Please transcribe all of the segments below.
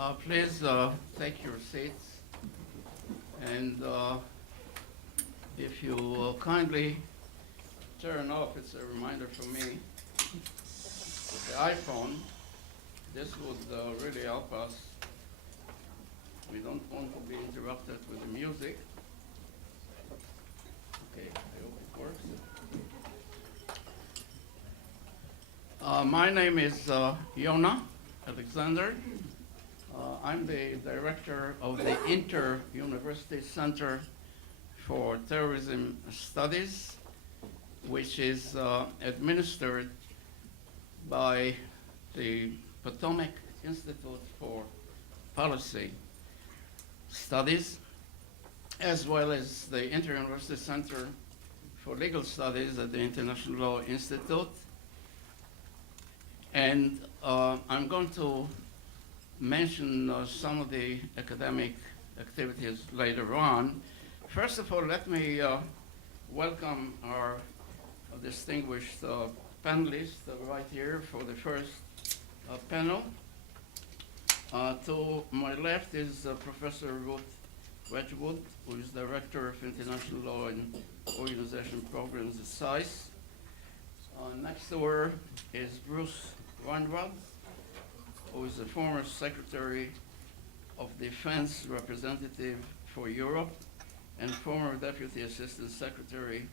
Please take your seats, and if you will kindly turn off, it's a reminder for me, the iPhone. This would really help us. We don't want to be interrupted with the music. Okay, I hope it works. My name is Yona Alexander. I'm the director of the Inter-University Center for Terrorism Studies, which is administered by the Potomac Institute for Policy Studies, as well as the Inter-University Center for Legal Studies at the International Law Institute. And I'm going to mention some of the academic activities later on. First of all, let me welcome our distinguished panelists right here for the first panel. To my left is Professor Ruth Wedgwood, who is Director of International Law and Organization Programs at SAIS. Next to her is Bruce Weinrod, who is the former Secretary of Defense Representative for Europe and former Deputy Assistant Secretary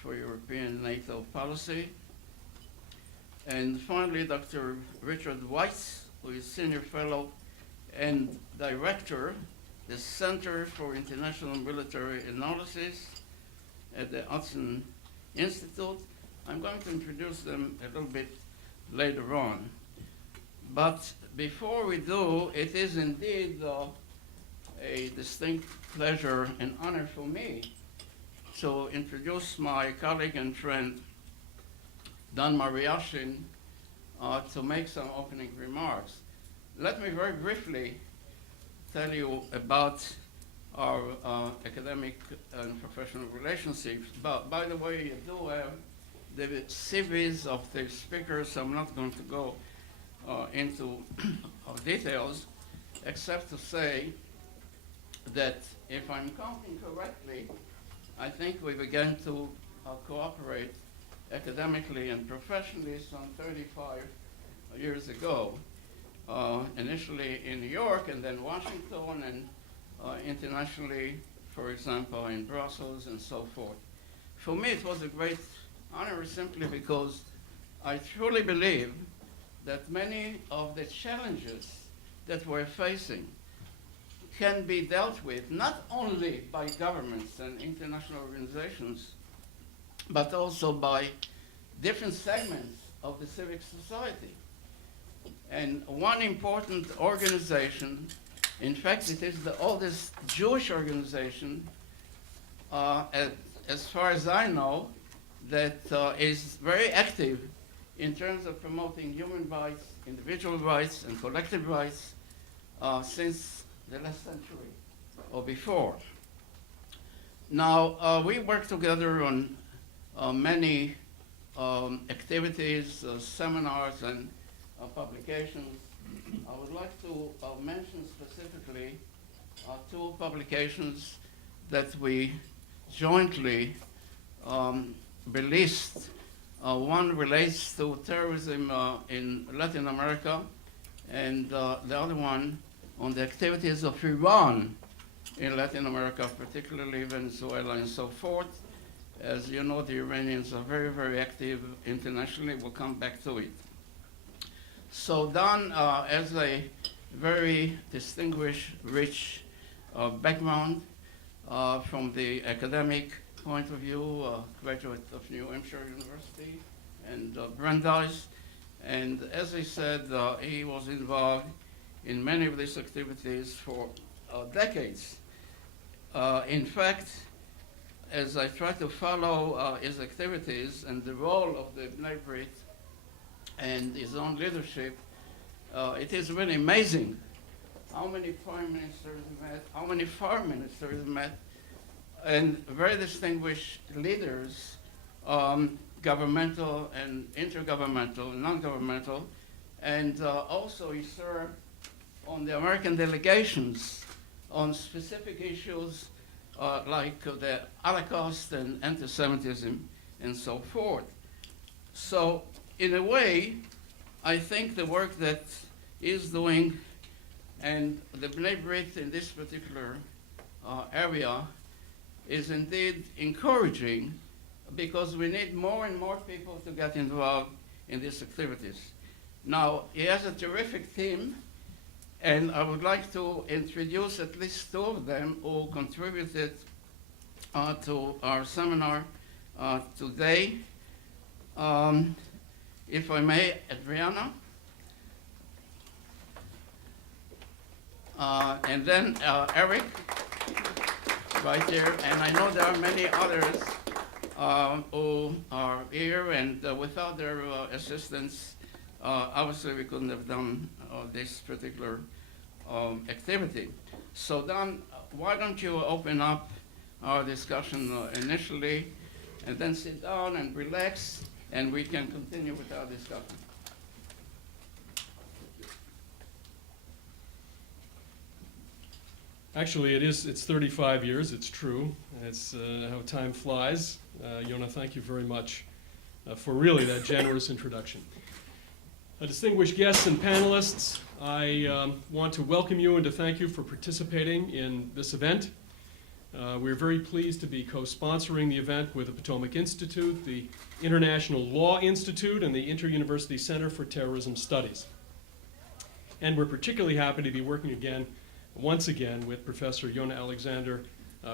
for European NATO Policy. And finally, Dr. Richard Weiss, who is Senior Fellow and Director, the Center for International Military Analysis at the Hudson Institute. I'm going to introduce them a little bit later on. But before we do, it is indeed a distinct pleasure and honor for me to introduce my colleague and friend, Don Mariashin, to make some opening remarks. Let me very briefly tell you about our academic and professional relationships. But by the way, you do have the CVs of the speakers. I'm not going to go into details, except to say that if I'm counting correctly, I think we began to cooperate academically and professionally some 35 years ago, initially in New York and then Washington and internationally, for example, in Brussels and so forth. For me, it was a great honor simply because I truly believe that many of the challenges that we're facing can be dealt with not only by governments and international organizations, but also by different segments of the civic society. And one important organization, in fact, it is the oldest Jewish organization, as far as I know, that is very active in terms of promoting human rights, individual rights, and collective rights since the last century or before. Now, we work together on many activities, seminars, and publications. I would like to mention specifically two publications that we jointly released. One relates to terrorism in Latin America, and the other one on the activities of Iran in Latin America, particularly Venezuela and so forth. As you know, the Iranians are very, very active internationally. We'll come back to it. So Don has a very distinguished, rich background from the academic point of view, graduate of New Hampshire University and Brandeis. And as I said, he was involved in many of these activities for decades. In fact, as I try to follow his activities and the role of the B'nai Brit and his own leadership, it is really amazing how many prime ministers he met, how many foreign ministers he met, and very distinguished leaders, governmental and intergovernmental, non-governmental, and also he served on the American delegations on specific issues like the Holocaust and anti-Semitism and so forth. So in a way, I think the work that is doing and the B'nai B'rith in this particular area is indeed encouraging, because we need more and more people to get involved in these activities. Now, he has a terrific team, and I would like to introduce at least two of them who contributed to our seminar today. If I may, Adriana. And then Eric, right here. And I know there are many others who are here, and without their assistance, obviously we couldn't have done this particular activity. So Don, why don't you open up our discussion initially, and then sit down and relax, and we can continue with our discussion. Actually, it's 35 years, it's true. It's how time flies. Yona, thank you very much for really that generous introduction. Distinguished guests and panelists, I want to welcome you and to thank you for participating in this event. We're very pleased to be co-sponsoring the event with the Potomac Institute, the International Law Institute, and the Inter-University Center for Terrorism Studies. And we're particularly happy to be working once again with Professor Yona Alexander,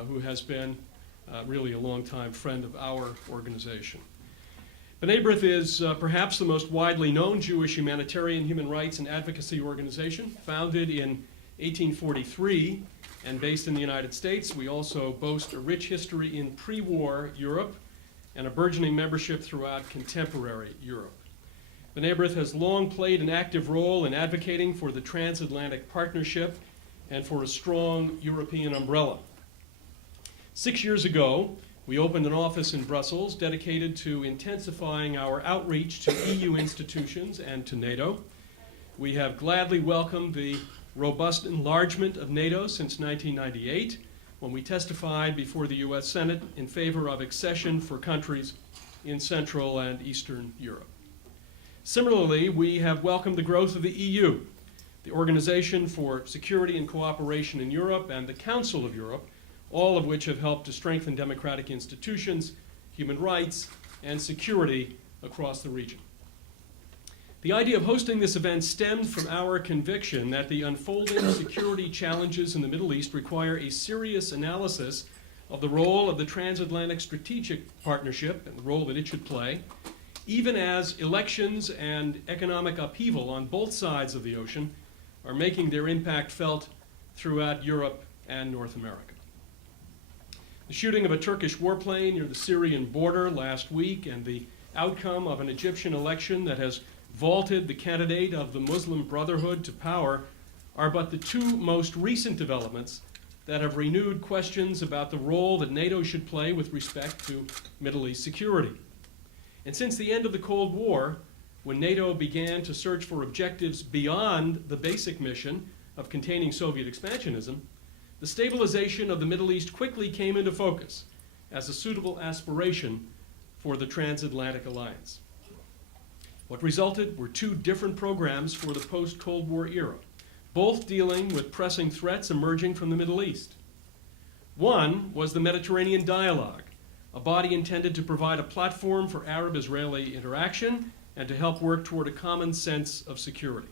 who has been really a longtime friend of our organization. B'nai B'rith is perhaps the most widely known Jewish humanitarian, human rights, and advocacy organization, founded in 1843 and based in the United States. We also boast a rich history in pre-war Europe and a burgeoning membership throughout contemporary Europe. B'nai B'rith has long played an active role in advocating for the transatlantic partnership and for a strong European umbrella. 6 years ago, we opened an office in Brussels dedicated to intensifying our outreach to EU institutions and to NATO. We have gladly welcomed the robust enlargement of NATO since 1998, when we testified before the US Senate in favor of accession for countries in Central and Eastern Europe. Similarly, we have welcomed the growth of the EU, the Organization for Security and Cooperation in Europe, and the Council of Europe, all of which have helped to strengthen democratic institutions, human rights, and security across the region. The idea of hosting this event stemmed from our conviction that the unfolding security challenges in the Middle East require a serious analysis of the role of the transatlantic strategic partnership and the role that it should play, even as elections and economic upheaval on both sides of the ocean are making their impact felt throughout Europe and North America. The shooting of a Turkish warplane near the Syrian border last week and the outcome of an Egyptian election that has vaulted the candidate of the Muslim Brotherhood to power are but the two most recent developments that have renewed questions about the role that NATO should play with respect to Middle East security. And since the end of the Cold War, when NATO began to search for objectives beyond the basic mission of containing Soviet expansionism, the stabilization of the Middle East quickly came into focus as a suitable aspiration for the transatlantic alliance. What resulted were two different programs for the post-Cold War era, both dealing with pressing threats emerging from the Middle East. One was the Mediterranean Dialogue, a body intended to provide a platform for Arab-Israeli interaction and to help work toward a common sense of security.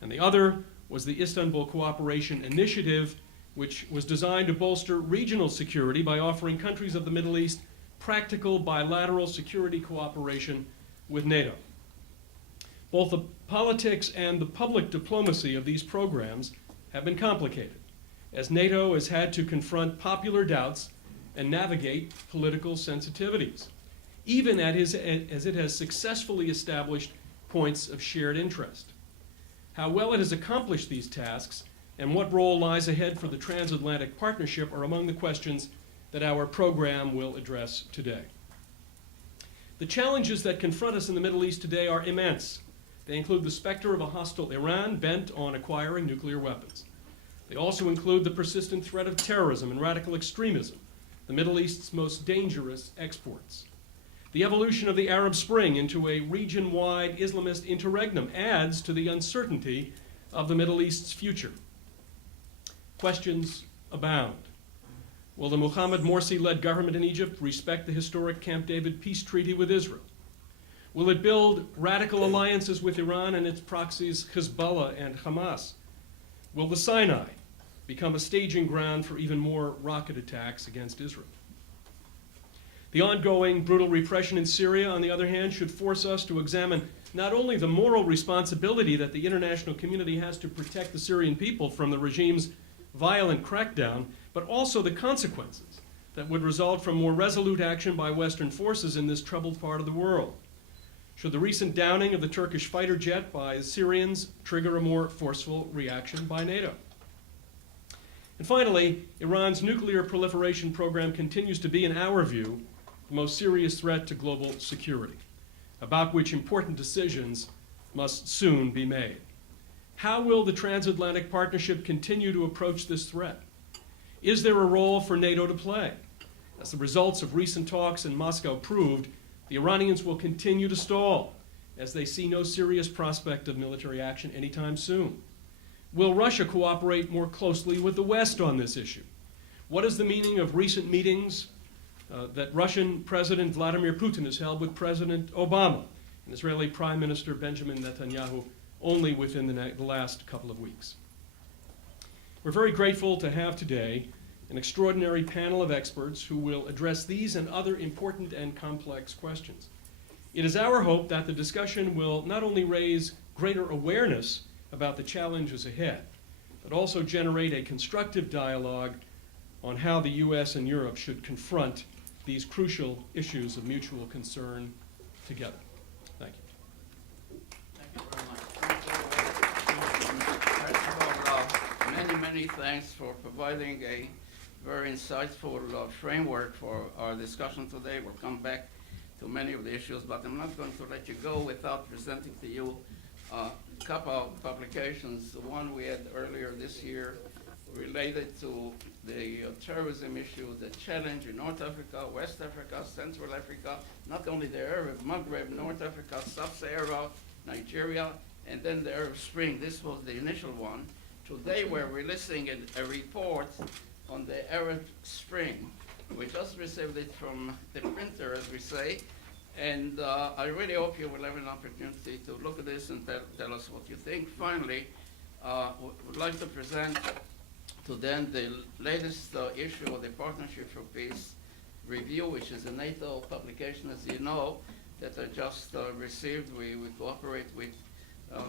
And the other was the Istanbul Cooperation Initiative, which was designed to bolster regional security by offering countries of the Middle East practical bilateral security cooperation with NATO. Both the politics and the public diplomacy of these programs have been complicated, as NATO has had to confront popular doubts and navigate political sensitivities, even as it has successfully established points of shared interest. How well it has accomplished these tasks and what role lies ahead for the transatlantic partnership are among the questions that our program will address today. The challenges that confront us in the Middle East today are immense, They include the specter of a hostile Iran bent on acquiring nuclear weapons. They also include the persistent threat of terrorism and radical extremism, the Middle East's most dangerous exports. The evolution of the Arab Spring into a region-wide Islamist interregnum adds to the uncertainty of the Middle East's future. Questions abound. Will the Mohammed Morsi-led government in Egypt respect the historic Camp David peace treaty with Israel? Will it build radical alliances with Iran and its proxies Hezbollah and Hamas? Will the Sinai become a staging ground for even more rocket attacks against Israel? The ongoing brutal repression in Syria, on the other hand, should force us to examine not only the moral responsibility that the international community has to protect the Syrian people from the regime's violent crackdown, but also the consequences that would result from more resolute action by Western forces in this troubled part of the world. Should the recent downing of the Turkish fighter jet by the Syrians trigger a more forceful reaction by NATO? And finally, Iran's nuclear proliferation program continues to be, in our view, the most serious threat to global security, about which important decisions must soon be made. How will the transatlantic partnership continue to approach this threat? Is there a role for NATO to play? As the results of recent talks in Moscow proved, the Iranians will continue to stall, as they see no serious prospect of military action anytime soon. Will Russia cooperate more closely with the West on this issue? What is the meaning of recent meetings that Russian President Vladimir Putin has held with President Obama and Israeli Prime Minister Benjamin Netanyahu only within the last couple of weeks? We're very grateful to have today an extraordinary panel of experts who will address these and other important and complex questions. It is our hope that the discussion will not only raise greater awareness about the challenges ahead, but also generate a constructive dialogue on how the U.S. and Europe should confront these crucial issues of mutual concern together. Thank you. Thank you very much. First of all, many thanks for providing a very insightful framework for our discussion today. We'll come back to many of the issues, but I'm not going to let you go without presenting to you a couple of publications. One we had earlier this year related to the terrorism issue, the challenge in North Africa, West Africa, Central Africa, not only the Arab Maghreb, North Africa, Sub-Sahara, Nigeria, and then the Arab Spring. This was the initial one. Today we're releasing a report on the Arab Spring. We just received it from the printer, as we say, and I really hope you will have an opportunity to look at this and tell us what you think. Finally, would like to present to them the latest issue of the Partnership for Peace Review, which is a NATO publication, as you know, that I just received. We cooperate with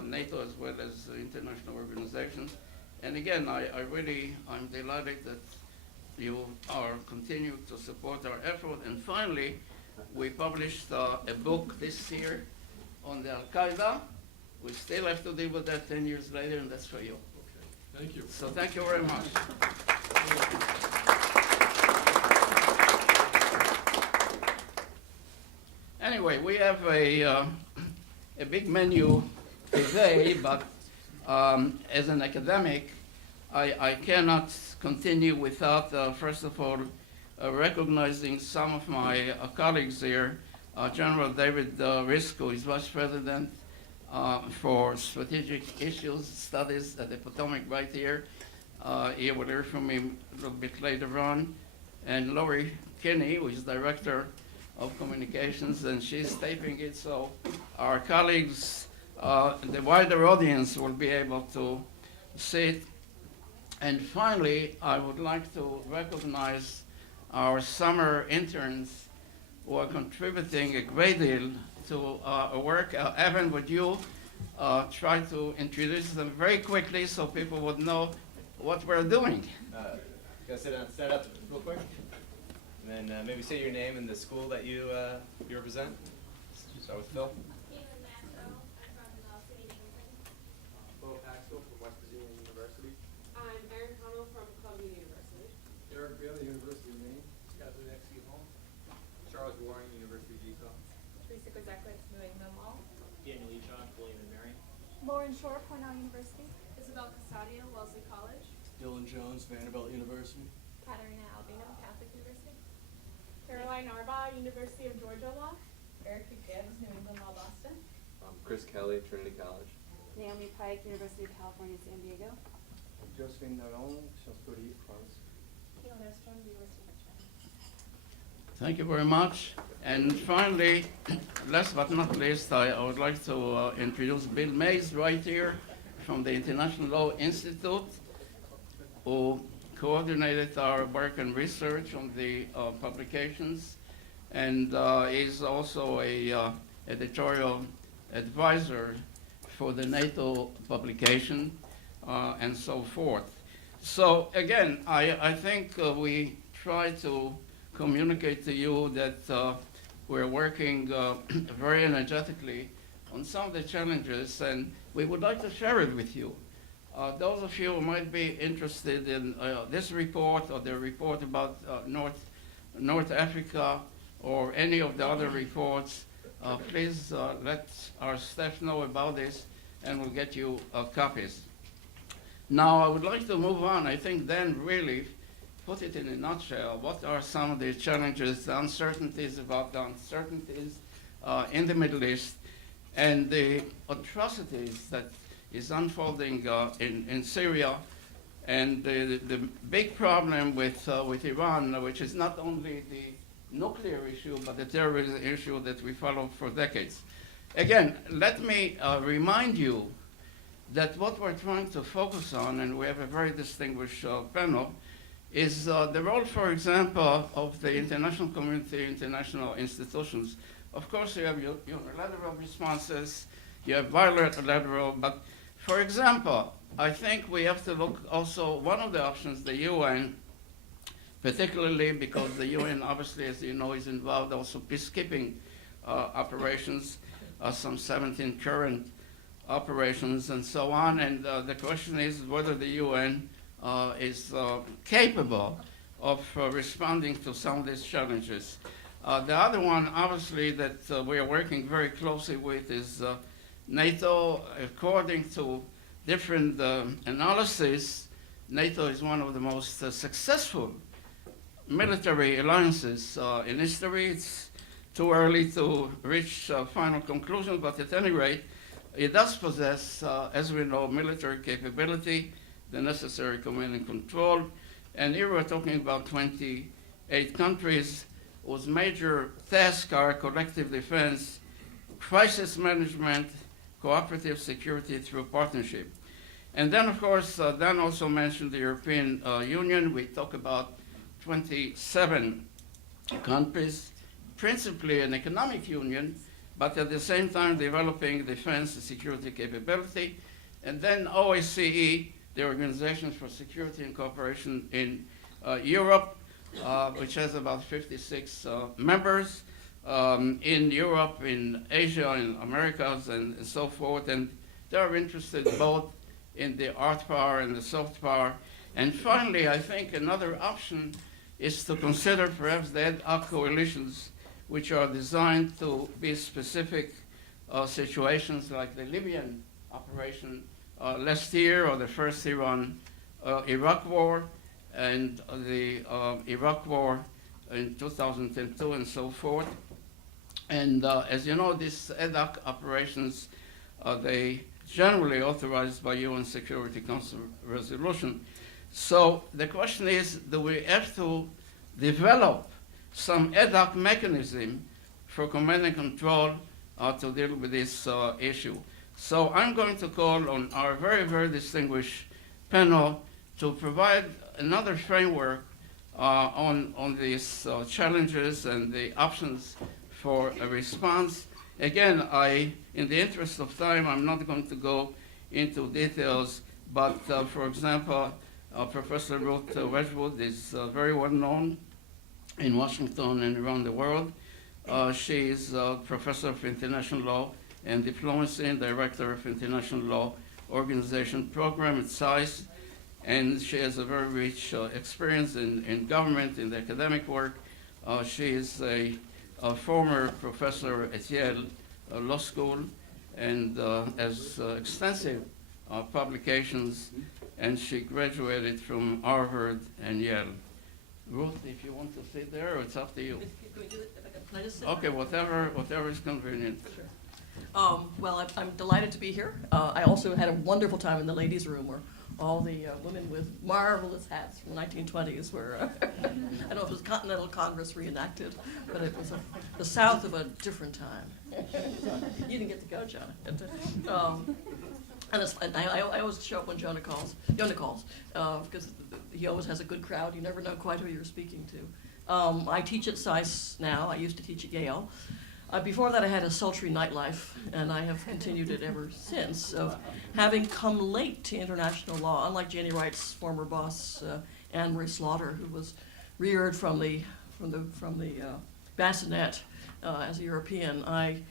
NATO as well as international organizations. And again, I'm delighted that you are continuing to support our effort. And finally, we published a book this year on the Al-Qaeda. We still have to deal with that 10 years later, and that's for you. Okay. Thank you. So thank you very much. Anyway, we have a big menu today, but as an academic, I cannot continue without, first of all, recognizing some of my colleagues here. General David Risk, who is Vice President for Strategic Issues Studies at the Potomac right here. You will hear from him a little bit later on. And Lori Kinney, who is Director of Communications, and she's taping it, so our colleagues, the wider audience will be able to see it. And finally, I would like to recognize our summer interns who are contributing a great deal to our work. Evan, would you try to introduce them very quickly so people would know what we're doing? Go sit down, stand up real quick, and then maybe say your name and the school that you represent. Start with Phil. I'm Erin Connell from Columbia University. Eric Bailey, University of Maine. Scott Zunexky, home. Charles Warren, University of Utah. Teresa Kozakowicz, New England Law. Daniel Echok, William and Mary. Lauren Shore, Cornell University. Isabel Casadio, Wellesley College. Dylan Jones, Vanderbilt University. Katarina Albino, Catholic University. Caroline Arbaugh, University of Georgia Law. Erica Gibbs, New England Law Boston. Chris Kelly, Trinity College. Naomi Pike, University of California, San Diego. Josephine Naron, Sciences Po de France. Keelan Estrom, University of Michigan. Thank you very much. And finally, last but not least, I would like to introduce Bill Mays right here from the International Law Institute, who coordinated our work and research on the publications, and is also a editorial advisor for the NATO publication and so forth. So again, I think we try to communicate to you that we're working very energetically on some of the challenges, and we would like to share it with you. Those of you who might be interested in this report or the report about North Africa or any of the other reports, please let our staff know about this, and we'll get you copies. Now, I would like to move on. I think then really put it in a nutshell. What are some of the challenges, the uncertainties about the uncertainties in the Middle East, and the atrocities that is unfolding in Syria, and the big problem with Iran, which is not only the nuclear issue, but the terrorism issue that we followed for decades. Again, let me remind you that what we're trying to focus on, and we have a very distinguished panel, is the role, for example, of the international community, international institutions. Of course, you have unilateral responses, you have bilateral, but for example, I think we have to look also, one of the options, the UN, particularly because the UN, obviously, as you know, is involved also peacekeeping operations, some 17 current operations and so on, and the question is whether the UN is capable of responding to some of these challenges. The other one, obviously, that we are working very closely with is NATO. According to different analysis, NATO is one of the most successful military alliances in history. It's too early to reach final conclusions, but at any rate, it does possess, as we know, military capability, the necessary command and control. And here we're talking about 28 countries whose major tasks are collective defense, crisis management, cooperative security through partnership. And then, of course, Dan also mentioned the European Union. We talk about 27 countries, principally an economic union, but at the same time developing defense and security capability. And then OSCE, the Organization for Security and Cooperation in Europe, which has about 56 members in Europe, in Asia, in Americas, and so forth. And they're interested both in the hard power and the soft power. And finally, I think another option is to consider perhaps the ad hoc coalitions, which are designed to be specific situations like the Libyan operation last year, or the first Iran-Iraq war, and the Iraq war in 2002, and so forth. And as you know, these ad hoc operations, they generally authorized by UN Security Council resolution. So the question is, do we have to develop some ad hoc mechanism for command and control to deal with this issue? So I'm going to call on our very, very distinguished panel to provide another framework on these challenges and the options for a response. Again, in the interest of time, I'm not going to go into details, but for example, Professor Ruth Wedgwood is very well known in Washington and around the world. She is a professor of international law and diplomacy and director of international law organization program at SAIS, and she has a very rich experience in government, in the academic work. She is a former professor at Yale Law School, and has extensive publications, and she graduated from Harvard and Yale. Ruth, if you want to sit there, it's up to you. Can I just sit? Okay, whatever is convenient. Well, I'm delighted to be here. I also had a wonderful time in the ladies' room where all the women with marvelous hats from the 1920s were, I don't know if it was Continental Congress reenacted, but it was the South of a different time. You didn't get to go, Jonah. And I always show up when Jonah calls, because he always has a good crowd. You never know quite who you're speaking to. I teach at SAIS now. I used to teach at Yale. Before that, I had a sultry nightlife, and I have continued it ever since, of having come late to international law, unlike Janie Wright's former boss, Anne Marie Slaughter, who was reared from the bassinet as a European. I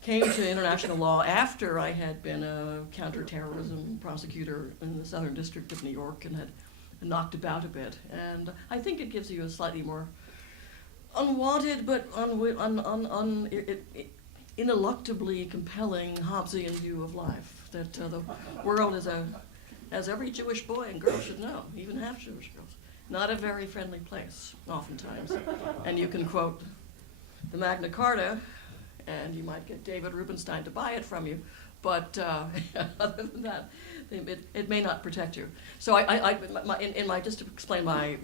came to international law after I had been a counterterrorism prosecutor in the Southern District of New York and had knocked about a bit. And I think it gives you a slightly more unwanted but ineluctably compelling Hobbesian view of life, that the world is as every Jewish boy and girl should know, even half Jewish girls, not a very friendly place, oftentimes. And you can quote the Magna Carta, and you might get David Rubenstein to buy it from you, but other than that, it may not protect you. So just to explain my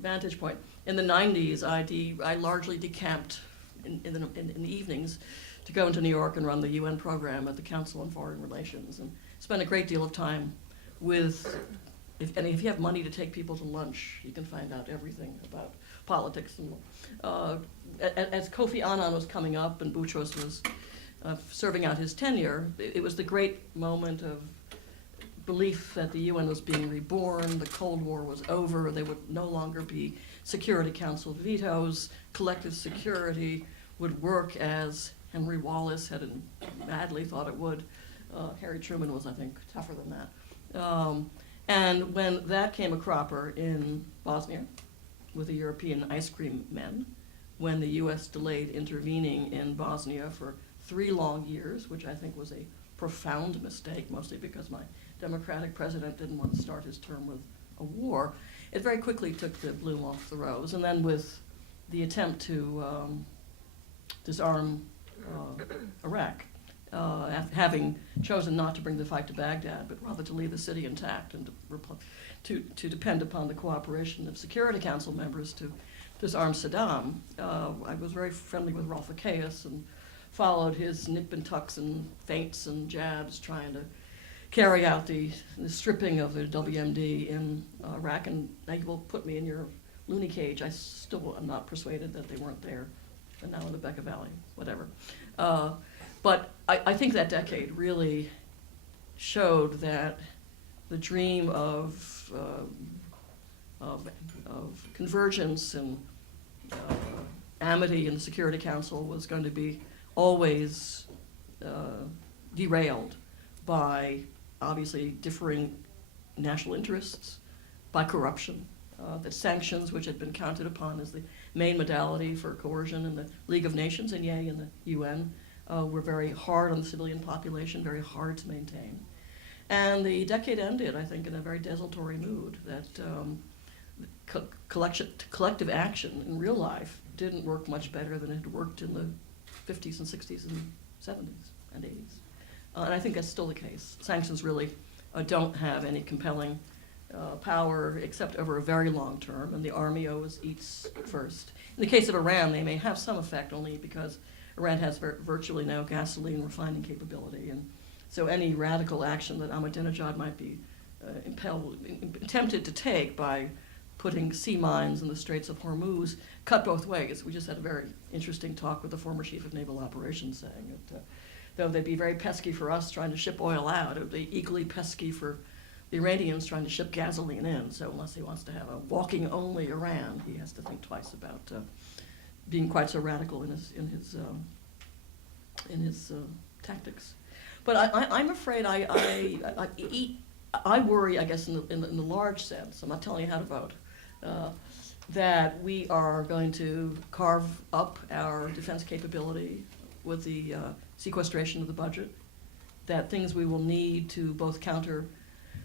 vantage point, in the 90s, I largely decamped in the evenings to go into New York and run the UN program at the Council on Foreign Relations, and spent a great deal of time with, if you have money to take people to lunch, you can find out everything about politics. And as Kofi Annan was coming up and Boutros was serving out his tenure, it was the great moment of belief that the UN was being reborn, the Cold War was over, there would no longer be Security Council vetoes, collective security would work as Henry Wallace had madly thought it would. Harry Truman was, I think, tougher than that. And when that came a cropper in Bosnia with the European ice cream men, when the US delayed intervening in Bosnia for 3 long years, which I think was a profound mistake, mostly because my Democratic president didn't want to start his term with a war, it very quickly took the bloom off the rose. And then with the attempt to disarm Iraq, having chosen not to bring the fight to Baghdad, but rather to leave the city intact and to depend upon the cooperation of Security Council members to disarm Saddam, I was very friendly with Rolf Akeis and followed his nip and tucks and feints and jabs trying to carry out the stripping of the WMD in Iraq, and now you will put me in your loony cage. I still am not persuaded that they weren't there, and now in the Bekaa Valley, whatever. But I think that decade really showed that the dream of convergence and amity in the Security Council was going to be always derailed by obviously differing national interests, by corruption, that sanctions, which had been counted upon as the main modality for coercion in the League of Nations and in the UN, were very hard on the civilian population, very hard to maintain. And the decade ended, I think, in a very desultory mood, that collective action in real life didn't work much better than it had worked in the 50s and 60s and 70s and 80s. And I think that's still the case. Sanctions really don't have any compelling power except over a very long term, and the army always eats first. In the case of Iran, they may have some effect only because Iran has virtually no gasoline refining capability, and so any radical action that Ahmadinejad might be tempted to take by putting sea mines in the Straits of Hormuz cut both ways. We just had a very interesting talk with the former chief of naval operations saying that though they'd be very pesky for us trying to ship oil out, it would be equally pesky for the Iranians trying to ship gasoline in. So unless he wants to have a walking-only Iran, he has to think twice about being quite so radical in his tactics. But I'm afraid I worry, I guess, in the large sense. I'm not telling you how to vote. That we are going to carve up our defense capability with the sequestration of the budget, that things we will need to both counter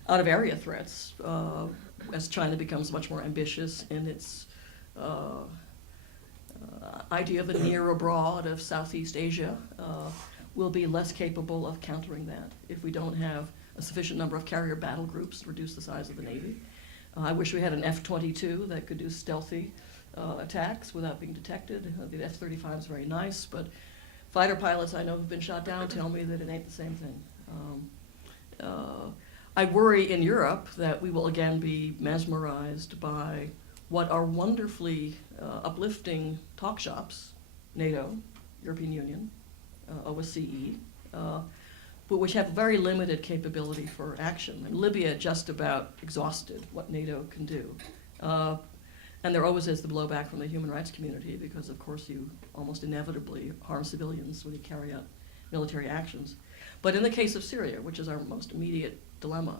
out-of-area threats as China becomes much more ambitious in its idea of a near abroad of Southeast Asia, will be less capable of countering that if we don't have a sufficient number of carrier battle groups to reduce the size of the Navy. I wish we had an F-22 that could do stealthy attacks without being detected. The F-35 is very nice, but fighter pilots I know who've been shot down tell me that it ain't the same thing. I worry in Europe that we will again be mesmerized by what are wonderfully uplifting talk shops, NATO, European Union, OSCE, but which have very limited capability for action. And Libya just about exhausted what NATO can do. And there always is the blowback from the human rights community because, of course, you almost inevitably harm civilians when you carry out military actions. But in the case of Syria, which is our most immediate dilemma,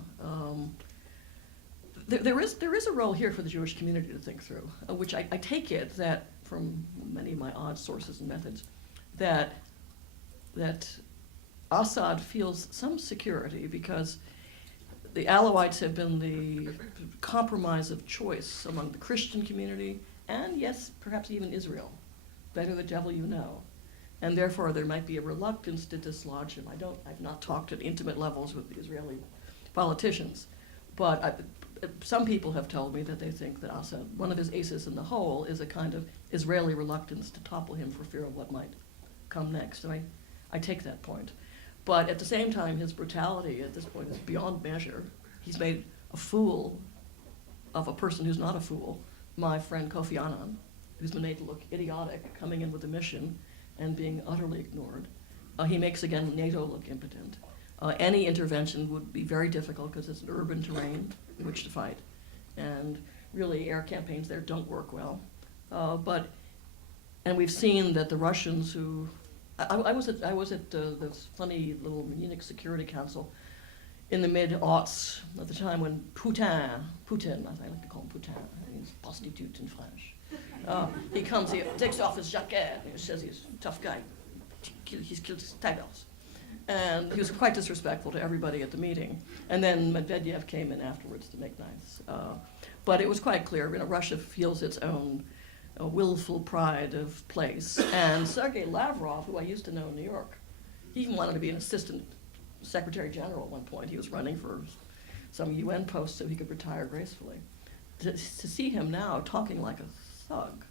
there is a role here for the Jewish community to think through, which I take it that from many of my odd sources and methods, that Assad feels some security because the Alawites have been the compromise of choice among the Christian community and, yes, perhaps even Israel. Better the devil you know. And therefore, there might be a reluctance to dislodge him. I've not talked at intimate levels with the Israeli politicians, but some people have told me that they think that Assad, one of his aces in the hole, is a kind of Israeli reluctance to topple him for fear of what might come next. And I take that point. But at the same time, his brutality at this point is beyond measure. He's made a fool of a person who's not a fool, my friend Kofi Annan, who's been made to look idiotic coming in with a mission and being utterly ignored. He makes, again, NATO look impotent. Any intervention would be very difficult because it's an urban terrain in which to fight. And really, air campaigns there don't work well. And we've seen that the Russians who I was at this funny little Munich Security Council in the mid-aughts, at the time when Putin, I like to call him Putin, he's prostitute in French. He comes here, takes off his jacket, and he says he's a tough guy. He's killed his tigers. And he was quite disrespectful to everybody at the meeting. And then Medvedev came in afterwards to make nice. But it was quite clear, Russia feels its own willful pride of place. And Sergei Lavrov, who I used to know in New York, he even wanted to be an assistant secretary general at one point. He was running for some UN post so he could retire gracefully. To see him now talking like a thug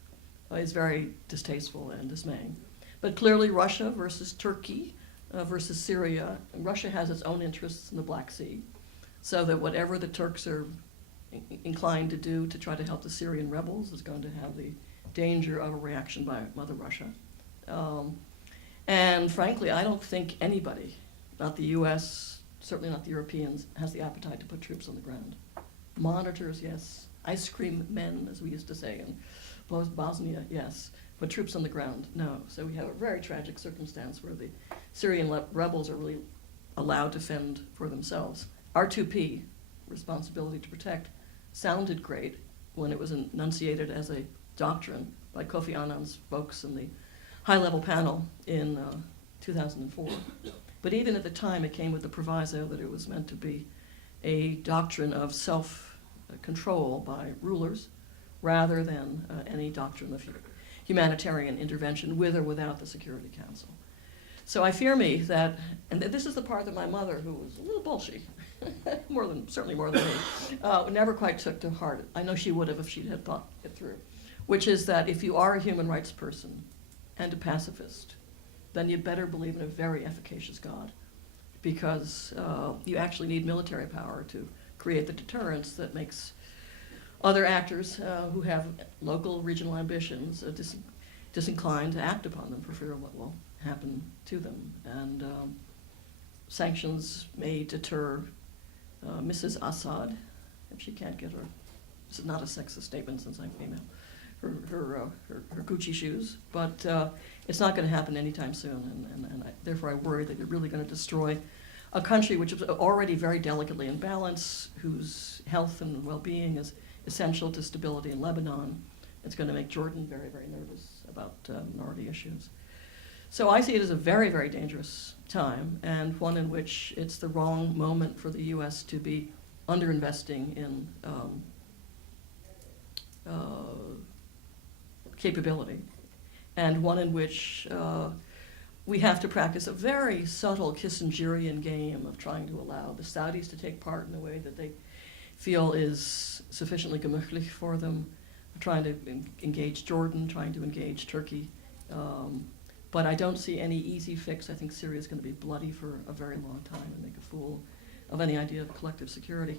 is very distasteful and dismaying. But clearly Russia versus Turkey versus Syria, and Russia has its own interests in the Black Sea, so that whatever the Turks are inclined to do to try to help the Syrian rebels is going to have the danger of a reaction by Mother Russia. And frankly, I don't think anybody, not the US, certainly not the Europeans, has the appetite to put troops on the ground. Monitors, yes. Ice cream men, as we used to say in Bosnia, yes. But troops on the ground, no. So we have a very tragic circumstance where the Syrian rebels are really allowed to fend for themselves. R2P, responsibility to protect, sounded great when it was enunciated as a doctrine by Kofi Annan's folks in the high-level panel in 2004. But even at the time, it came with the proviso that it was meant to be a doctrine of self-control by rulers rather than any doctrine of humanitarian intervention with or without the Security Council. So I fear me that, and this is the part that my mother, who was a little bullshy, certainly more than me, never quite took to heart. I know she would have if she had thought it through, which is that if you are a human rights person and a pacifist, then you better believe in a very efficacious God, because you actually need military power to create the deterrence that makes other actors who have local, regional ambitions disinclined to act upon them for fear of what will happen to them. And sanctions may deter Mrs. Assad, if she can't get her, this is not a sexist statement since I'm female, her Gucci shoes, but it's not going to happen anytime soon, and therefore I worry that you're really going to destroy a country which is already very delicately in balance, whose health and well-being is essential to stability in Lebanon. It's going to make Jordan very, very nervous about minority issues. So I see it as a very, very dangerous time, and one in which it's the wrong moment for the U.S. to be underinvesting in capability, and one in which we have to practice a very subtle Kissingerian game of trying to allow the Saudis to take part in a way that they feel is sufficiently gemütlich for them, trying to engage Jordan, trying to engage Turkey. But I don't see any easy fix. I think Syria is going to be bloody for a very long time and make a fool of any idea of collective security.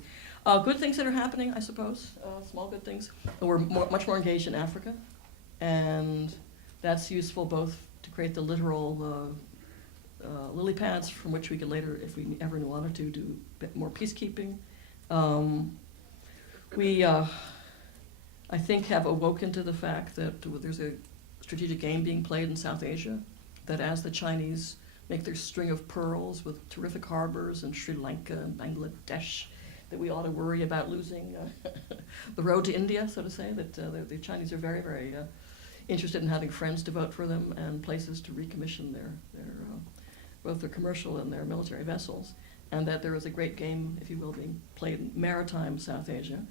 Good things that are happening, I suppose, small good things. We're much more engaged in Africa, and that's useful both to create the literal lily pads from which we could later, if we ever wanted to, do a bit more peacekeeping. We, I think, have awoken to the fact that there's a strategic game being played in South Asia, that as the Chinese make their string of pearls with terrific harbors in Sri Lanka and Bangladesh, that we ought to worry about losing the road to India, so to say, that the Chinese are very, very interested in having friends to vote for them and places to recommission their both their commercial and their military vessels, and that there is a great game, if you will, being played in maritime South Asia.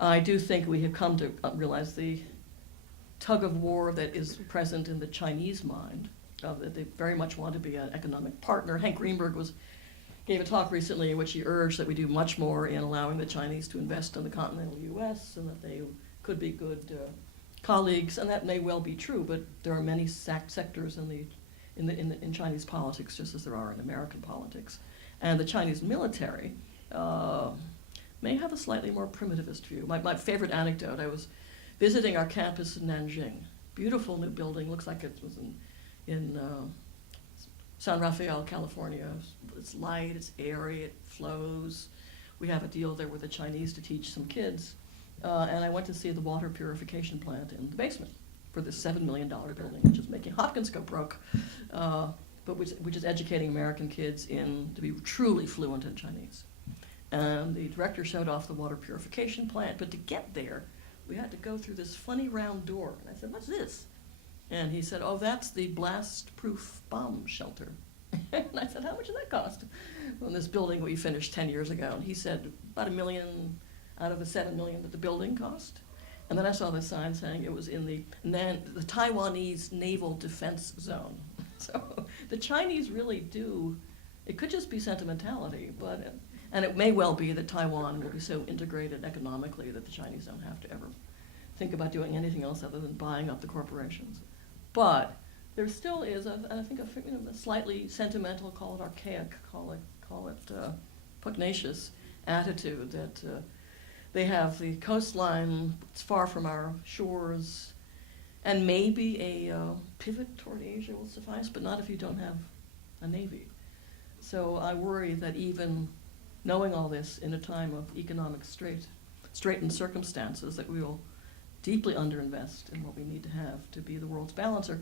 I do think we have come to realize the tug of war that is present in the Chinese mind, that they very much want to be an economic partner. Hank Greenberg gave a talk recently in which he urged that we do much more in allowing the Chinese to invest in the continental U.S. and that they could be good colleagues, and that may well be true, but there are many sectors in Chinese politics, just as there are in American politics. And the Chinese military may have a slightly more primitivist view. My favorite anecdote, I was visiting our campus in Nanjing. Beautiful new building, looks like it was in San Rafael, California. It's light, it's airy, it flows. We have a deal there with the Chinese to teach some kids. And I went to see the water purification plant in the basement for this $7 million building, which is making Hopkins go broke, but which is educating American kids to be truly fluent in Chinese. And the director showed off the water purification plant, but to get there, we had to go through this funny round door. And I said, "What's this?" And he said, "Oh, that's the blast-proof bomb shelter." And I said, "How much did that cost?" Well, this building we finished 10 years ago. And he said, "About $1 million out of the $7 million that the building cost." And then I saw the sign saying it was in the Taiwanese Naval Defense Zone. So the Chinese really do, it could just be sentimentality, and it may well be that Taiwan will be so integrated economically that the Chinese don't have to ever think about doing anything else other than buying up the corporations. But there still is, I think, a slightly sentimental, call it archaic, call it pugnacious attitude that they have the coastline, it's far from our shores, and maybe a pivot toward Asia will suffice, but not if you don't have a navy. So I worry that even knowing all this in a time of economic straitened circumstances, that we will deeply underinvest in what we need to have to be the world's balancer.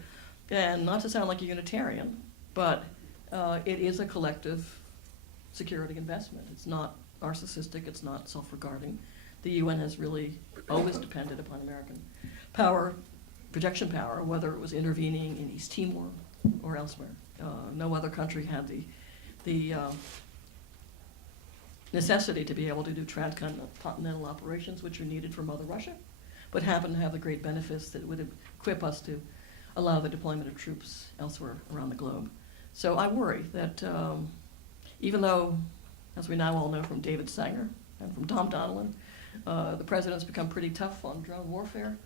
And not to sound like a Unitarian, but it is a collective security investment. It's not narcissistic, it's not self-regarding. The UN has really always depended upon American power, projection power, whether it was intervening in East Timor or elsewhere. No other country had the necessity to be able to do transcontinental operations, which are needed for Mother Russia, but happen to have the great benefits that would equip us to allow the deployment of troops elsewhere around the globe. So I worry that even though, as we now all know from David Sanger and from Tom Donilon, the president's become pretty tough on drone warfare,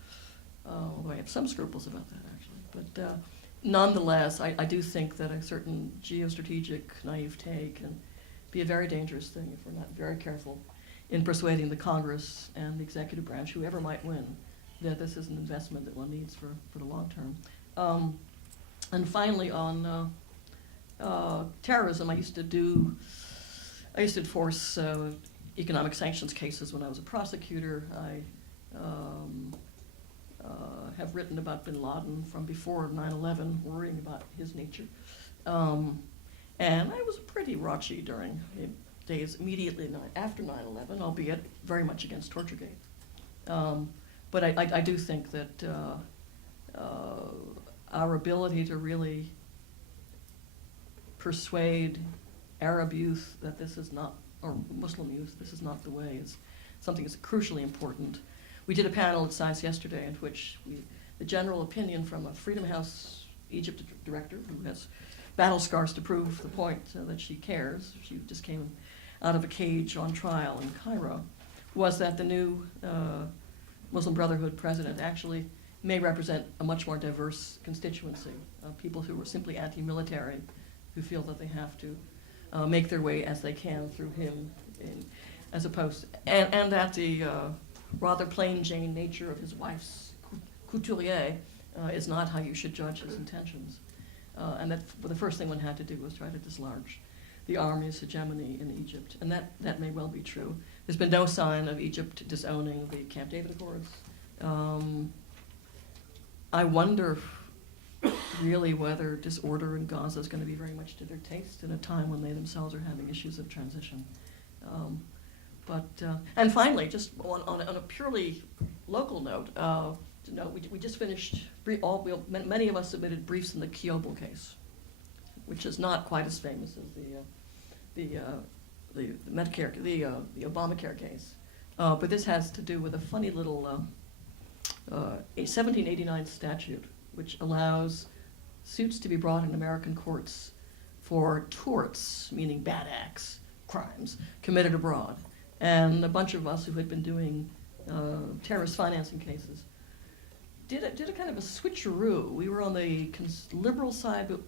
although I have some scruples about that, actually. But nonetheless, I do think that a certain geostrategic naivete can be a very dangerous thing if we're not very careful in persuading the Congress and the executive branch, whoever might win, that this is an investment that one needs for the long term. And finally, on terrorism, I used to enforce economic sanctions cases when I was a prosecutor. I have written about bin Laden from before 9/11, worrying about his nature. And I was pretty raunchy during the days immediately after 9/11, albeit very much against Torturegate. But I do think that our ability to really persuade Arab youth that this is not, or Muslim youth, this is not the way, is something that's crucially important. We did a panel at SAIS yesterday in which the general opinion from a Freedom House Egypt director who has battle scars to prove the point that she cares, she just came out of a cage on trial in Cairo, was that the new Muslim Brotherhood president actually may represent a much more diverse constituency of people who are simply anti-military, who feel that they have to make their way as they can through him, as opposed, and that the rather plain Jane nature of his wife's couturier is not how you should judge his intentions. And that the first thing one had to do was try to dislodge the army's hegemony in Egypt. And that may well be true. There's been no sign of Egypt disowning the Camp David Accords. I wonder really whether disorder in Gaza is going to be very much to their taste in a time when they themselves are having issues of transition. And finally, just on a purely local note, we just finished, many of us submitted briefs in the Kiobel case, which is not quite as famous as the Medicare, the Obamacare case. But this has to do with a funny little a 1789 statute which allows suits to be brought in American courts for torts, meaning bad acts, crimes, committed abroad. And a bunch of us who had been doing terrorist financing cases did a kind of a switcheroo. We were on the liberal side, but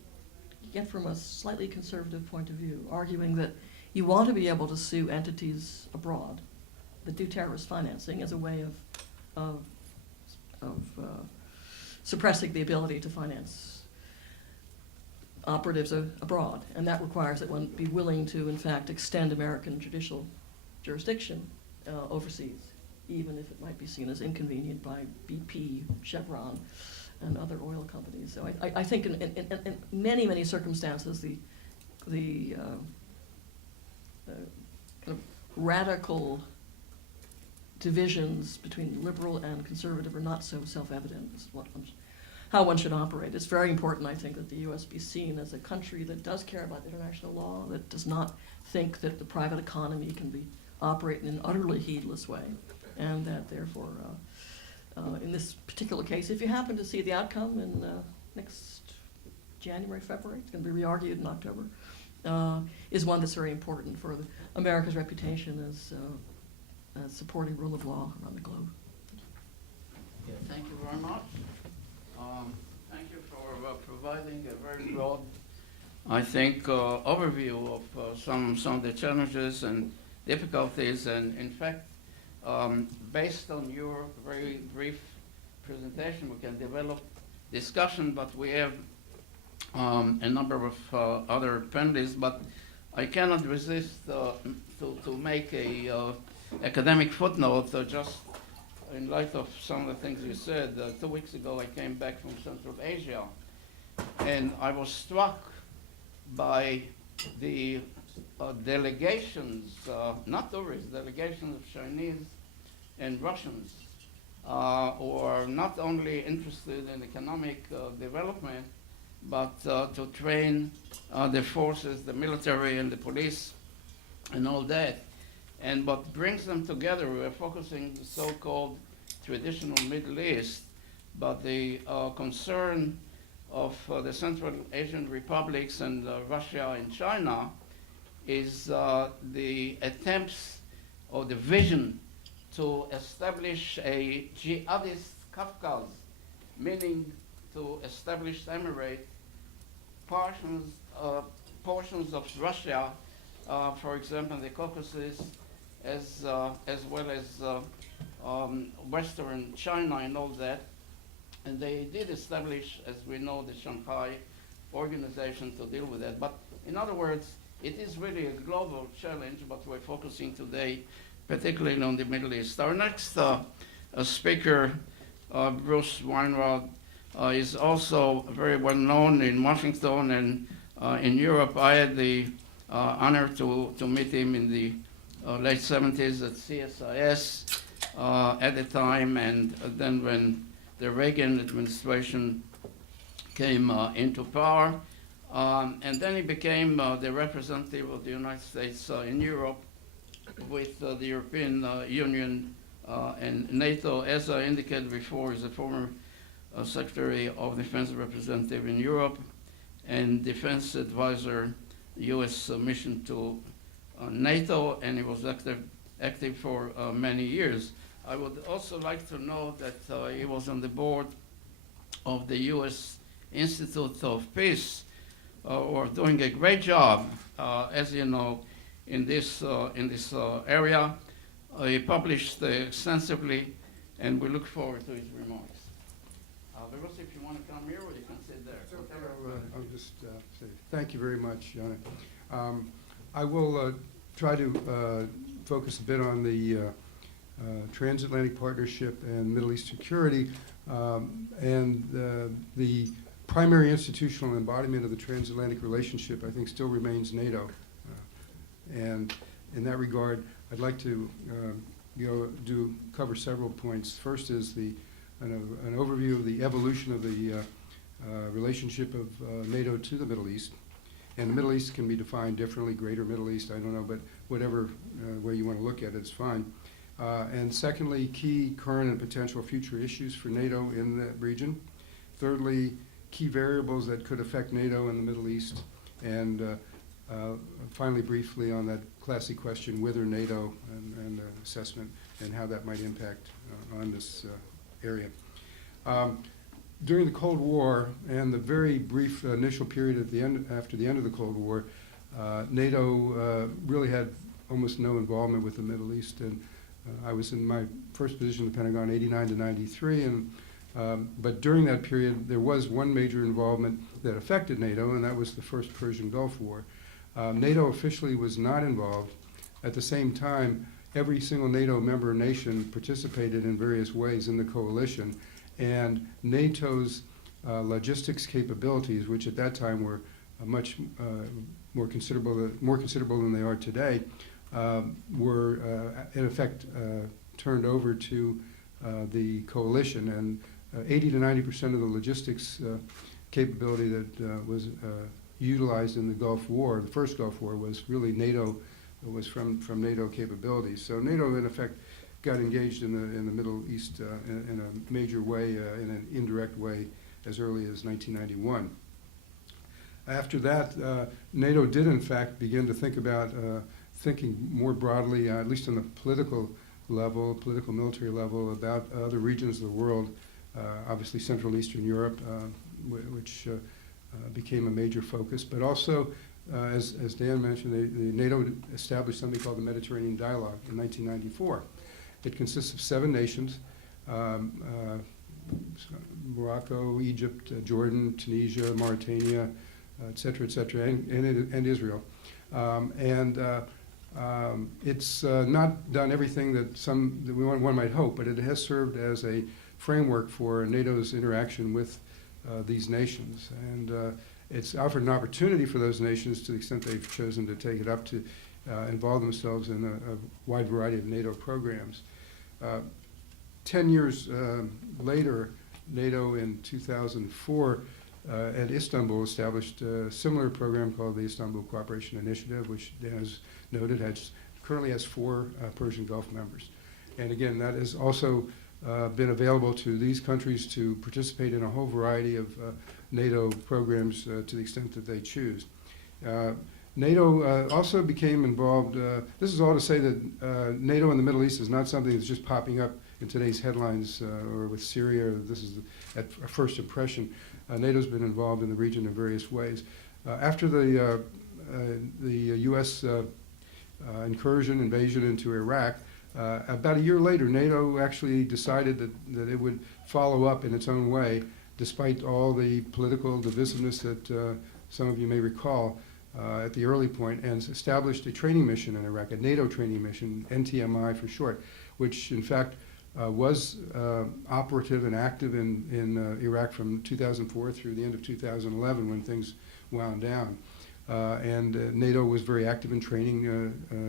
yet from a slightly conservative point of view, arguing that you want to be able to sue entities abroad that do terrorist financing as a way of suppressing the ability to finance operatives abroad. And that requires that one be willing to, in fact, extend American judicial jurisdiction overseas, even if it might be seen as inconvenient by BP, Chevron, and other oil companies. So I think in many, many circumstances, the kind of radical divisions between liberal and conservative are not so self-evident as how one should operate. It's very important, I think, that the U.S. be seen as a country that does care about international law, that does not think that the private economy can be operating in an utterly heedless way, and that therefore, in this particular case, if you happen to see the outcome in next January, February, it's going to be re-argued in October, is one that's very important for America's reputation as supporting rule of law around the globe. Yeah, thank you very much. Thank you for providing a very broad, I think, overview of some of the challenges and difficulties. And in fact, based on your very brief presentation, we can develop discussion, but we have a number of other panelists, but I cannot resist to make a academic footnote just in light of some of the things you said. 2 weeks ago I came back from Central Asia, and I was struck by the delegations, not tourists, delegations of Chinese and Russians who are not only interested in economic development, but to train the forces, the military and the police and all that. And what brings them together, we're focusing the so-called traditional Middle East, but the concern of the Central Asian republics and Russia and China is the attempts or the vision to establish a jihadist Kafkas, meaning to establish emirate portions of Russia, for example, the Caucasus, as well as Western China and all that. And they did establish, as we know, the Shanghai organization to deal with that. But in other words, it is really a global challenge, but we're focusing today particularly on the Middle East. Our next speaker, Bruce Weinrod, is also very well known in Washington and in Europe. I had the honor to meet him in the late 70s at CSIS at the time, and then when the Reagan administration came into power. And then he became the representative of the United States in Europe with the European Union and NATO. As I indicated before, he's a former Secretary of Defense representative in Europe and defense advisor, U.S. mission to NATO, and he was active for many years. I would also like to know that he was on the board of the U.S. Institute of Peace, who are doing a great job, as you know, in this area. He published extensively, and we look forward to his remarks. Veros, if you want to come here, or you can sit there. I'll just say thank you very much, Yana. I will try to focus a bit on the transatlantic partnership and Middle East security, and the primary institutional embodiment of the transatlantic relationship, I think, still remains NATO. And in that regard, I'd like to cover several points. First is an overview of the evolution of the relationship of NATO to the Middle East. And the Middle East can be defined differently, Greater Middle East, I don't know, but whatever way you want to look at it, it's fine. And secondly, key current and potential future issues for NATO in the region. Thirdly, key variables that could affect NATO in the Middle East. And finally, briefly on that classic question, whether NATO and assessment and how that might impact on this area. During the Cold War and the very brief initial period after the end of the Cold War, NATO really had almost no involvement with the Middle East. And I was in my first position in the Pentagon, 89 to 93, but during that period, there was one major involvement that affected NATO, and that was the first Persian Gulf War. NATO officially was not involved. At the same time, every single NATO member nation participated in various ways in the coalition, and NATO's logistics capabilities, which at that time were much more considerable than they are today, were in effect turned over to the coalition, and 80 to 90% of the logistics capability that was utilized in the Gulf War, the first Gulf War, was really NATO, was from NATO capabilities. So NATO, in effect, got engaged in the Middle East in a major way, in an indirect way, as early as 1991. After that, NATO did, in fact, begin to think about thinking more broadly, at least on the political level, political military level, about other regions of the world, obviously Central Eastern Europe, which became a major focus, but also, as Dan mentioned, the NATO established something called the Mediterranean Dialogue in 1994. It consists of 7 nations, Morocco, Egypt, Jordan, Tunisia, Mauritania, et cetera, and Israel. It's not done everything that one might hope, but it has served as a framework for NATO's interaction with these nations. And it's offered an opportunity for those nations, to the extent they've chosen to take it up, to involve themselves in a wide variety of NATO programs. 10 years later, NATO in 2004 at Istanbul established a similar program called the Istanbul Cooperation Initiative, which, as noted, currently has 4 Persian Gulf members. And again, that has also been available to these countries to participate in a whole variety of NATO programs to the extent that they choose. NATO also became involved. This is all to say that NATO in the Middle East is not something that's just popping up in today's headlines or with Syria. This is at a first impression. NATO's been involved in the region in various ways. After the U.S. invasion into Iraq, about a year later, NATO actually decided that it would follow up in its own way, despite all the political divisiveness that some of you may recall at the early point, and established a training mission in Iraq, a NATO training mission, NTMI for short, which in fact was operative and active in Iraq from 2004 through the end of 2011, when things wound down. And NATO was very active in training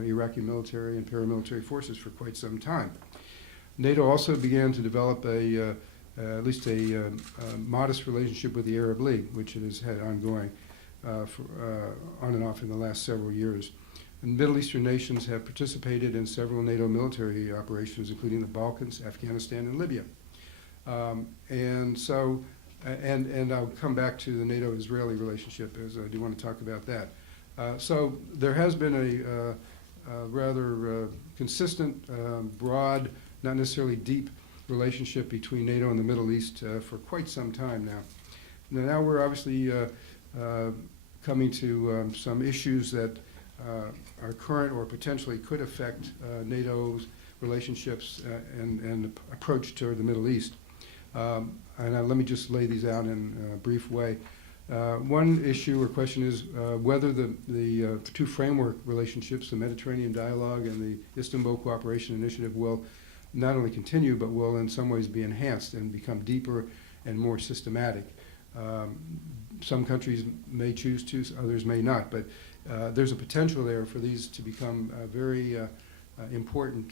Iraqi military and paramilitary forces for quite some time. NATO also began to develop a at least a modest relationship with the Arab League, which it has had ongoing on and off in the last several years. And Middle Eastern nations have participated in several NATO military operations, including the Balkans, Afghanistan, and Libya. And I'll come back to the NATO-Israeli relationship, as I do want to talk about that. So there has been a rather consistent, broad, not necessarily deep relationship between NATO and the Middle East for quite some time now. Now we're obviously coming to some issues that are current or potentially could affect NATO's relationships and approach toward the Middle East. And let me just lay these out in a brief way. One issue or question is whether the two framework relationships, the Mediterranean Dialogue and the Istanbul Cooperation Initiative, will not only continue, but will in some ways be enhanced and become deeper and more systematic. Some countries may choose to, others may not, but there's a potential there for these to become very important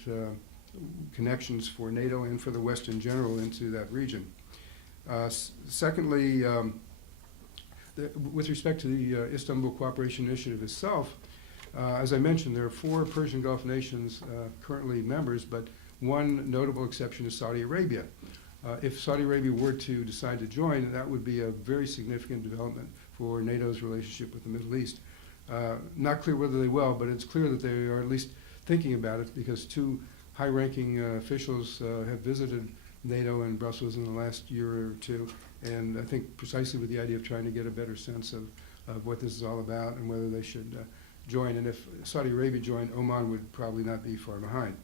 connections for NATO and for the West in general into that region. Secondly, with respect to the Istanbul Cooperation Initiative itself, as I mentioned, there are 4 Persian Gulf nations currently members, but one notable exception is Saudi Arabia. If Saudi Arabia were to decide to join, that would be a very significant development for NATO's relationship with the Middle East. Not clear whether they will, but it's clear that they are at least thinking about it, because 2 high-ranking officials have visited NATO in Brussels in the last year or 2, and I think precisely with the idea of trying to get a better sense of what this is all about and whether they should join. And if Saudi Arabia joined, Oman would probably not be far behind.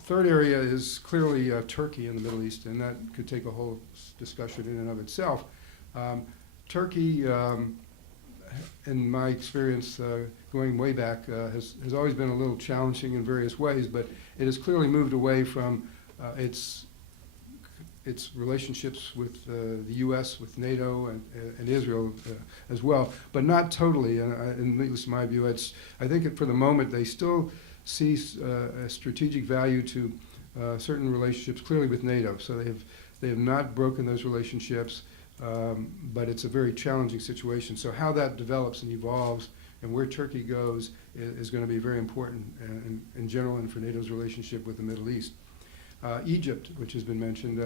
Third area is clearly Turkey in the Middle East, and that could take a whole discussion in and of itself. Turkey, in my experience going way back, has always been a little challenging in various ways, but it has clearly moved away from its relationships with the U.S., with NATO, and Israel as well, but not totally. And at least in my view, I think for the moment they still see a strategic value to certain relationships, clearly with NATO. So they have not broken those relationships, but it's a very challenging situation. So how that develops and evolves and where Turkey goes is going to be very important in general and for NATO's relationship with the Middle East. Egypt, which has been mentioned,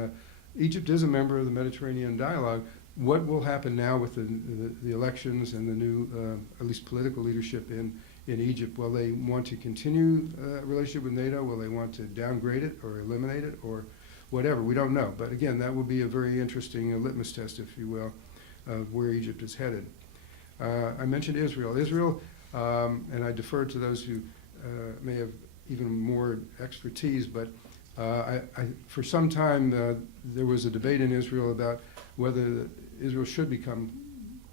Egypt is a member of the Mediterranean Dialogue. What will happen now with the elections and the new, at least political leadership in Egypt? Will they want to continue a relationship with NATO? Will they want to downgrade it or eliminate it or whatever? We don't know. But again, that will be a very interesting litmus test, if you will, of where Egypt is headed. I mentioned Israel. Israel, and I defer to those who may have even more expertise, but for some time there was a debate in Israel about whether Israel should become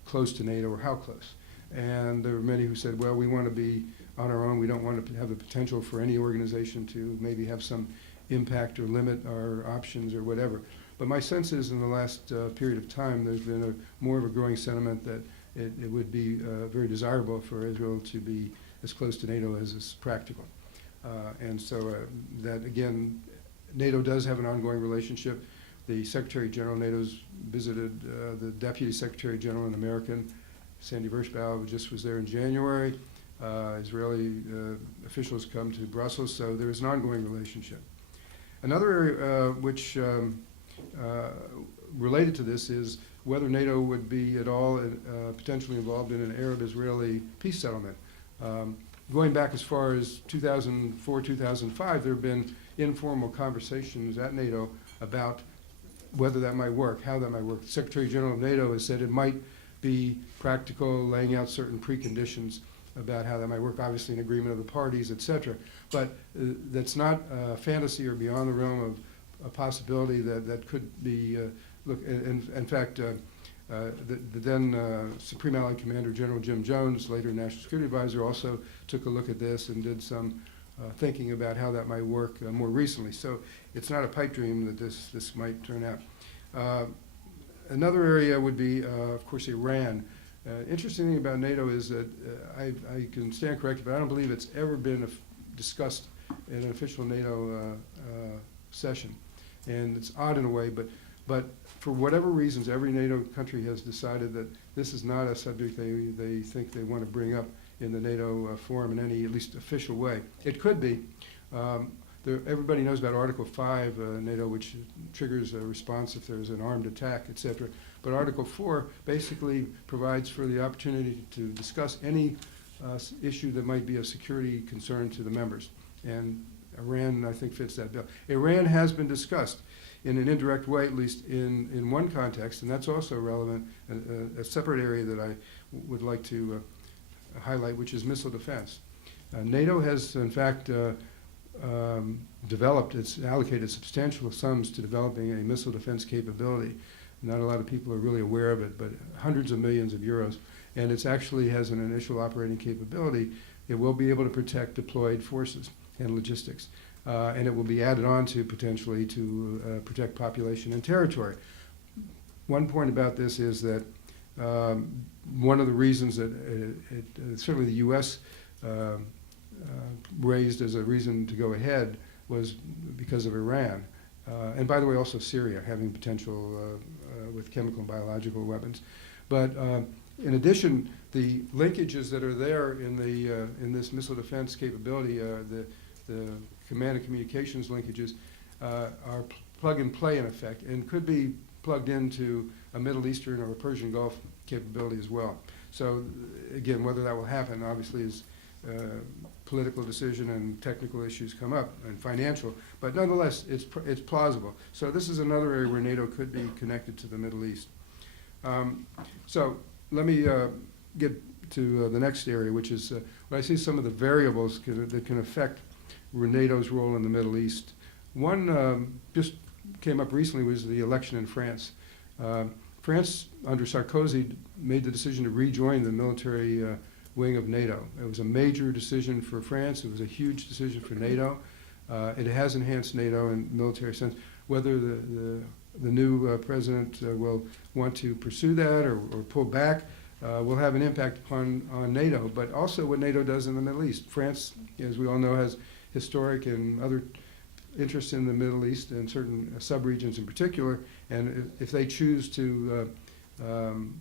close to NATO or how close. And there were many who said, well, we want to be on our own. We don't want to have the potential for any organization to maybe have some impact or limit our options or whatever. But my sense is in the last period of time, there's been more of a growing sentiment that it would be very desirable for Israel to be as close to NATO as is practical. And so that, again, NATO does have an ongoing relationship. The Secretary General of NATO's visited the Deputy Secretary General, an American, Sandy Vershbow, just was there in January. Israeli officials come to Brussels, so there is an ongoing relationship. Another area which related to this is whether NATO would be at all potentially involved in an Arab-Israeli peace settlement. Going back as far as 2004, 2005, there have been informal conversations at NATO about whether that might work, how that might work. The Secretary General of NATO has said it might be practical, laying out certain preconditions about how that might work, obviously in agreement of the parties, et cetera. But that's not a fantasy or beyond the realm of a possibility that could be, in fact, the then Supreme Allied Commander General Jim Jones, later National Security Advisor, also took a look at this and did some thinking about how that might work more recently. So it's not a pipe dream that this might turn out. Another area would be, of course, Iran. Interesting thing about NATO is that I can stand corrected, but I don't believe it's ever been discussed in an official NATO session. And it's odd in a way, but for whatever reasons, every NATO country has decided that this is not a subject they think they want to bring up in the NATO forum in any at least official way. It could be. Everybody knows about Article 5 NATO, which triggers a response if there's an armed attack, et cetera. But Article 4 basically provides for the opportunity to discuss any issue that might be a security concern to the members. And Iran, I think, fits that bill. Iran has been discussed in an indirect way, at least in one context, and that's also relevant, a separate area that I would like to highlight, which is missile defense. NATO has, in fact, allocated substantial sums to developing a missile defense capability. Not a lot of people are really aware of it, but hundreds of millions of euros. And it actually has an initial operating capability. It will be able to protect deployed forces and logistics. And it will be added on to potentially to protect population and territory. One point about this is that one of the reasons that certainly the U.S. Raised as a reason to go ahead was because of Iran. And by the way, also Syria having potential with chemical and biological weapons. But in addition, the linkages that are there in this missile defense capability, the command and communications linkages, are plug and play in effect, and could be plugged into a Middle Eastern or a Persian Gulf capability as well. So again, whether that will happen obviously is political decision and technical issues come up and financial, but nonetheless, it's plausible. So this is another area where NATO could be connected to the Middle East. So let me get to the next area, which is what I see some of the variables that can affect NATO's role in the Middle East. One just came up recently was the election in France. France, under Sarkozy, made the decision to rejoin the military wing of NATO. It was a major decision for France. It was a huge decision for NATO. It has enhanced NATO in military sense. Whether the new president will want to pursue that or pull back will have an impact on NATO, but also what NATO does in the Middle East. France, as we all know, has historic and other interests in the Middle East and certain sub-regions in particular, and if they choose to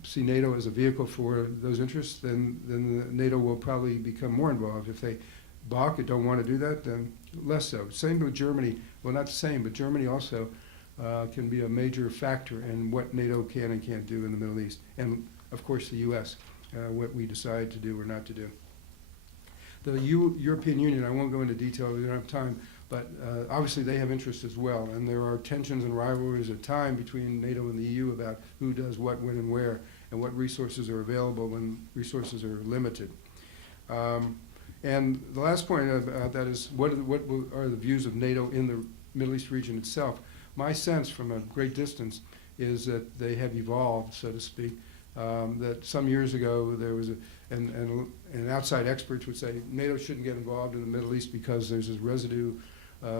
see NATO as a vehicle for those interests, then NATO will probably become more involved. If they balk and don't want to do that, then less so. Same with Germany. Well, not the same, but Germany also can be a major factor in what NATO can and can't do in the Middle East. And, of course, the U.S., what we decide to do or not to do. The European Union, I won't go into detail, we don't have time, but obviously they have interests as well, and there are tensions and rivalries at time between NATO and the EU about who does what, when, and where, and what resources are available when resources are limited. And the last point about that is what are the views of NATO in the Middle East region itself? My sense from a great distance is that they have evolved, so to speak, that some years ago there was and outside experts would say NATO shouldn't get involved in the Middle East because there's this residue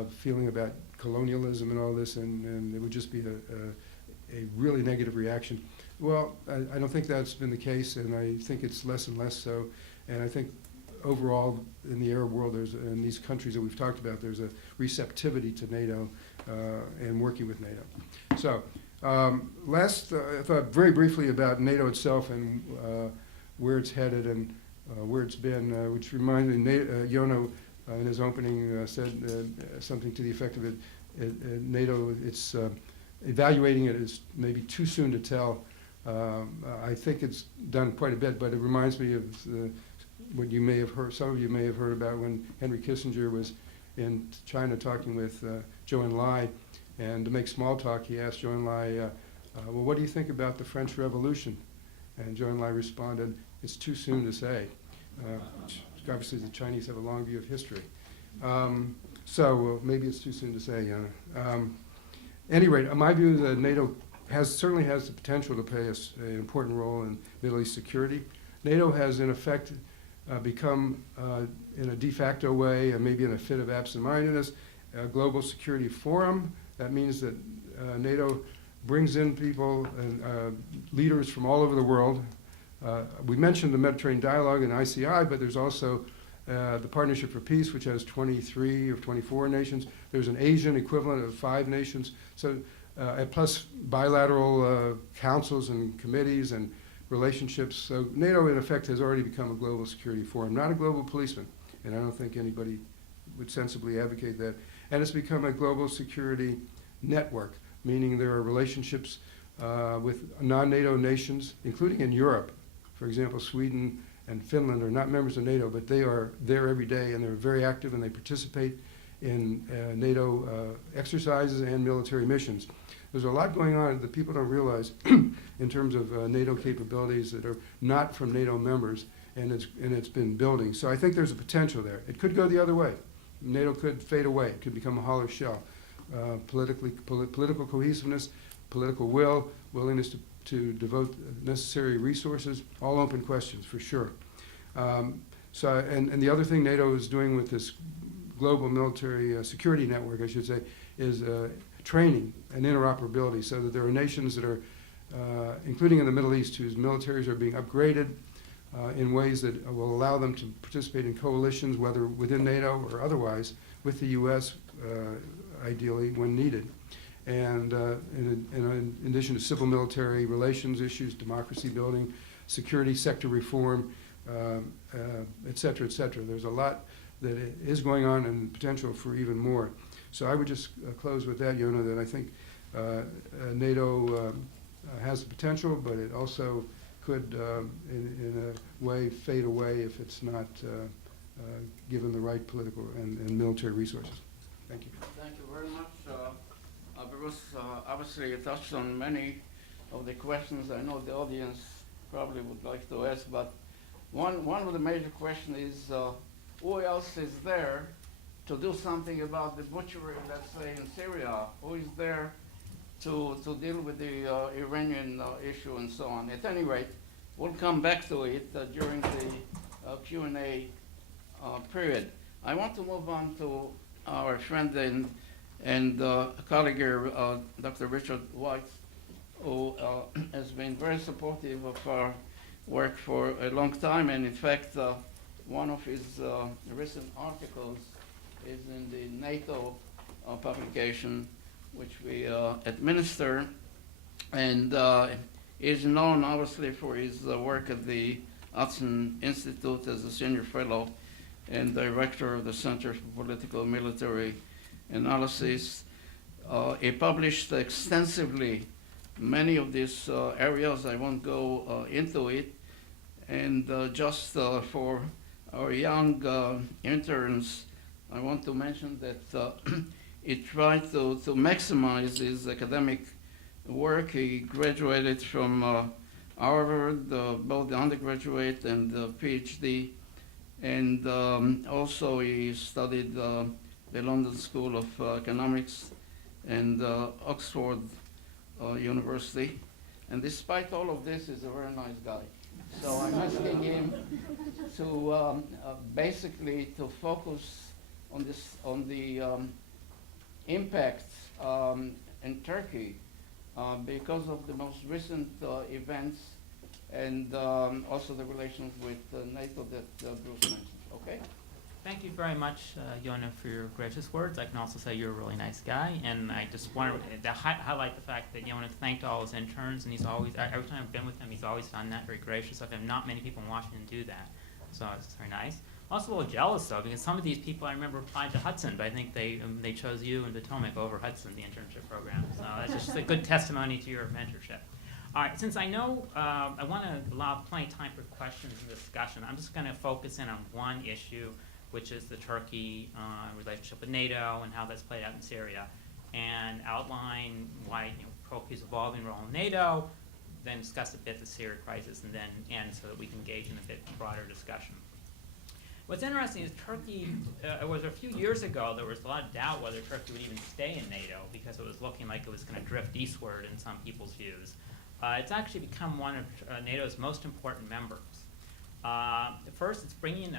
feeling about colonialism and all this, and it would just be a really negative reaction. Well, I don't think that's been the case, and I think it's less and less so. And I think overall in the Arab world, in these countries that we've talked about, there's a receptivity to NATO and working with NATO. So last, I thought very briefly about NATO itself and where it's headed and where it's been, which reminded me, Jono in his opening said something to the effect of NATO, it's evaluating it is maybe too soon to tell. I think it's done quite a bit, but it reminds me of what you may have heard, some of you may have heard about when Henry Kissinger was in China talking with Zhou Enlai, and to make small talk, he asked Zhou Enlai, well, what do you think about the French Revolution? And Zhou Enlai responded, it's too soon to say. Obviously, the Chinese have a long view of history. So maybe it's too soon to say. Anyway, my view is that NATO certainly has the potential to play an important role in Middle East security. NATO has, in effect, become, in a de facto way, and maybe in a fit of absent-mindedness, a global security forum. That means that NATO brings in people and leaders from all over the world. We mentioned the Mediterranean Dialogue and ICI, but there's also the Partnership for Peace, which has 23 or 24 nations. There's an Asian equivalent of 5 nations. So, and plus bilateral councils and committees and relationships. So NATO, in effect, has already become a global security forum, not a global policeman. And I don't think anybody would sensibly advocate that. And it's become a global security network, meaning there are relationships with non-NATO nations, including in Europe. For example, Sweden and Finland are not members of NATO, but they are there every day, and they're very active, and they participate in NATO exercises and military missions. There's a lot going on that people don't realize in terms of NATO capabilities that are not from NATO members, and it's been building. So I think there's a potential there. It could go the other way. NATO could fade away. It could become a hollow shell. Political cohesiveness, political will, willingness to devote necessary resources, all open questions for sure. And the other thing NATO is doing with this global military security network, I should say, is training and interoperability, so that there are nations that are, including in the Middle East, whose militaries are being upgraded in ways that will allow them to participate in coalitions, whether within NATO or otherwise, with the U.S., ideally, when needed. And in addition to civil-military relations issues, democracy building, security sector reform, et cetera, et cetera. There's a lot that is going on and potential for even more. So I would just close with that, Yona, that I think NATO has the potential, but it also could, in a way, fade away if it's not given the right political and military resources. Thank you. Thank you very much. Bruce, obviously you touched on many of the questions I know the audience probably would like to ask, but one of the major questions is who else is there to do something about the butchery, let's say, in Syria? Who is there to deal with the Iranian issue and so on? At any rate, we'll come back to it during the Q&A period. I want to move on to our friend and colleague here, Dr. Richard White, who has been very supportive of our work for a long time, and in fact, one of his recent articles is in the NATO publication, which we administer, and is known obviously for his work at the Hudson Institute as a senior fellow and director of the Center for Political Military Analysis. He published extensively many of these areas. I won't go into it. And just for our young interns, I want to mention that he tried to maximize his academic work. He graduated from Harvard, both the undergraduate and the PhD. And also he studied the London School of Economics and Oxford University. And despite all of this, he's a very nice guy. So I'm asking him to basically to focus on the impact in Turkey because of the most recent events and also the relations with NATO that Bruce mentioned. Okay? Thank you very much, Yona, for your gracious words. I can also say you're a really nice guy, and I just wanted to highlight the fact that Yona thanked all his interns, and he's always, every time I've been with him, he's always done that, very gracious of him. Not many people in Washington do that, so it's very nice. Also a little jealous, though, because some of these people I remember applied to Hudson, but I think they chose you and Potomac over Hudson, the internship program. So that's just a good testimony to your mentorship. All right, since I know I want to allow plenty of time for questions and discussion, I'm just going to focus in on one issue, which is the Turkey relationship with NATO and how that's played out in Syria, and outline why Turkey's evolving role in NATO, then discuss a bit the Syria crisis, and then end so that we can engage in a bit broader discussion. What's interesting is Turkey, it was a few years ago, there was a lot of doubt whether Turkey would even stay in NATO because it was looking like it was going to drift eastward in some people's views. It's actually become one of NATO's most important members. First, it's bringing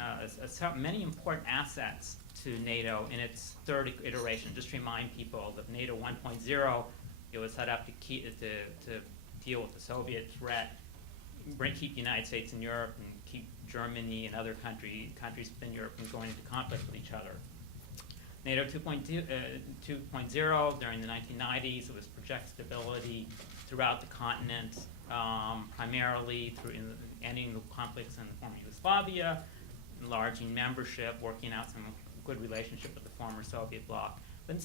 many important assets to NATO in its third iteration. Just to remind people that NATO 1.0, it was set up to deal with the Soviet threat, keep the United States and Europe, and keep Germany and other countries within Europe from going into conflict with each other. NATO 2.0 during the 1990s, it was project stability throughout the continent, primarily through ending the conflicts in the former Yugoslavia, enlarging membership, working out some good relationship with the former Soviet bloc. But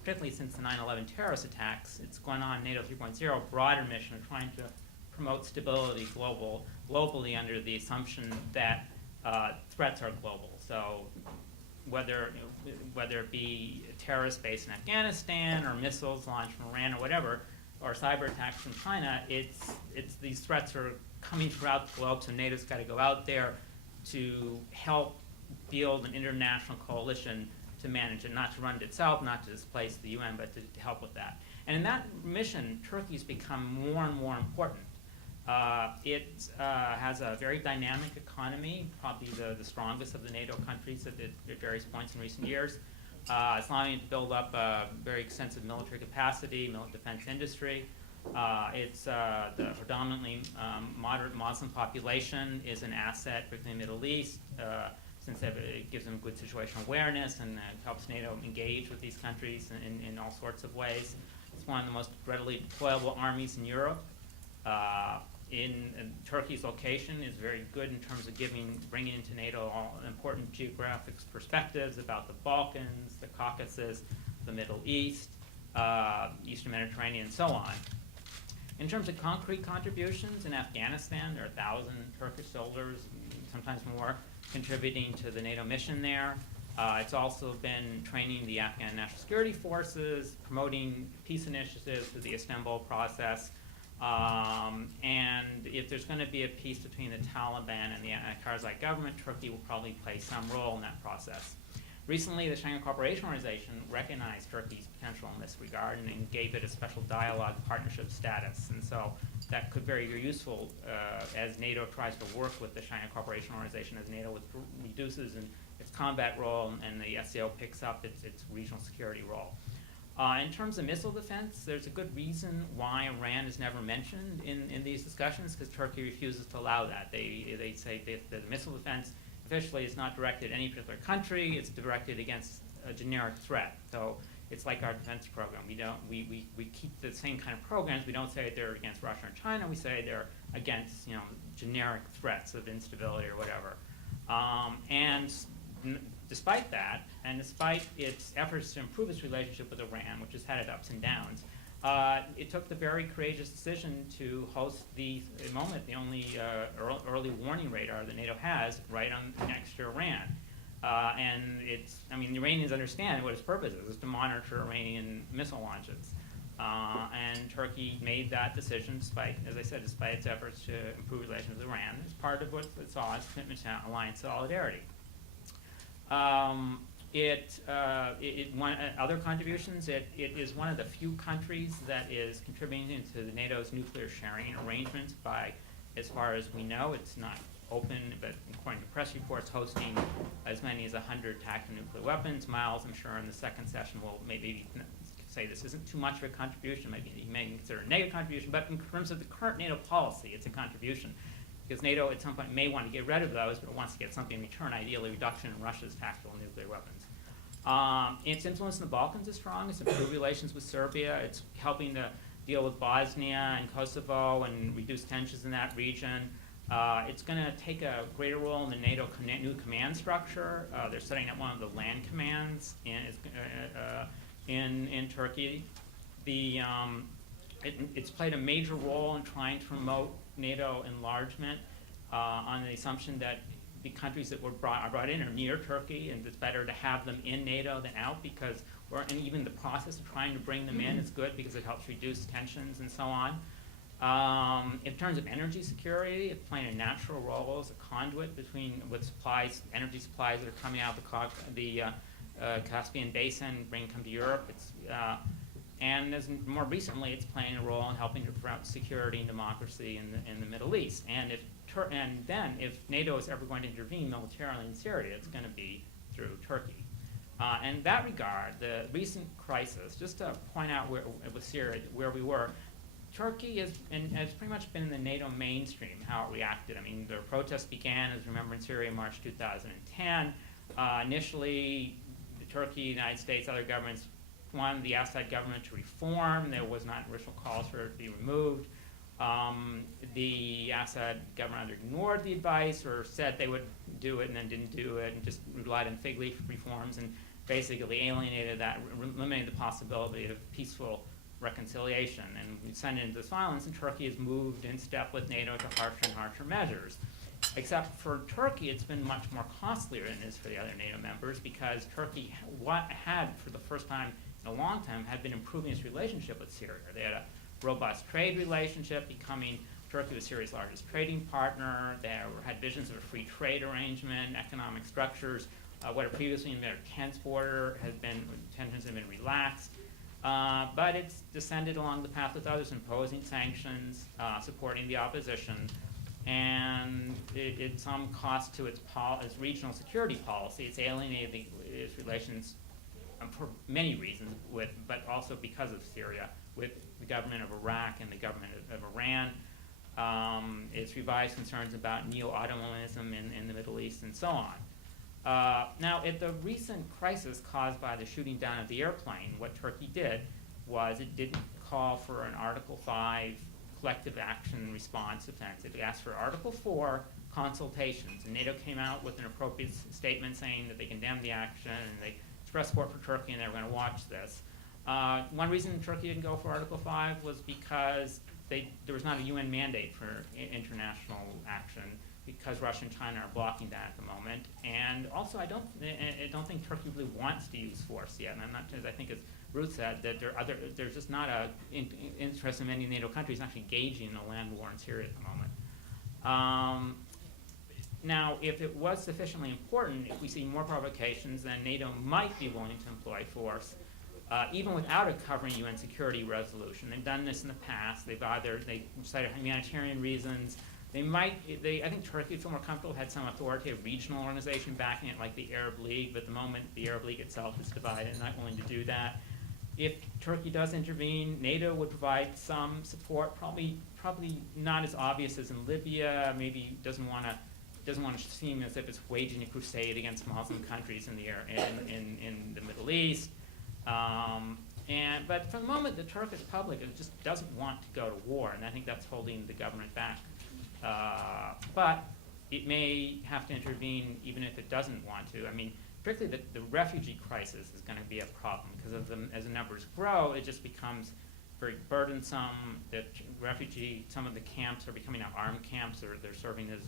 particularly since the 9/11 terrorist attacks, it's gone on NATO 3.0, broader mission of trying to promote stability globally under the assumption that threats are global. So whether it be terrorists based in Afghanistan or missiles launched from Iran or whatever, or cyber attacks from China, it's these threats are coming throughout the globe, so NATO's got to go out there to help build an international coalition to manage it, not to run it itself, not to displace the UN, but to help with that. And in that mission, Turkey's become more and more important. It has a very dynamic economy, probably the strongest of the NATO countries at various points in recent years. It's allowing it to build up a very extensive military capacity, military defense industry. It's the predominantly moderate Muslim population is an asset, particularly in the Middle East, since it gives them a good situational awareness and helps NATO engage with these countries in all sorts of ways. It's one of the most readily deployable armies in Europe. Turkey's location is very good in terms of bringing into NATO all important geographic perspectives about the Balkans, the Caucasus, the Middle East, Eastern Mediterranean, and so on. In terms of concrete contributions, in Afghanistan, there are 1,000 Turkish soldiers, sometimes more, contributing to the NATO mission there. It's also been training the Afghan National Security Forces, promoting peace initiatives through the Istanbul process. And if there's going to be a peace between the Taliban and the Karzai government, Turkey will probably play some role in that process. Recently, the Shanghai Cooperation Organization recognized Turkey's potential in this regard and gave it a special dialogue partnership status. And so that could be very useful as NATO tries to work with the Shanghai Cooperation Organization, as NATO reduces its combat role and the SCO picks up its regional security role. In terms of missile defense, there's a good reason why Iran is never mentioned in these discussions, because Turkey refuses to allow that. They say that the missile defense officially is not directed at any particular country, it's directed against a generic threat. So it's like our defense program. We keep the same kind of programs. We don't say they're against Russia and China, we say they're against generic threats of instability or whatever. Despite that, and despite its efforts to improve its relationship with Iran, which has had its ups and downs, it took the very courageous decision to host the only early warning radar that NATO has right on next to Iran. And the Iranians understand what its purpose is to monitor Iranian missile launches. And Turkey made that decision, despite its efforts to improve relations with Iran, as part of what it saw as commitment to alliance solidarity. Other contributions, it is one of the few countries that is contributing to the NATO's nuclear sharing arrangements by, as far as we know, it's not open, but according to press reports, hosting as many as 100 tactical nuclear weapons. Miles, I'm sure, in the second session will maybe say this isn't too much of a contribution, maybe he may consider a negative contribution, but in terms of the current NATO policy, it's a contribution. Because NATO at some point may want to get rid of those, but it wants to get something in return, ideally reduction in Russia's tactical nuclear weapons. Its influence in the Balkans is strong. It's improved relations with Serbia. It's helping to deal with Bosnia and Kosovo and reduce tensions in that region. It's going to take a greater role in the NATO new command structure. They're setting up one of the land commands in Turkey. It's played a major role in trying to promote NATO enlargement on the assumption that the countries that are brought in are near Turkey, and it's better to have them in NATO than out, because and even the process of trying to bring them in is good because it helps reduce tensions and so on. In terms of energy security, it's playing a natural role as a conduit with energy supplies that are coming out of the Caspian Basin, bringing them to Europe. And more recently, it's playing a role in helping to promote security and democracy in the Middle East. And if NATO is ever going to intervene militarily in Syria, it's going to be through Turkey. In that regard, the recent crisis, just to point out with Syria where we were, Turkey has pretty much been in the NATO mainstream, how it reacted. I mean, the protests began, as you remember, in Syria in March 2010. Initially, Turkey, the United States, other governments wanted the Assad government to reform. There was not original calls for it to be removed. The Assad government either ignored the advice or said they would do it and then didn't do it and just relied on fig leaf reforms and basically alienated that, eliminated the possibility of peaceful reconciliation. And we sent into this violence, and Turkey has moved in step with NATO to harsher and harsher measures. Except for Turkey, it's been much more costlier than it is for the other NATO members, because Turkey had, for the first time in a long time, had been improving its relationship with Syria. They had a robust trade relationship, becoming Turkey was Syria's largest trading partner. They had visions of a free trade arrangement, economic structures. What had previously been a tense border tensions have been relaxed. But it's descended along the path with others, imposing sanctions, supporting the opposition, and it's some cost to its regional security policy. It's alienated its relations for many reasons, but also because of Syria, with the government of Iraq and the government of Iran. It's revised concerns about neo-Ottomanism in the Middle East and so on. Now, at the recent crisis caused by the shooting down of the airplane, what Turkey did was it didn't call for an Article 5 collective action response offensive. It asked for Article 4 consultations, and NATO came out with an appropriate statement saying that they condemned the action and they expressed support for Turkey and they were going to watch this. One reason Turkey didn't go for Article 5 was because there was not a UN mandate for international action, because Russia and China are blocking that at the moment. And also, I don't think Turkey really wants to use force yet. And I'm not, as I think as Ruth said, that there's just not a interest in many NATO countries actually engaging in a land war in Syria at the moment. Now, if it was sufficiently important, if we see more provocations, then NATO might be willing to employ force, even without a covering UN security resolution. They've done this in the past. They cited humanitarian reasons. I think Turkey would feel more comfortable had some authoritative regional organization backing it, like the Arab League, but at the moment the Arab League itself is divided and not willing to do that. If Turkey does intervene, NATO would provide some support, probably not as obvious as in Libya. Maybe doesn't want to seem as if it's waging a crusade against Muslim countries in the Middle East. But for the moment, the Turkish public just doesn't want to go to war, and I think that's holding the government back. But it may have to intervene even if it doesn't want to. I mean, particularly the refugee crisis is going to be a problem because as the numbers grow, it just becomes very burdensome. Some of the camps are becoming now armed camps, or they're serving as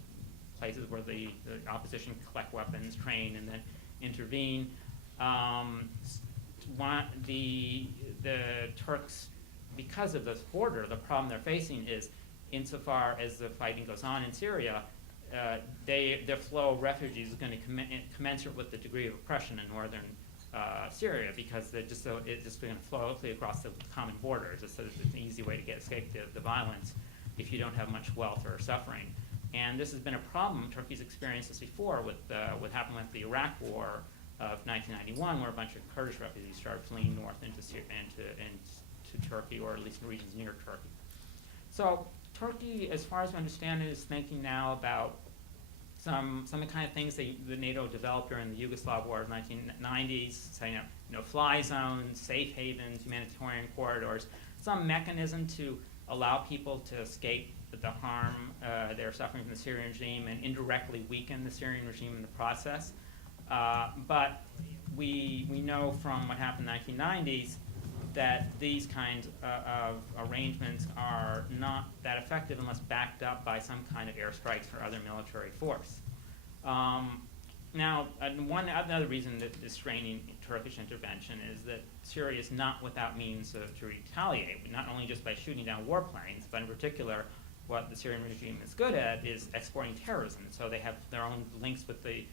places where the opposition collect weapons, train, and then intervene. The Turks, because of this border, the problem they're facing is, insofar as the fighting goes on in Syria, their flow of refugees is going to commensurate with the degree of oppression in northern Syria, because it's just going to flow across the common border. It's an easy way to escape the violence if you don't have much wealth or suffering. And this has been a problem. Turkey's experienced this before with what happened with the Iraq War of 1991, where a bunch of Kurdish refugees started fleeing north into Turkey, or at least in regions near Turkey. So Turkey, as far as I understand it, is thinking now about some of the kind of things that NATO developed during the Yugoslav War of the 1990s, setting up fly zones, safe havens, humanitarian corridors, some mechanism to allow people to escape the harm they're suffering from the Syrian regime and indirectly weaken the Syrian regime in the process. But we know from what happened in the 1990s that these kinds of arrangements are not that effective unless backed up by some kind of airstrikes or other military force. Now, another reason that is straining Turkish intervention is that Syria is not without means to retaliate, not only just by shooting down warplanes, but in particular, what the Syrian regime is good at is exporting terrorism. So they have their own links with the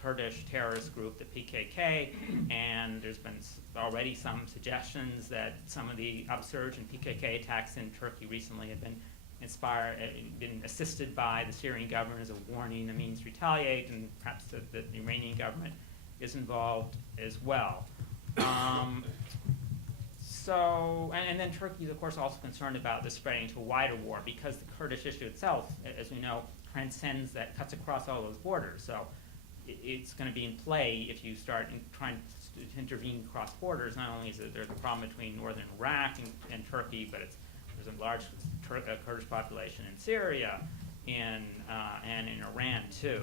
Kurdish terrorist group, the PKK, and there's been already some suggestions that some of the upsurge in PKK attacks in Turkey recently have been assisted by the Syrian government as a warning, a means to retaliate, and perhaps the Iranian government is involved as well. and then Turkey is of course also concerned about this spreading to a wider war because the Kurdish issue itself, as we know, transcends that, cuts across all those borders. So it's going to be in play if you start trying to intervene across borders. Not only is there the problem between northern Iraq and Turkey, but there's a large Kurdish population in Syria and in Iran too.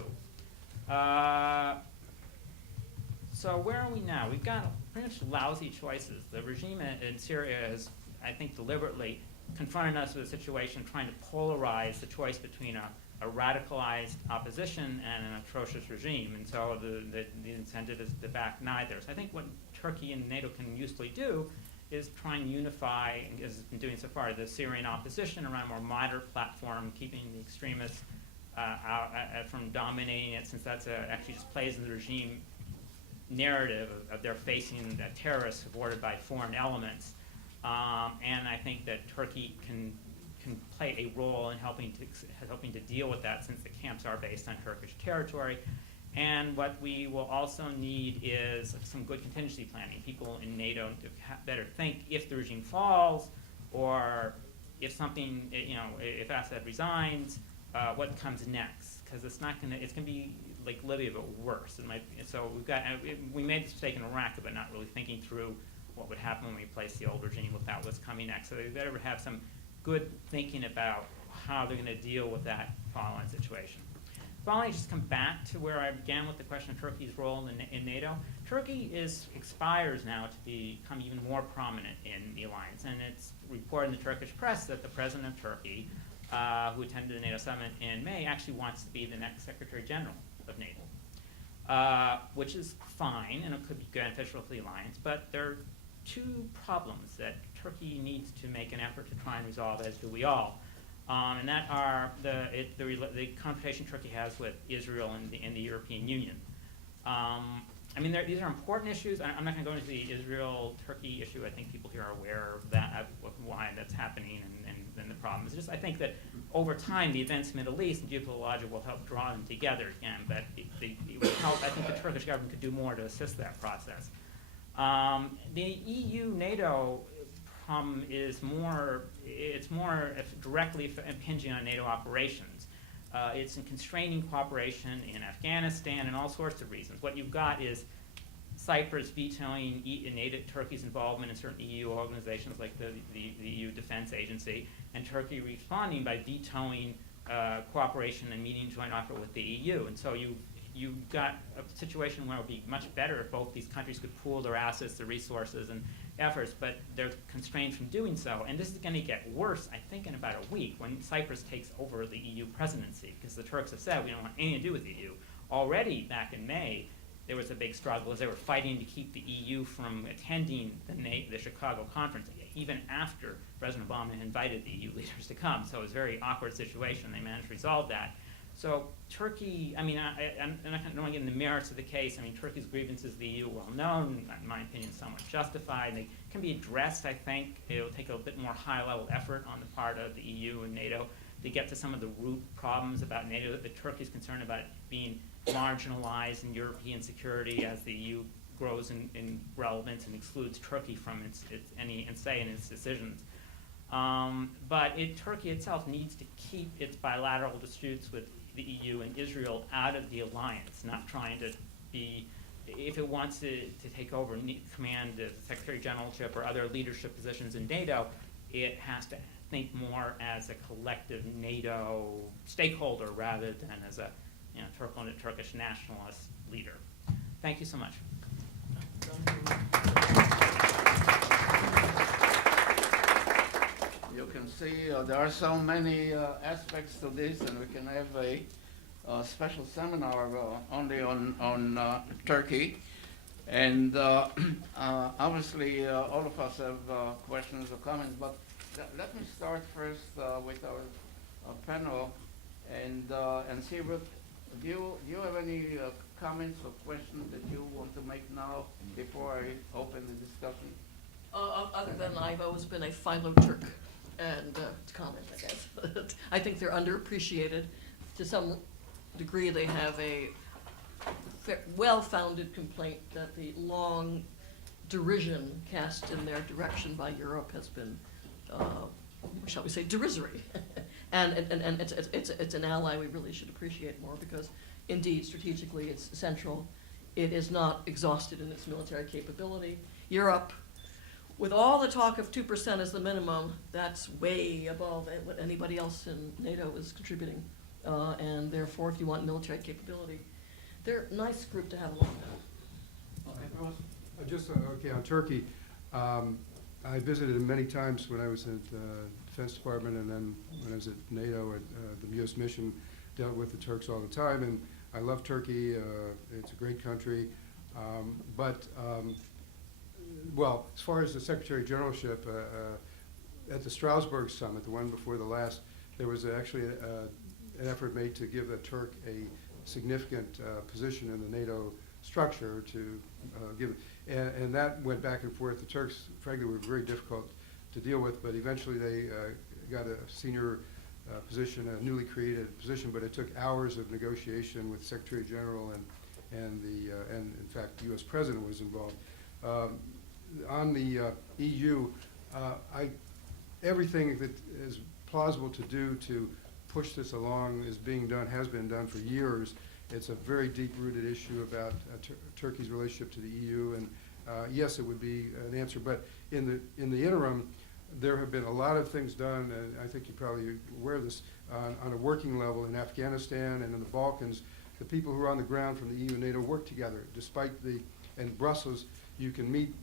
So where are we now? We've got pretty much lousy choices. The regime in Syria has, I think, deliberately confronted us with a situation trying to polarize the choice between a radicalized opposition and an atrocious regime. And so the incentive is to back neither. So I think what Turkey and NATO can usefully do is try and unify, as it's been doing so far, the Syrian opposition around a more moderate platform, keeping the extremists from dominating it, since that's actually just plays in the regime narrative of they're facing terrorists supported by foreign elements. And I think that Turkey can play a role in helping to deal with that, since the camps are based on Turkish territory. And what we will also need is some good contingency planning. People in NATO to better think if the regime falls, or if something, if Assad resigns, what comes next? Because it's going to be like Libya, but worse. So we made this mistake in Iraq about not really thinking through what would happen when we replace the old regime without what's coming next. So they better have some good thinking about how they're going to deal with that following situation. Finally, just come back to where I began with the question of Turkey's role in NATO. Turkey aspires now to become even more prominent in the alliance, and it's reported in the Turkish press that the president of Turkey, who attended the NATO summit in May, actually wants to be the next Secretary General of NATO, which is fine, and it could be beneficial for the alliance, but there are two problems that Turkey needs to make an effort to try and resolve, as do we all. And that are the confrontation Turkey has with Israel and the European Union. These are important issues. I'm not going to go into the Israel-Turkey issue. I think people here are aware of that, of why that's happening and the problems. I think that over time, the events in the Middle East and geopolitical logic will help draw them together again. But it would help. I think the Turkish government could do more to assist that process. The EU-NATO problem is more directly impinging on NATO operations. It's in constraining cooperation in Afghanistan and all sorts of reasons. What you've got is Cyprus vetoing Turkey's involvement in certain EU organizations like the EU Defense Agency, and Turkey responding by vetoing cooperation and meeting joint offer with the EU. And so you've got a situation where it would be much better if both these countries could pool their assets, their resources, and efforts, but they're constrained from doing so. And this is going to get worse, I think, in about a week when Cyprus takes over the EU presidency, because the Turks have said we don't want anything to do with the EU. Already back in May, there was a big struggle as they were fighting to keep the EU from attending the Chicago conference, even after President Obama invited the EU leaders to come. So it was a very awkward situation. They managed to resolve that. So Turkey, I'm not going to get into the merits of the case. Turkey's grievances with the EU are well known, in my opinion, somewhat justified. They can be addressed, I think. It will take a bit more high-level effort on the part of the EU and NATO to get to some of the root problems about NATO. That Turkey's concerned about it being marginalized in European security as the EU grows in relevance and excludes Turkey from any say in its decisions. But Turkey itself needs to keep its bilateral disputes with the EU and Israel out of the alliance, not trying to be, if it wants to take over command the Secretary Generalship or other leadership positions in NATO, it has to think more as a collective NATO stakeholder rather than as a Turkish nationalist leader. Thank you so much. You can see there are so many aspects to this, and we can have a special seminar only on Turkey. And obviously, all of us have questions or comments, but let me start first with our panel and see, Ruth, do you have any comments or questions that you want to make now before I open the discussion? Other than I've always been a philo-Turk, and comment, I guess. I think they're underappreciated. To some degree, they have a well-founded complaint that the long derision cast in their direction by Europe has been, shall we say, derisory. and it's an ally we really should appreciate more because, indeed, strategically it's central. It is not exhausted in its military capability. Europe, with all the talk of 2% as the minimum, that's way above what anybody else in NATO is contributing. And therefore, if you want military capability, they're a nice group to have along. Okay, Bruce? Just, okay, on Turkey, I visited it many times when I was at the Defense Department, and then when I was at NATO, at the U.S. mission, dealt with the Turks all the time, and I love Turkey. It's a great country. Well, as far as the Secretary Generalship, at the Strasbourg summit, the one before the last, there was actually an effort made to give the Turk a significant position in the NATO structure to give, and that went back and forth. The Turks, frankly, were very difficult to deal with, but eventually they got a senior position, a newly created position, but it took hours of negotiation with Secretary General and in fact the U.S. President was involved. On the EU, everything that is plausible to do to push this along is being done, has been done for years. It's a very deep-rooted issue about Turkey's relationship to the EU, and yes, it would be an answer. But in the interim, there have been a lot of things done, and I think you're probably aware of this, on a working level in Afghanistan and in the Balkans. The people who are on the ground from the EU and NATO work together, despite in Brussels, you can meet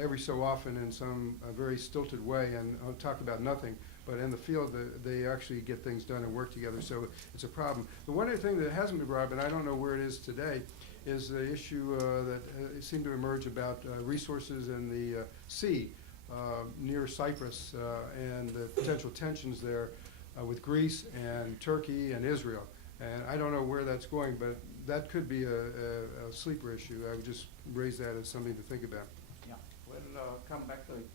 every so often in some very stilted way and talk about nothing, but in the field they actually get things done and work together, so it's a problem. The one other thing that hasn't been brought up, and I don't know where it is today, is the issue that seemed to emerge about resources in the sea near Cyprus and the potential tensions there with Greece and Turkey and Israel. And I don't know where that's going, but that could be a sleeper issue. I would just raise that as something to think about. Yeah, we'll come back to it.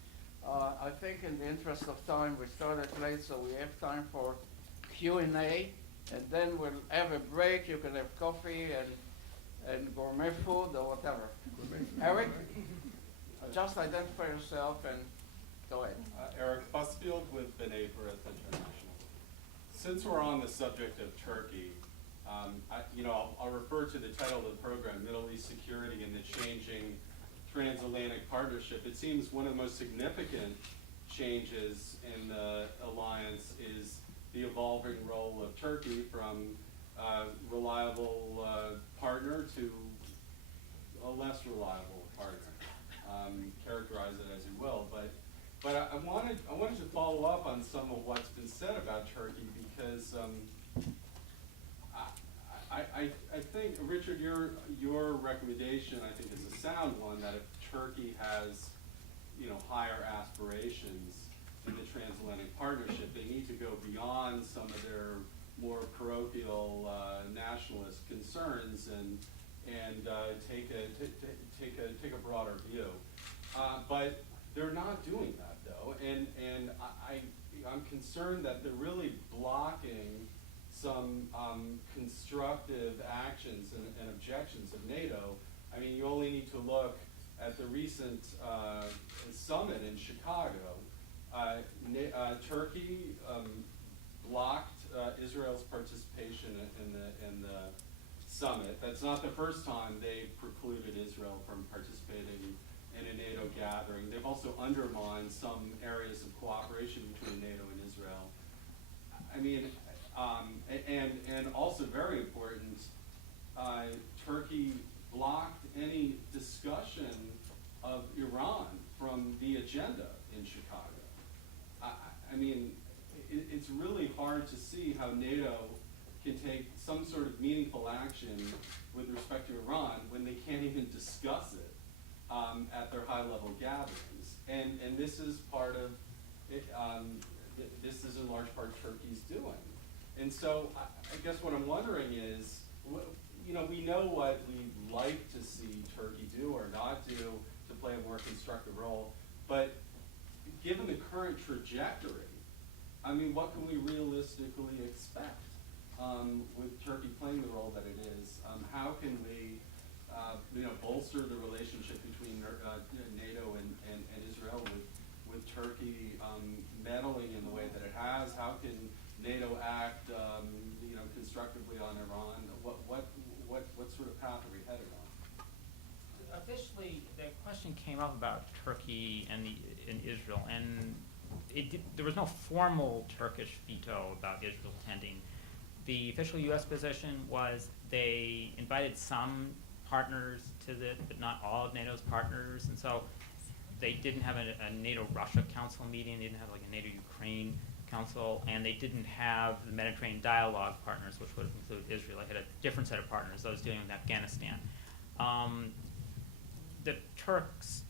I think in the interest of time, we started late, so we have time for Q&A, and then we'll have a break. You can have coffee and gourmet food or whatever. Eric, just identify yourself and go ahead. Eric Busfield with B'nai B'rith International. Since we're on the subject of Turkey, I'll refer to the title of the program, Middle East Security and the Changing Transatlantic Partnership. It seems one of the most significant changes in the alliance is the evolving role of Turkey from a reliable partner to a less reliable partner. Characterize it as you will, but I wanted to follow up on some of what's been said about Turkey because I think, Richard, your recommendation, I think, is a sound one, that if Turkey has, higher aspirations in the transatlantic partnership, they need to go beyond some of their more parochial nationalist concerns and take a broader view. But they're not doing that, though, and I'm concerned that they're really blocking some constructive actions and objections of NATO. I mean, you only need to look at the recent summit in Chicago. Turkey blocked Israel's participation in the summit. That's not the first time they've precluded Israel from participating in a NATO gathering. They've also undermined some areas of cooperation between NATO and Israel. I mean, and also very important, Turkey blocked any discussion of Iran from the agenda in Chicago. I mean, it's really hard to see how NATO can take some sort of meaningful action with respect to Iran when they can't even discuss it at their high-level gatherings. And this is part of it, this is in large part Turkey's doing. And so I guess what I'm wondering is, we know what we'd like to see Turkey do or not do to play a more constructive role, but given the current trajectory, I mean, what can we realistically expect with Turkey playing the role that it is? How can we bolster the relationship between NATO meddling in the way that it has? How can NATO act, constructively on Iran? What sort of path are we headed on? Officially, the question came up about Turkey and Israel, and there was no formal Turkish veto about Israel attending. The official U.S. position was they invited some partners to but not all of NATO's partners, and so they didn't have a NATO-Russia Council meeting, they didn't have like a NATO-Ukraine Council, and they didn't have the Mediterranean Dialogue partners, which would include Israel. They had a different set of partners, those dealing with Afghanistan. The Turks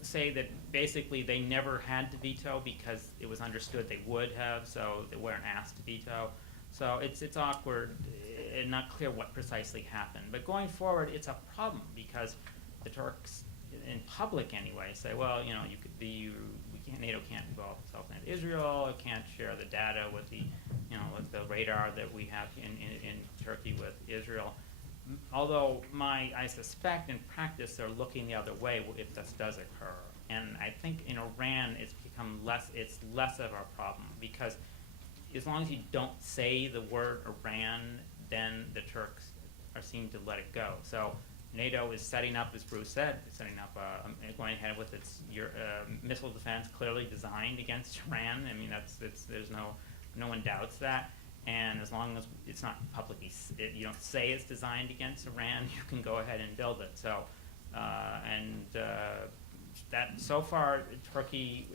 say that basically they never had to veto because it was understood they would have, so they weren't asked to veto. So it's awkward and not clear what precisely happened. But going forward, it's a problem because the Turks, in public anyway, say, well, NATO can't involve itself in Israel. It can't share the data with with the radar that we have in Turkey with Israel. Although I suspect in practice they're looking the other way if this does occur. And I think in Iran it's become less of a problem because as long as you don't say the word Iran, then the Turks are seen to let it go. So NATO is setting up, as Bruce said, going ahead with its missile defense clearly designed against Iran. I mean, there's no one doubts that. And as long as it's not publicly, you don't say it's designed against Iran, you can go ahead and build it. So, that so far, Turkey,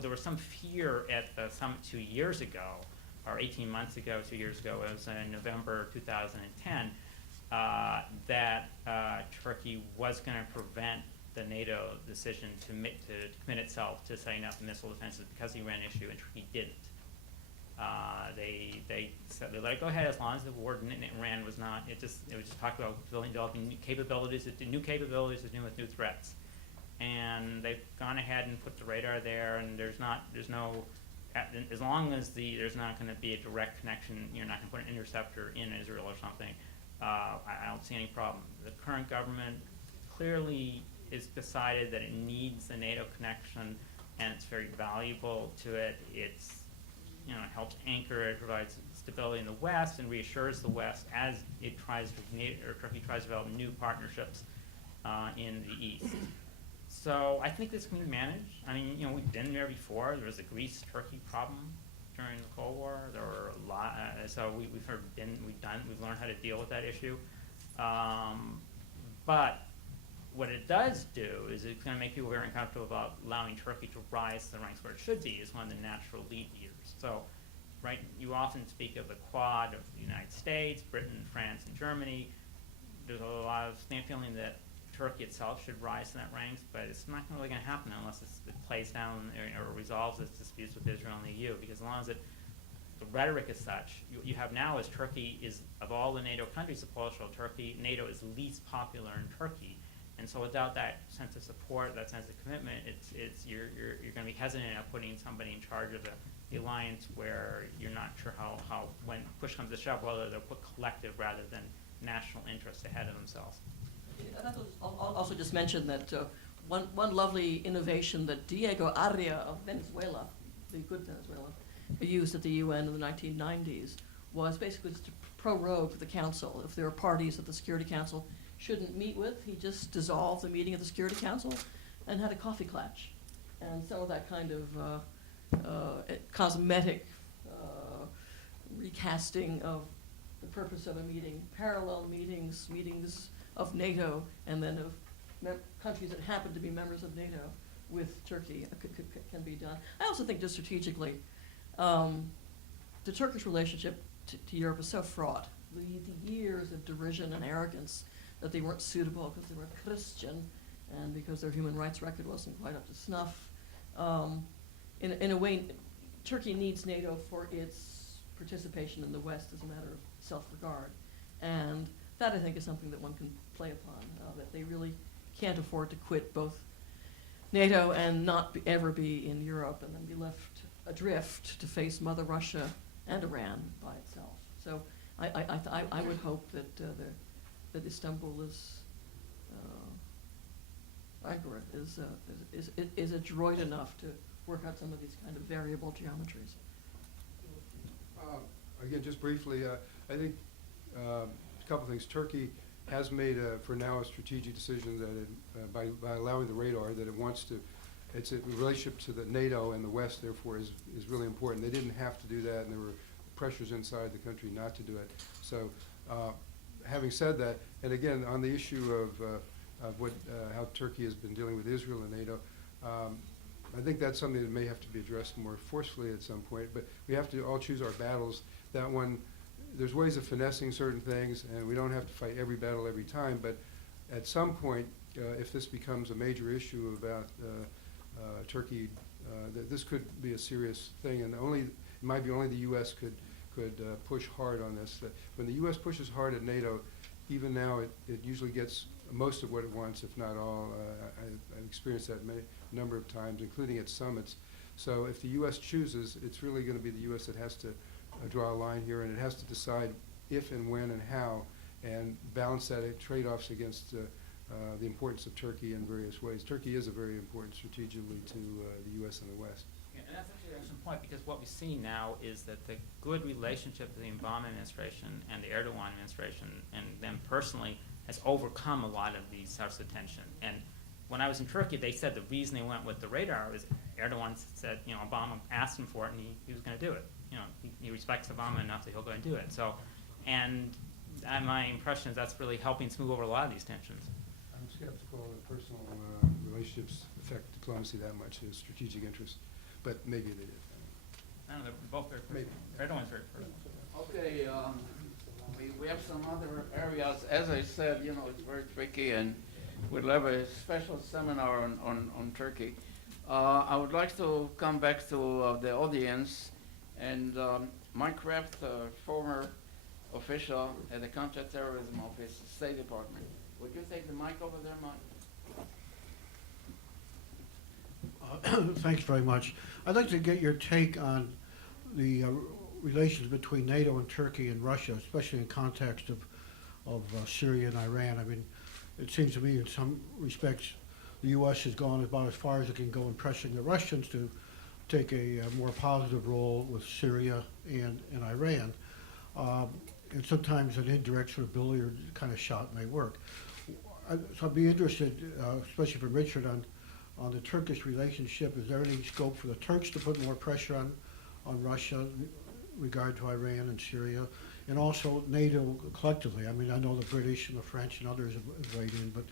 there was some fear at the summit 2 years ago, or 18 months ago, 2 years ago, it was in November 2010, that Turkey was going to prevent the NATO decision to commit itself to setting up missile defenses because of the Iran issue, and Turkey didn't. They said they let it go ahead as long as the war in Iran was not. It was just talking about developing new capabilities to deal with new threats, and they've gone ahead and put the radar there. And there's no, as long as there's not going to be a direct connection. You're not going to put an interceptor in Israel or something. I don't see any problem. The current government clearly is decided that it needs the NATO connection, and it's very valuable to it. It's it helps anchor it, provides stability in the West, and reassures the West as it Turkey tries to develop new partnerships in the East. So I think this can be managed. I mean, we've been there before. There was a Greece-Turkey problem during the Cold War. There were a lot. So we've learned how to deal with that issue. But what it does do is it's going to make people very uncomfortable about allowing Turkey to rise to the ranks where it should be as one of the natural lead leaders. So, right, you often speak of the Quad of the United States, Britain, France, and Germany. There's a lot of feeling that Turkey itself should rise to that ranks, but it's not really going to happen unless it plays down or resolves its disputes with Israel and the EU. Because as long as the rhetoric is such, you have now is Turkey is, of all the NATO countries, NATO is least popular in Turkey. And so without that sense of support, that sense of commitment, you're going to be hesitant about putting somebody in charge of the alliance where you're not sure how when push comes to shove, whether they'll put collective rather than national interests ahead of themselves. I'll also just mention that one lovely innovation that Diego Arria of Venezuela, the good Venezuela, used at the UN in the 1990s was basically just to prorogue the council. If there are parties that the Security Council shouldn't meet with, he just dissolved the meeting of the Security Council and had a coffee klatch. And some of that kind of cosmetic recasting of the purpose of a meeting, parallel meetings of NATO and then of countries that happen to be members of NATO with Turkey can be done. I also think just strategically, the Turkish relationship to Europe is so fraught. The years of derision and arrogance that they weren't suitable because they were Christian and because their human rights record wasn't quite up to snuff. In a way, Turkey needs NATO for its participation in the West as a matter of self-regard. And that, I think, is something that one can play upon, that they really can't afford to quit both NATO and not ever be in Europe and then be left adrift to face Mother Russia and Iran by itself. So I would hope that that Istanbul Ankara is adroit enough to work out some of these kind of variable geometries. Again, just briefly, I think a couple things. Turkey has made, for now, a strategic decision that it, by allowing the radar, that it wants to, its a relationship to the NATO and the West, therefore, is really important. They didn't have to do that, and there were pressures inside the country not to do it. So, having said that, and again, on the issue of what, how Turkey has been dealing with Israel and NATO, I think that's something that may have to be addressed more forcefully at some point, but we have to all choose our battles. That one, there's ways of finessing certain things, and we don't have to fight every battle every time, but at some point, if this becomes a major issue about Turkey, this could be a serious thing, and it might be only the U.S. could push hard on this. When the U.S. pushes hard at NATO, even now it usually gets most of what it wants, if not all. I've experienced that a number of times, including at summits. So if the U.S. chooses, it's really going to be the U.S. that has to draw a line here, and it has to decide if and when and how, and balance that trade-offs against the importance of Turkey in various ways. Turkey is a very important strategically to the U.S. and the West. Yeah, and that's actually an excellent point, because what we see now is that the good relationship between the Obama administration and the Erdogan administration, and them personally, has overcome a lot of these sorts of tension. And when I was in Turkey, they said the reason they went with the radar was Erdogan said, Obama asked him for it, and he was going to do it. He respects Obama enough that he'll go and do it. So, and my impression is that's really helping smooth over a lot of these tensions. I'm skeptical that personal relationships affect diplomacy that much as strategic interests, but maybe they did. I don't know, they're both very personal. Erdogan's very personal. Okay, we have some other areas. As I said, it's very tricky, and we'll have a special seminar on Turkey. I would like to come back to the audience, and Mike Kraft, former official at the Counterterrorism Office, State Department. Would you take the mic over there, Mike? Thanks very much. I'd like to get your take on the relations between NATO and Turkey and Russia, especially in context of Syria and Iran. I mean, it seems to me in some respects the U.S. has gone about as far as it can go in pressing the Russians to take a more positive role with Syria and Iran. And sometimes an indirect sort of billiard kind of shot may work. So I'd be interested, especially from Richard, on the Turkish relationship. Is there any scope for the Turks to put more pressure on Russia in regard to Iran and Syria? And also NATO collectively. I mean, I know the British and the French and others have weighed in, but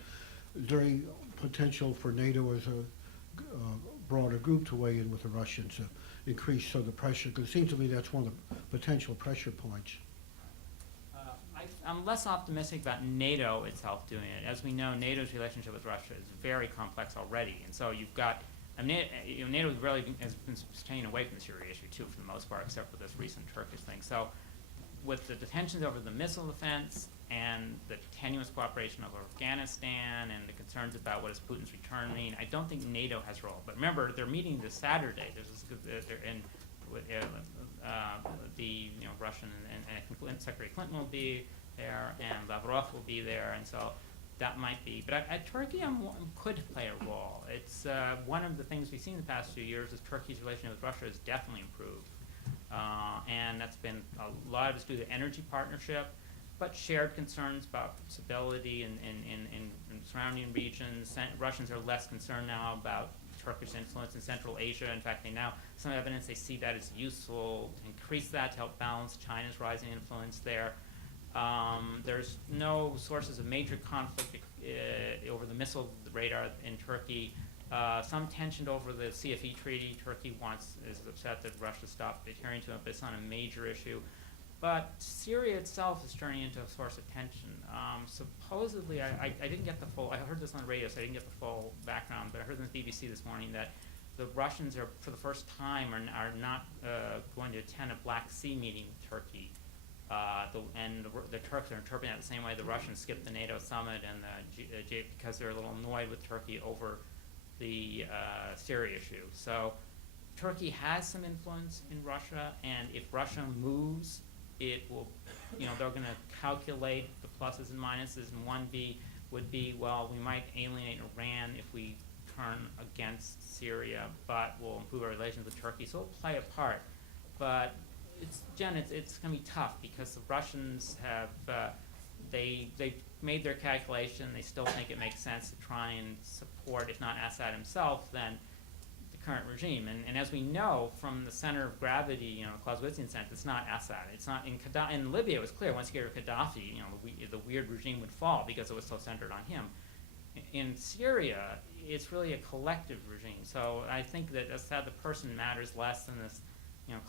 is there any potential for NATO as a broader group to weigh in with the Russians to increase the pressure? Because it seems to me that's one of the potential pressure points. I'm less optimistic about NATO itself doing it. As we know, NATO's relationship with Russia is very complex already, and so you've got, NATO really has been staying away from the Syria issue too, for the most part, except for this recent Turkish thing. So, with the tensions over the missile defense and the tenuous cooperation over Afghanistan and the concerns about what does Putin's return mean, I don't think NATO has a role. But remember, they're meeting this Saturday. They're in with the Russian and Secretary Clinton will be there, and Lavrov will be there, and so that might be. But Turkey could play a role. It's one of the things we've seen in the past few years is Turkey's relationship with Russia has definitely improved, and that's been a lot of it's due to energy partnership, but shared concerns about stability in surrounding regions. Russians are less concerned now about Turkish influence in Central Asia. In fact, some evidence they see that as useful to increase that to help balance China's rising influence there. There's no sources of major conflict over the missile radar in Turkey. Some tension over the CFE treaty. Turkey is upset that Russia stopped adhering to it, but it's not a major issue. But Syria itself is turning into a source of tension. Supposedly, I didn't get the full, I heard this on the radio, so I didn't get the full background, but I heard on the BBC this morning that the Russians are, for the first time, are not going to attend a Black Sea meeting with Turkey. The Turks are interpreting it the same way the Russians skipped the NATO summit and because they're a little annoyed with Turkey over the Syria issue. So Turkey has some influence in Russia, and if Russia moves, it will, they're going to calculate the pluses and minuses, and would be, well, we might alienate Iran if we turn against Syria, but will improve our relations with Turkey. So it'll play a part. But it's going to be tough because the Russians have they've made their calculation. They still think it makes sense to try and support, if not Assad himself, then the current regime. And as we know from the center of gravity, Clausewitzian sense, it's not Assad. It's not in Libya. It was clear once you get rid of Gaddafi, the weird regime would fall because it was so centered on him. In Syria, it's really a collective regime. So I think that Assad, the person, matters less than this,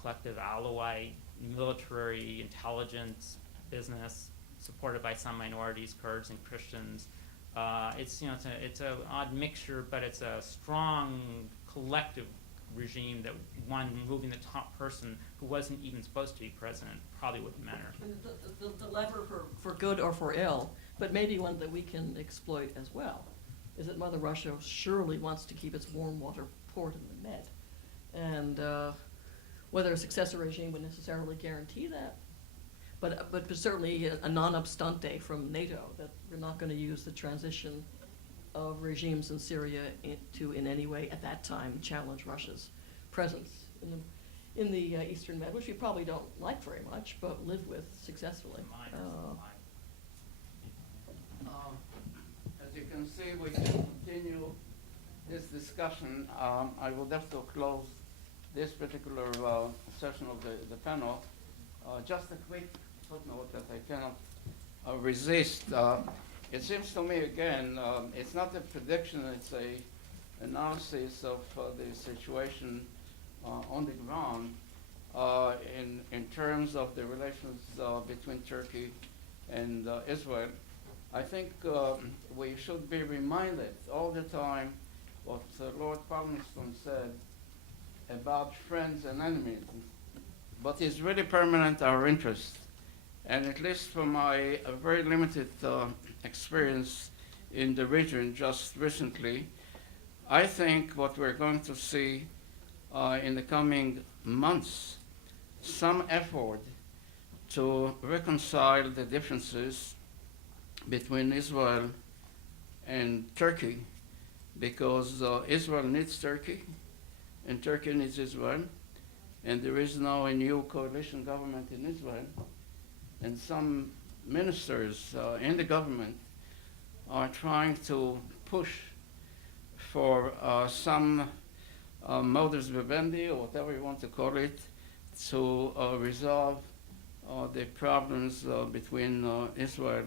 collective Alawite military intelligence business supported by some minorities, Kurds and Christians. It's an odd mixture, but it's a strong collective regime that one moving the top person who wasn't even supposed to be president probably wouldn't matter. The lever for good or for ill, but maybe one that we can exploit as well, is that Mother Russia surely wants to keep its warm water port in the Med. And whether a successor regime would necessarily guarantee that, but certainly a non-obstante from NATO that we're not going to use the transition of regimes in Syria to in any way at that time challenge Russia's presence in the Eastern Med, which we probably don't like very much, but live with successfully. As you can see, we can continue this discussion. I will have to close this particular session of the panel. Just a quick footnote that I cannot resist. It seems to me, again, it's not a prediction, it's a analysis of the situation on the ground in terms of the relations between Turkey and Israel. I think we should be reminded all the time what Lord Palmerston said about friends and enemies. What is really permanent our interest. And at least from my very limited experience in the region just recently, I think what we're going to see in the coming months, some effort to reconcile the differences between Israel and Turkey, because Israel needs Turkey and Turkey needs Israel, and there is now a new coalition government in Israel, and some ministers in the government are trying to push for some modus vivendi, or whatever you want to call it, to resolve the problems between Israel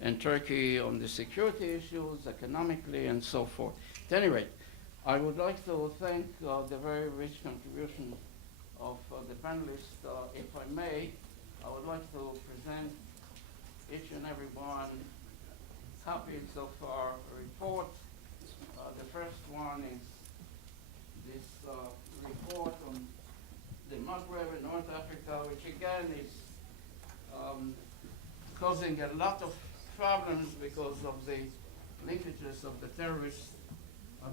and Turkey on the security issues, economically, and so forth. At any rate, I would like to thank the very rich contribution of the panelists. If I may, I would like to present each and every one copies of our report. The first one is this report on the Maghreb in North Africa, which again is causing a lot of problems because of the linkages of the terrorists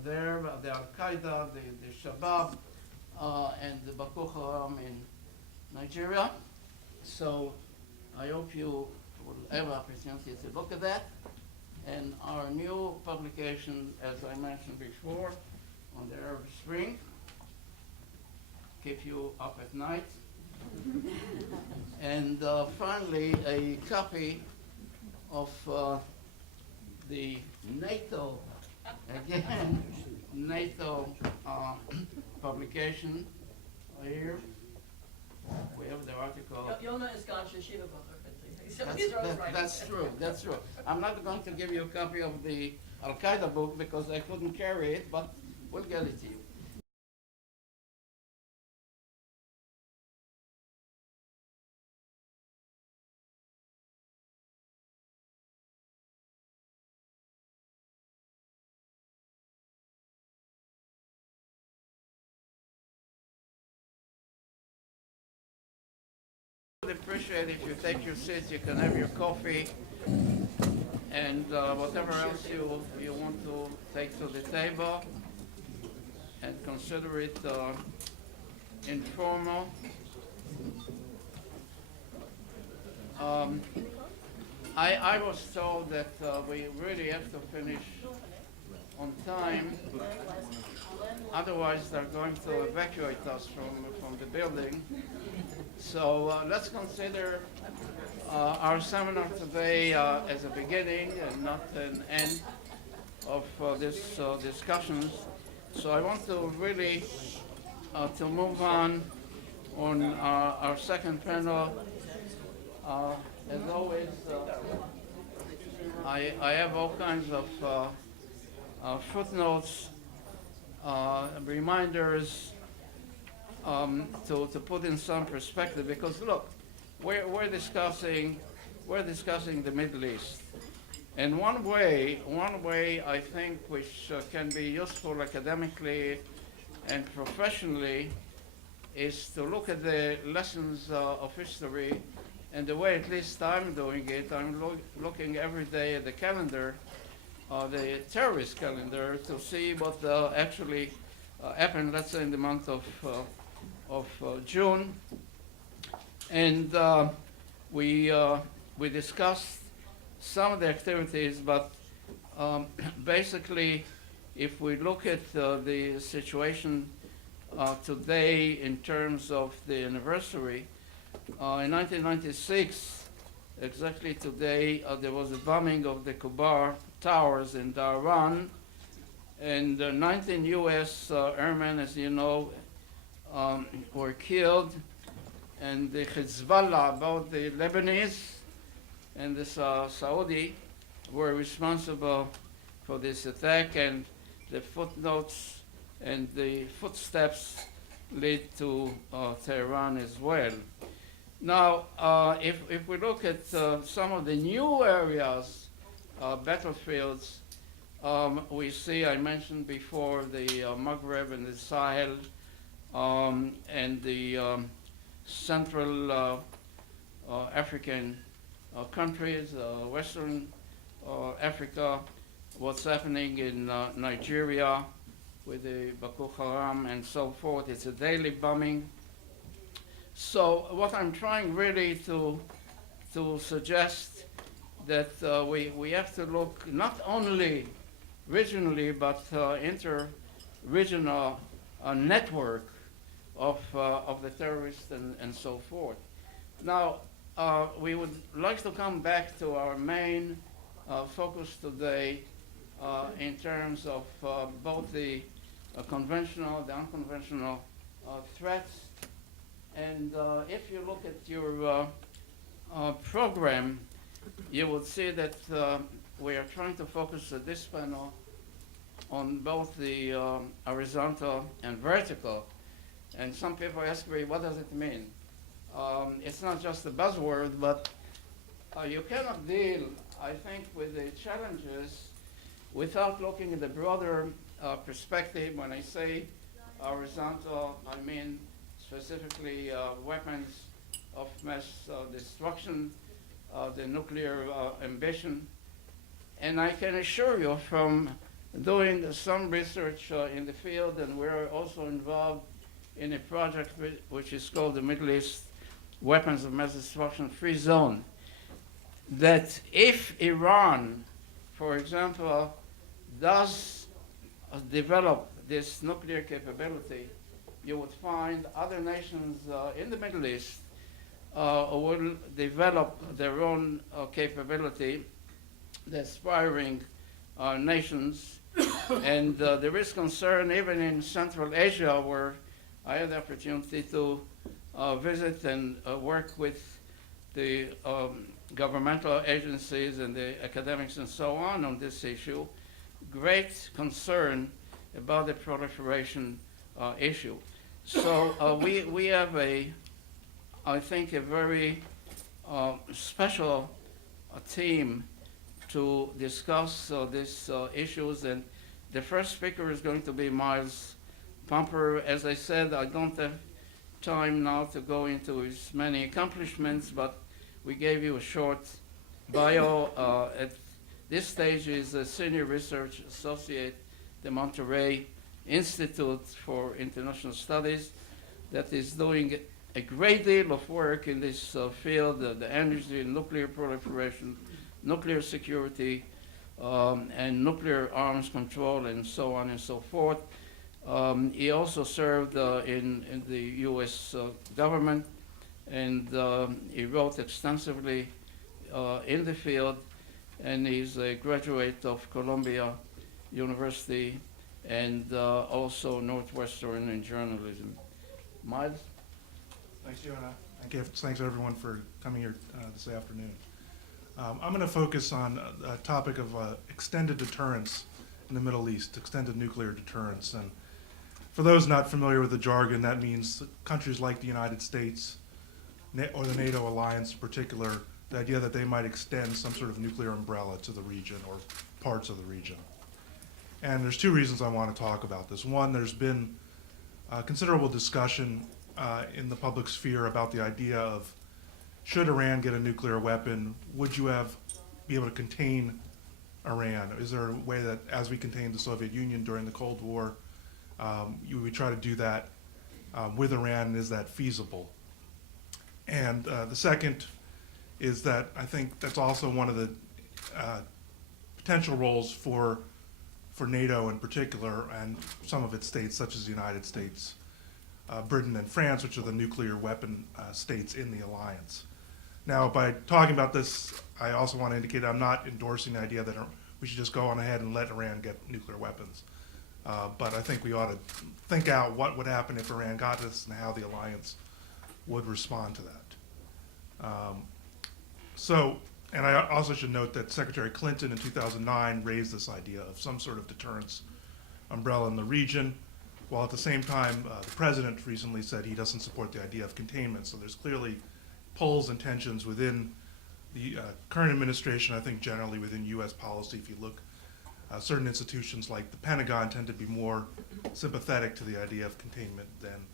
there, the Al-Qaeda, the Shabab, and the Boko Haram in Nigeria. So I hope you will have opportunity to look at that. And our new publication, as I mentioned before, on the Arab Spring, keep you up at night. And finally, a copy of the NATO, again, NATO publication here. We have the article. Yona is gone to Yeshiva book. That's true, that's true. I'm not going to give you a copy of the Al-Qaeda book because I couldn't carry it, but we'll get it to you. I would appreciate if you take your seats, you can have your coffee and whatever else you want to take to the table, and consider it informal. I was told that we really have to finish on time. Otherwise, they're going to evacuate us from the building. So let's consider our seminar today as a beginning and not an end of this discussions. So I want to really to move on our second panel. As always, I have all kinds of footnotes, reminders to put in some perspective. Because look, we're discussing the Middle East, and one way I think which can be useful academically and professionally is to look at the lessons of history. And the way, at least I'm doing it, I'm looking every day at the calendar, the terrorist calendar, to see what actually happened, let's say, in the month of June. And we discussed some of the activities, but basically, if we look at the situation today in terms of the anniversary, in 1996, exactly today, there was a bombing of the Kubar towers in Tehran, and 19 U.S. Airmen, as you know, were killed, and the Hezbollah, both the Lebanese and the Saudi, were responsible for this attack, and the footnotes and the footsteps lead to Tehran as well. Now, if we look at some of the new areas, battlefields, we see, I mentioned before, the Maghreb and the Sahel, and the Central African countries, Western Africa, what's happening in Nigeria with the Boko Haram and so forth. It's a daily bombing. So what I'm trying really to suggest that we have to look not only regionally but inter-regional network of the terrorists and so forth. Now, we would like to come back to our main focus today in terms of both the conventional, the unconventional threats. And if you look at your program, you will see that we are trying to focus this panel on both the horizontal and vertical. And some people ask me, what does it mean? It's not just a buzzword, but you cannot deal, I think, with the challenges without looking at the broader perspective. When I say horizontal, I mean specifically weapons of mass destruction, the nuclear ambition. And I can assure you from doing some research in the field, and we're also involved in a project which is called the Middle East Weapons of Mass Destruction Free Zone, that if Iran, for example, does develop this nuclear capability, you would find other nations in the Middle East will develop their own capability, the aspiring nations. And there is concern even in Central Asia, where I had the opportunity to visit and work with the governmental agencies and the academics and so on this issue. Great concern about the proliferation issue. So we have I think, a very special team to discuss these issues. And the first speaker is going to be Miles Pumper. As I said, I don't have time now to go into his many accomplishments, but we gave you a short bio. At this stage, he's a senior research associate at the Monterey Institute for International Studies that is doing a great deal of work in this field, the energy, nuclear proliferation, nuclear security, and nuclear arms control and so on and so forth. He also served in the U.S. Government, and he wrote extensively in the field, and he's a graduate of Columbia University and also Northwestern in journalism. Miles? Thanks, Jonah. Thanks everyone for coming here this afternoon. I'm going to focus on a topic of extended deterrence in the Middle East, extended nuclear deterrence. And for those not familiar with the jargon, that means countries like the United States or the NATO alliance in particular, the idea that they might extend some sort of nuclear umbrella to the region or parts of the region. And there's two reasons I want to talk about this. One, there's been considerable discussion in the public sphere about the idea of, should Iran get a nuclear weapon, would you be able to contain Iran? Is there a way that, as we contained the Soviet Union during the Cold War, you would try to do that with Iran, and is that feasible? And the second is that I think that's also one of the potential roles for NATO in particular, and some of its states, such as the United States, Britain and France, which are the nuclear weapon states in the alliance. Now, by talking about this, I also want to indicate I'm not endorsing the idea that we should just go on ahead and let Iran get nuclear weapons. But I think we ought to think out what would happen if Iran got this and how the alliance would respond to that. And I also should note that Secretary Clinton in 2009 raised this idea of some sort of deterrence umbrella in the region, while at the same time the president recently said he doesn't support the idea of containment. So there's clearly pulls and tensions within the current administration, I think generally within U.S. policy. If you look, certain institutions like the Pentagon tend to be more sympathetic to the idea of containment than,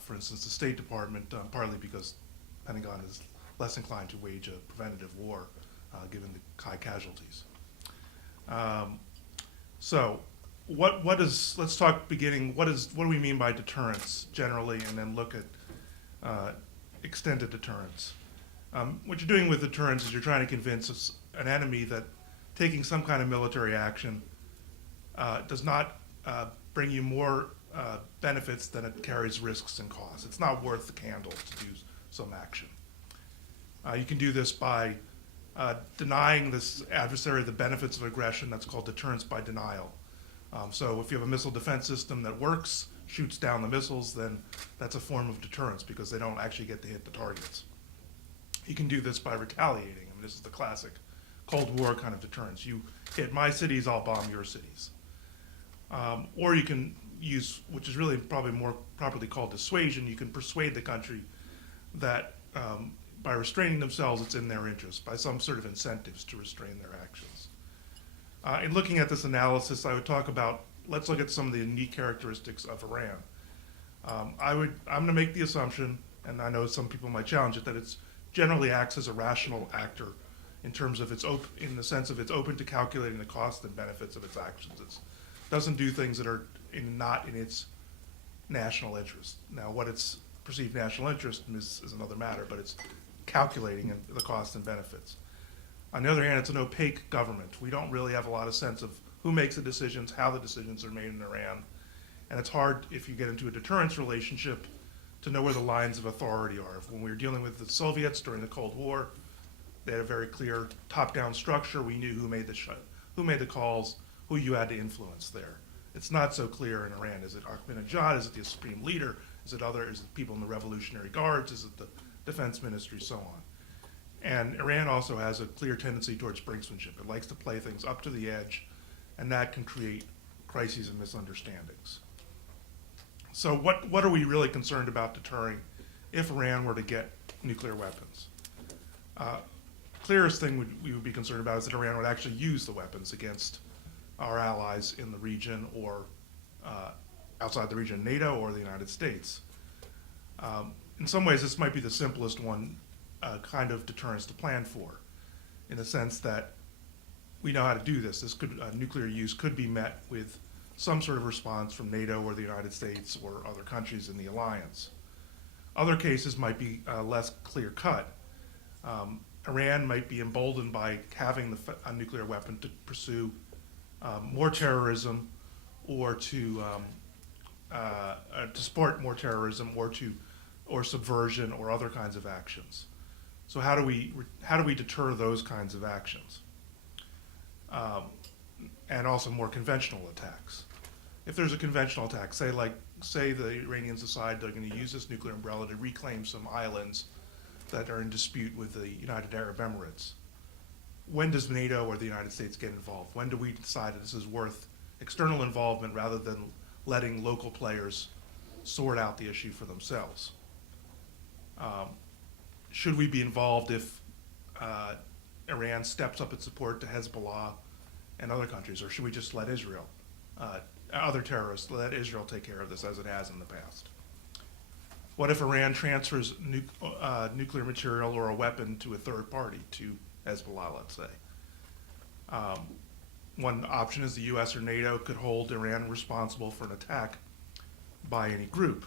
for instance, the State Department, partly because the Pentagon is less inclined to wage a preventative war, given the high casualties. Let's talk beginning, what do we mean by deterrence generally, and then look at extended deterrence. What you're doing with deterrence is you're trying to convince an enemy that taking some kind of military action does not bring you more benefits than it carries risks and costs. It's not worth the candle to do some action. You can do this by denying this adversary the benefits of aggression. That's called deterrence by denial. So if you have a missile defense system that works, shoots down the missiles, then that's a form of deterrence because they don't actually get to hit the targets. You can do this by retaliating. I mean, this is the classic Cold War kind of deterrence. You hit my cities, I'll bomb your cities. Or you can use, which is really probably more properly called dissuasion, you can persuade the country that by restraining themselves, it's in their interest, by some sort of incentives to restrain their actions. In looking at this analysis, I would talk about, let's look at some of the unique characteristics of Iran. I'm going to make the assumption, and I know some people might challenge it, that it generally acts as a rational actor in terms of in the sense of it's open to calculating the costs and benefits of its actions. It doesn't do things that are not in its national interest. Now, what its perceived national interest is another matter, but it's calculating the costs and benefits. On the other hand, it's an opaque government. We don't really have a lot of sense of who makes the decisions, how the decisions are made in Iran. And it's hard, if you get into a deterrence relationship, to know where the lines of authority are. When we were dealing with the Soviets during the Cold War, they had a very clear top-down structure. We knew who made the calls, who you had to influence there. It's not so clear in Iran. Is it Ahmadinejad? Is it the supreme leader? Is it people in the Revolutionary Guards? Is it the defense ministry? So on. And Iran also has a clear tendency towards brinksmanship. It likes to play things up to the edge, and that can create crises and misunderstandings. So what are we really concerned about deterring if Iran were to get nuclear weapons? Clearest thing we would be concerned about is that Iran would actually use the weapons against our allies in the region or outside the region, NATO or the United States. In some ways, this might be the simplest one kind of deterrence to plan for, in the sense that we know how to do this. Nuclear use could be met with some sort of response from NATO or the United States or other countries in the alliance. Other cases might be less clear-cut. Iran might be emboldened by having a nuclear weapon to pursue more terrorism, or to support more terrorism, or subversion, or other kinds of actions. So how do we deter those kinds of actions? And also more conventional attacks. If there's a conventional attack, say the Iranians decide they're going to use this nuclear umbrella to reclaim some islands that are in dispute with the United Arab Emirates, when does NATO or the United States get involved? When do we decide that this is worth external involvement rather than letting local players sort out the issue for themselves? Should we be involved if Iran steps up its support to Hezbollah and other countries, or should we just let Israel, other terrorists, let Israel take care of this as it has in the past? What if Iran transfers nuclear material or a weapon to a third party, to Hezbollah, let's say? One option is the US or NATO could hold Iran responsible for an attack by any group.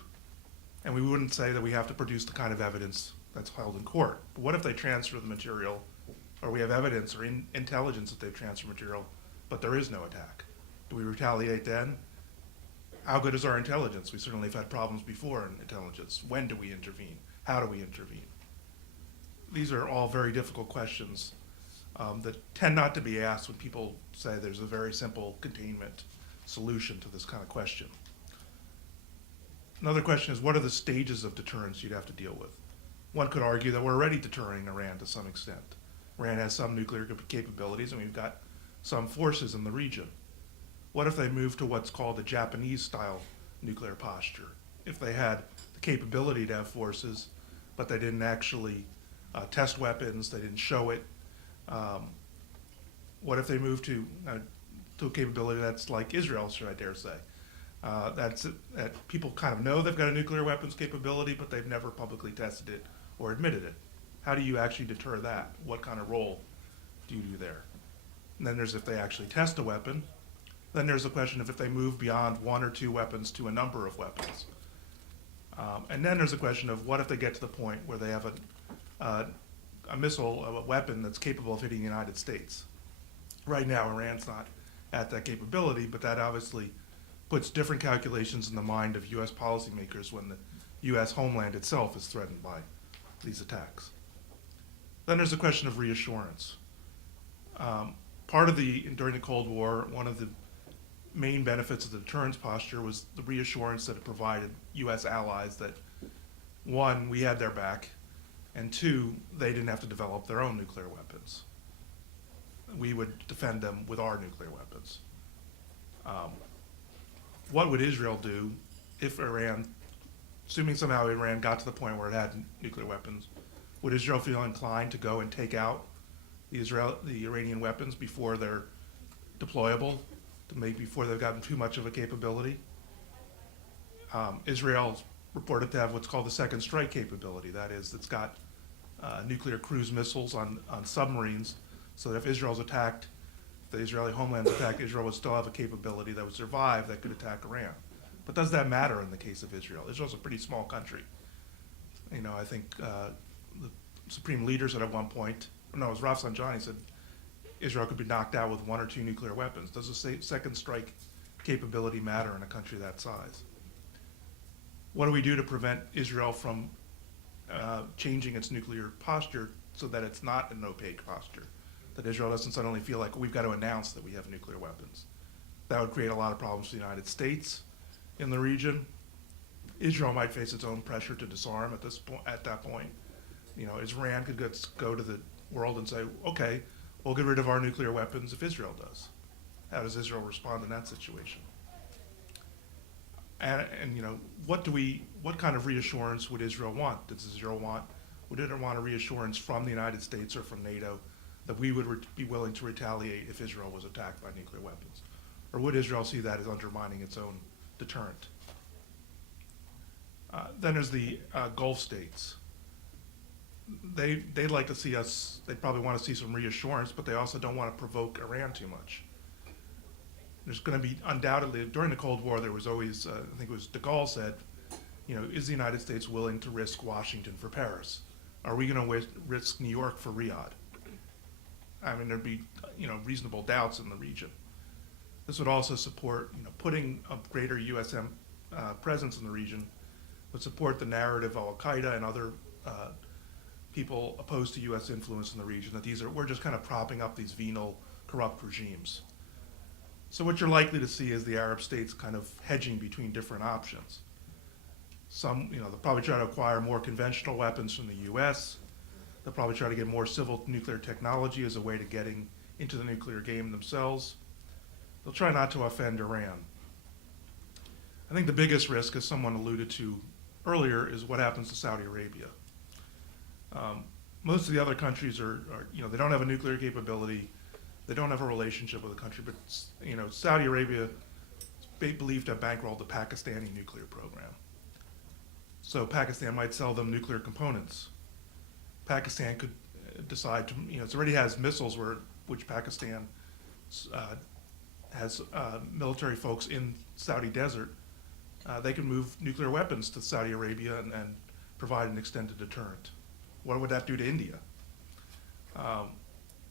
And we wouldn't say that we have to produce the kind of evidence that's held in court. But what if they transfer the material, or we have evidence or intelligence that they've transferred material, but there is no attack? Do we retaliate then? How good is our intelligence? We certainly have had problems before in intelligence. When do we intervene? How do we intervene? These are all very difficult questions that tend not to be asked when people say there's a very simple containment solution to this kind of question. Another question is, what are the stages of deterrence you'd have to deal with? One could argue that we're already deterring Iran to some extent. Iran has some nuclear capabilities, and we've got some forces in the region. What if they move to what's called a Japanese-style nuclear posture? If they had the capability to have forces, but they didn't actually test weapons, they didn't show it. What if they move to a capability that's like Israel, should I dare say? That people kind of know they've got a nuclear weapons capability, but they've never publicly tested it or admitted it. How do you actually deter that? What kind of role do you do there? And then there's if they actually test a weapon. Then there's the question of if they move beyond one or two weapons to a number of weapons. And then there's the question of what if they get to the point where they have a missile, a weapon that's capable of hitting the United States. Right now, Iran's not at that capability, but that obviously puts different calculations in the mind of U.S. policymakers when the U.S. homeland itself is threatened by these attacks. Then there's the question of reassurance. During the Cold War, one of the main benefits of the deterrence posture was the reassurance that it provided U.S. allies that, one, we had their back, and two, they didn't have to develop their own nuclear weapons. We would defend them with our nuclear weapons. What would Israel do if Iran, assuming somehow Iran got to the point where it had nuclear weapons, would Israel feel inclined to go and take out the Iranian weapons before they're deployable, before they've gotten too much of a capability? Israel's reported to have what's called the second strike capability. That is, it's got nuclear cruise missiles on submarines, so that if Israel's attacked, the Israeli homeland's attacked, Israel would still have a capability that would survive that could attack Iran. But does that matter in the case of Israel? Israel's a pretty small country. I think the supreme leader said at one point, no, it was Rafsanjani said, Israel could be knocked out with one or two nuclear weapons. Does the second strike capability matter in a country that size? What do we do to prevent Israel from changing its nuclear posture so that it's not an opaque posture? That Israel doesn't suddenly feel like we've got to announce that we have nuclear weapons. That would create a lot of problems for the United States in the region. Israel might face its own pressure to disarm at that point. Iran could go to the world and say, okay, we'll get rid of our nuclear weapons if Israel does. How does Israel respond in that situation? And what kind of reassurance would Israel want? Would it want a reassurance from the United States or from NATO that we would be willing to retaliate if Israel was attacked by nuclear weapons? Or would Israel see that as undermining its own deterrent? Then there's the Gulf states. They'd like to see us, they'd probably want to see some reassurance, but they also don't want to provoke Iran too much. There's going to be undoubtedly, during the Cold War, there was always, I think it was de Gaulle said, is the United States willing to risk Washington for Paris? are we going to risk New York for Riyadh? I mean, there'd be, reasonable doubts in the region. This would also support, putting a greater U.S. Presence in the region would support the narrative of Al-Qaeda and other people opposed to U.S. influence in the region, that we're just kind of propping up these venal, corrupt regimes. So what you're likely to see is the Arab states kind of hedging between different options. Some, they'll probably try to acquire more conventional weapons from the U.S. They'll probably try to get more civil nuclear technology as a way to getting into the nuclear game themselves. They'll try not to offend Iran. I think the biggest risk, as someone alluded to earlier, is what happens to Saudi Arabia. Most of the other countries they don't have a nuclear capability. They don't have a relationship with the country, but Saudi Arabia is believed to have bankrolled the Pakistani nuclear program. So Pakistan might sell them nuclear components. Pakistan could decide to, it already has missiles which Pakistan has military folks in Saudi desert. They can move nuclear weapons to Saudi Arabia and provide an extended deterrent. What would that do to India?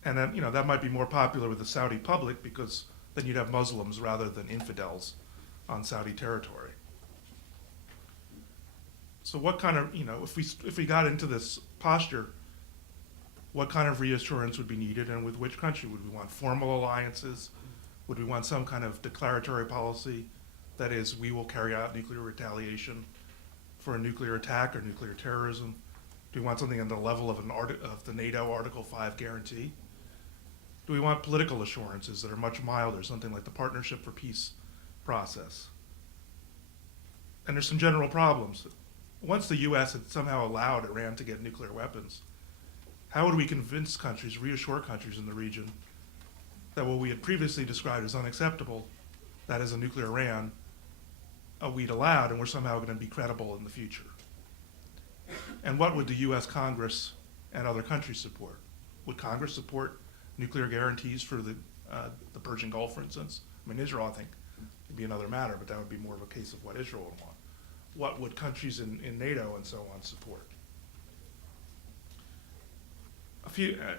And then, that might be more popular with the Saudi public because then you'd have Muslims rather than infidels on Saudi territory. So what kind of, if we got into this posture, what kind of reassurance would be needed, and with which country? Would we want formal alliances? Would we want some kind of declaratory policy? That is, we will carry out nuclear retaliation for a nuclear attack or nuclear terrorism. Do we want something on the level of the NATO Article 5 guarantee? Do we want political assurances that are much milder, something like the Partnership for Peace process? And there's some general problems. Once the U.S. had somehow allowed Iran to get nuclear weapons, how would we convince countries, reassure countries in the region, that what we had previously described as unacceptable, that is a nuclear Iran, we'd allowed, and we're somehow going to be credible in the future? And what would the U.S. Congress and other countries support? Would Congress support nuclear guarantees for the Persian Gulf, for instance? I mean, Israel, I think, would be another matter, but that would be more of a case of what Israel would want. What would countries in NATO and so on support?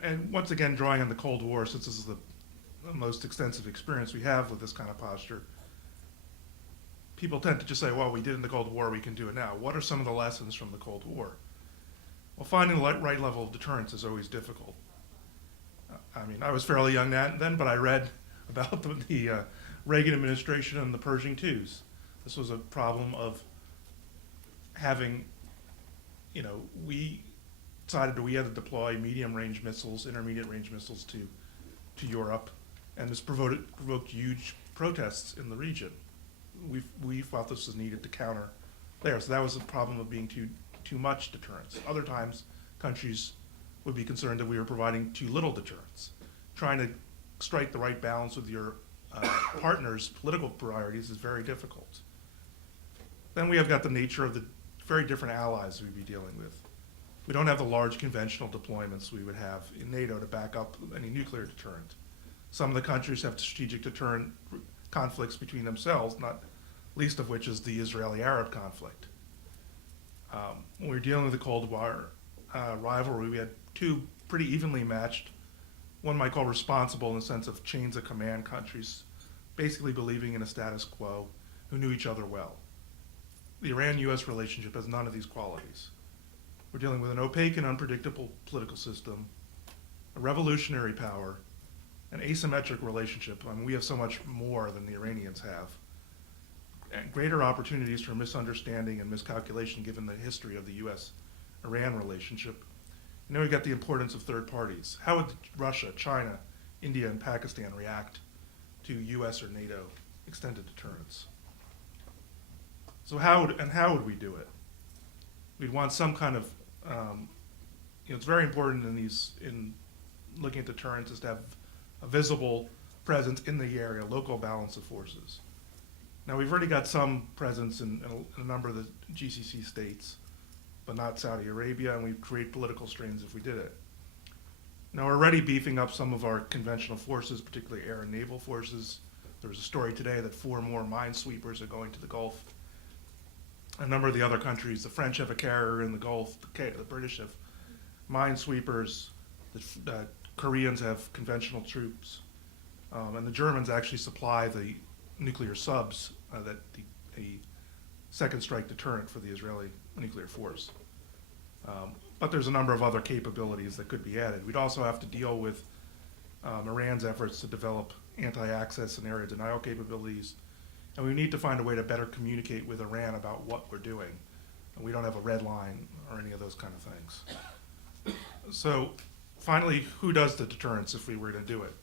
And once again, drawing on the Cold War, since this is the most extensive experience we have with this kind of posture, people tend to just say, well, we did in the Cold War, we can do it now. What are some of the lessons from the Cold War? Well, finding the right level of deterrence is always difficult. I mean, I was fairly young then, but I read about the Reagan administration and the Pershing IIs. This was a problem of having, we decided that we had to deploy medium-range missiles, intermediate-range missiles to Europe, and this provoked huge protests in the region. We thought this was needed to counter there. So that was a problem of being too much deterrence. Other times, countries would be concerned that we were providing too little deterrence. Trying to strike the right balance with your partners' political priorities is very difficult. Then we have got the nature of the very different allies we'd be dealing with. We don't have the large conventional deployments we would have in NATO to back up any nuclear deterrent. Some of the countries have strategic deterrent conflicts between themselves, not least of which is the Israeli-Arab conflict. When we were dealing with the Cold War rivalry, we had two pretty evenly matched, one might call responsible in the sense of chains of command countries, basically believing in a status quo, who knew each other well. The Iran-U.S. relationship has none of these qualities. We're dealing with an opaque and unpredictable political system, a revolutionary power, an asymmetric relationship. I mean, we have so much more than the Iranians have, and greater opportunities for misunderstanding and miscalculation given the history of the U.S.-Iran relationship. And then we've got the importance of third parties. How would Russia, China, India, and Pakistan react to U.S. or NATO extended deterrence? So how would we do it? We'd want some kind of, it's very important in looking at deterrence is to have a visible presence in the area, local balance of forces. Now we've already got some presence in a number of the GCC states, but not Saudi Arabia, and we'd create political strains if we did it. Now we're already beefing up some of our conventional forces, particularly air and naval forces. There was a story today that 4 more minesweepers are going to the Gulf. A number of the other countries, the French have a carrier in the Gulf, the British have minesweepers, the Koreans have conventional troops, and the Germans actually supply the nuclear subs that a second strike deterrent for the Israeli nuclear force. But there's a number of other capabilities that could be added. We'd also have to deal with Iran's efforts to develop anti-access and area denial capabilities, and we need to find a way to better communicate with Iran about what we're doing. And we don't have a red line or any of those kind of things. So finally, who does the deterrence if we were to do it?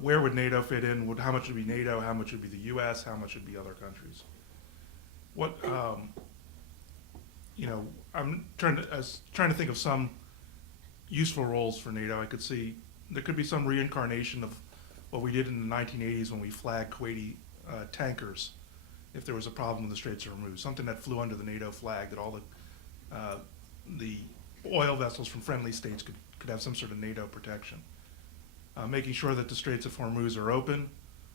Where would NATO fit in? How much would be NATO? How much would be the U.S.? How much would be other countries? What, I'm trying to think of some useful roles for NATO. I could see there could be some reincarnation of what we did in the 1980s when we flagged Kuwaiti tankers if there was a problem with the Straits of Hormuz, something that flew under the NATO flag, that all the oil vessels from friendly states could have some sort of NATO protection. Making sure that the Straits of Hormuz are open,